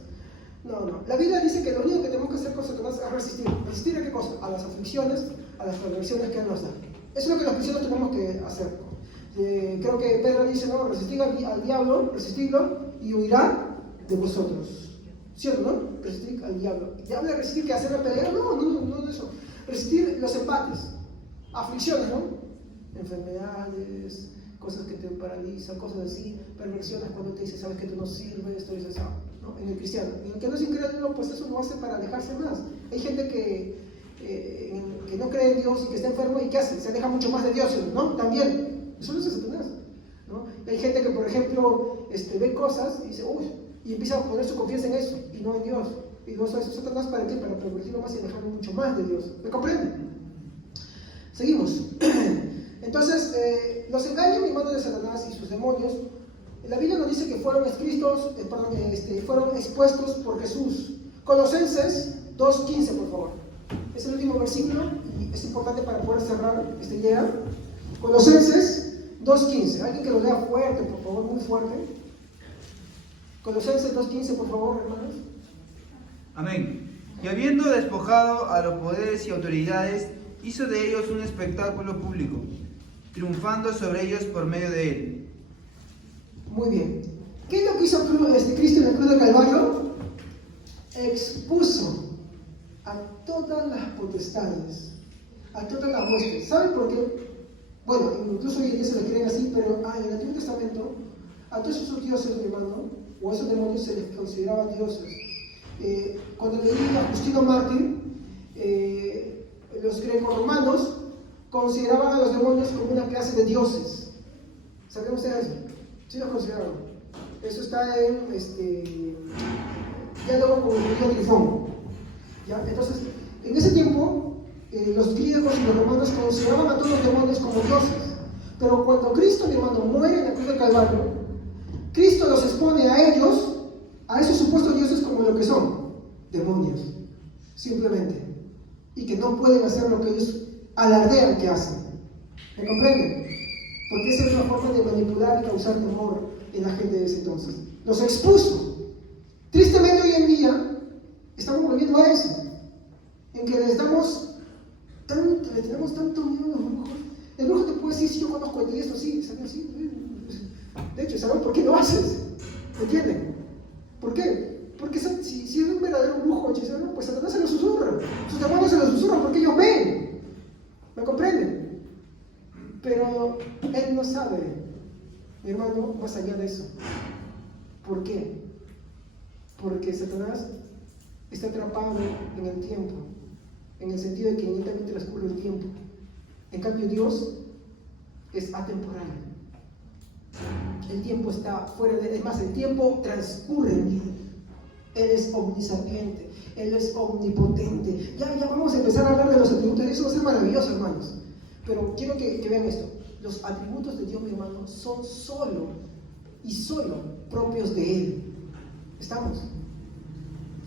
No. La Biblia dice que lo único que tenemos que hacer con Satanás es resistir. ¿Resistir a qué cosa? A las aflicciones, a las perversiones que Él nos da. Eso es lo que los cristianos tenemos que hacer. Creo que Pedro dice, no, resistid al diablo, resistidlo y huirá de vosotros. ¿Cierto, no? Resistir al diablo. ¿Diablo resistir que hacer la pelea? No eso. Resistir los embates, aflicciones, ¿no? Enfermedades, cosas que te paralizan, cosas así, perversiones cuando te dice, sabes que tú no sirves, tú dices, ¿no? En el cristiano. En el que no es incrédulo, pues eso lo hace para alejarse más. Hay gente que no cree en Dios y que está enfermo y ¿qué hace? Se aleja mucho más de Dios, ¿no? También. Eso no es Satanás, ¿no? Hay gente que, por ejemplo, ve cosas y dice, uy, y empieza a poner su confianza en eso y no en Dios. Y Dios hace Satanás para qué? Para pervertirlo más y alejarlo mucho más de Dios. ¿Me comprenden? Seguimos. Entonces, los engaños, hermanos, de Satanás y sus demonios, la Biblia nos dice que fueron fueron expuestos por Jesús. Colosenses 2:15, por favor. Es el último versículo y es importante para poder cerrar esta idea. Colosenses 2:15. Alguien que lo lea fuerte, por favor, muy fuerte. Colosenses 2:15, por favor, hermanos. Amén. Y habiendo despojado a los poderes y autoridades, hizo de ellos un espectáculo público, triunfando sobre ellos por medio de él. Muy bien. ¿Qué es lo que hizo Cristo en la cruz del Calvario? Expuso a todas las potestades, a todas las huestes. ¿Saben por qué? Bueno, incluso hoy en día se le creen así, pero en el Antiguo Testamento, a todos esos dioses, mi hermano, o a esos demonios se les consideraba dioses. Cuando leí a Justino Mártir, los greco-romanos consideraban a los demonios como una clase de dioses. ¿Saben ustedes eso? Sí los consideraban. Eso está en diálogo con el judío Trifón. ¿Ya? Entonces, en ese tiempo, los griegos y los romanos consideraban a todos los demonios como dioses. Pero cuando Cristo, mi hermano, muere en la cruz del Calvario, Cristo los expone a ellos, a esos supuestos dioses, como lo que son, demonios, simplemente. Y que no pueden hacer lo que ellos alardean que hacen. ¿Me comprenden? Porque esa es una forma de manipular y causar temor en la gente de ese entonces. Los expuso. Tristemente hoy en día estamos volviendo a eso, en que le tenemos tanto miedo a los brujos. El brujo te puede decir, si yo conozco a ti esto, sí, ¿sabes? Sí. De hecho, ¿saben por qué lo haces? ¿Me entienden? ¿Por qué? Porque si es un verdadero brujo hechicero, pues Satanás se lo susurra, sus demonios se lo susurran porque ellos ven. ¿Me comprenden? Pero él no sabe, mi hermano, más allá de eso. ¿Por qué? Porque Satanás está atrapado en el tiempo, en el sentido de que inmediatamente transcurre el tiempo. En cambio, Dios es atemporal. El tiempo está fuera de... Es más, el tiempo transcurre en Él. Él es omnisapiente, Él es omnipotente. Ya vamos a empezar a hablar de los atributos. Eso va a ser maravilloso, hermanos. Pero quiero que vean esto. Los atributos de Dios, mi hermano, son solo propios de Él. ¿Estamos?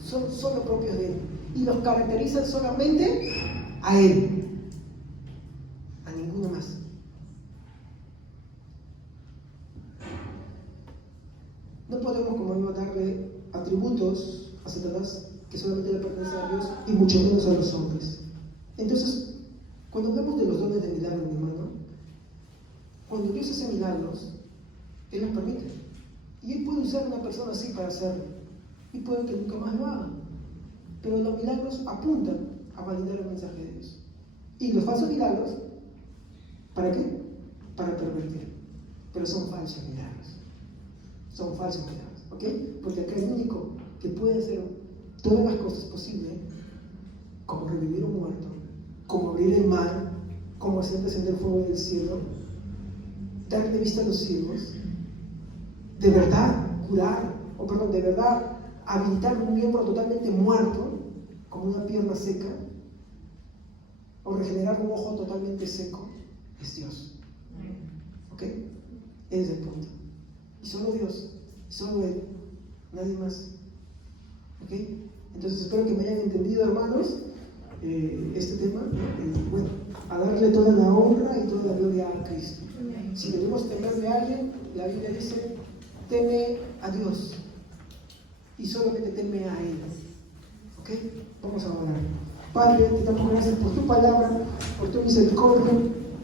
Son solo propios de Él. Y los caracterizan solamente a Él. A ninguno más. No podemos, como digo, darle atributos a Satanás que solamente le pertenecen a Dios y mucho menos a los hombres. Entonces, cuando hablamos de los dones de milagro, mi hermano, cuando Dios hace milagros, Él los permite. Y Él puede usar a una persona así para hacerlo. Y puede que nunca más lo haga. Pero los milagros apuntan a validar el mensaje de Dios. Y los falsos milagros, ¿para qué? Para pervertir. Pero son falsos milagros. Son falsos milagros, ¿ok? Porque acá el único que puede hacer todas las cosas posibles, como revivir un muerto, como abrir el mar, como hacer descender fuego del cielo, darle vista a los ciegos, de verdad curar, de verdad habilitar un miembro totalmente muerto, como una pierna seca, o regenerar un ojo totalmente seco, es Dios. ¿Ok? Ese es el punto. Y solo Dios, solo Él, nadie más. ¿Ok? Entonces espero que me hayan entendido, hermanos, este tema. Bueno, a darle toda la honra y toda la gloria a Cristo. Si debemos temerle a alguien, la Biblia dice teme a Dios y solamente teme a Él. ¿Ok? Vamos a orar. Padre, te damos gracias por tu palabra, por tu misericordia.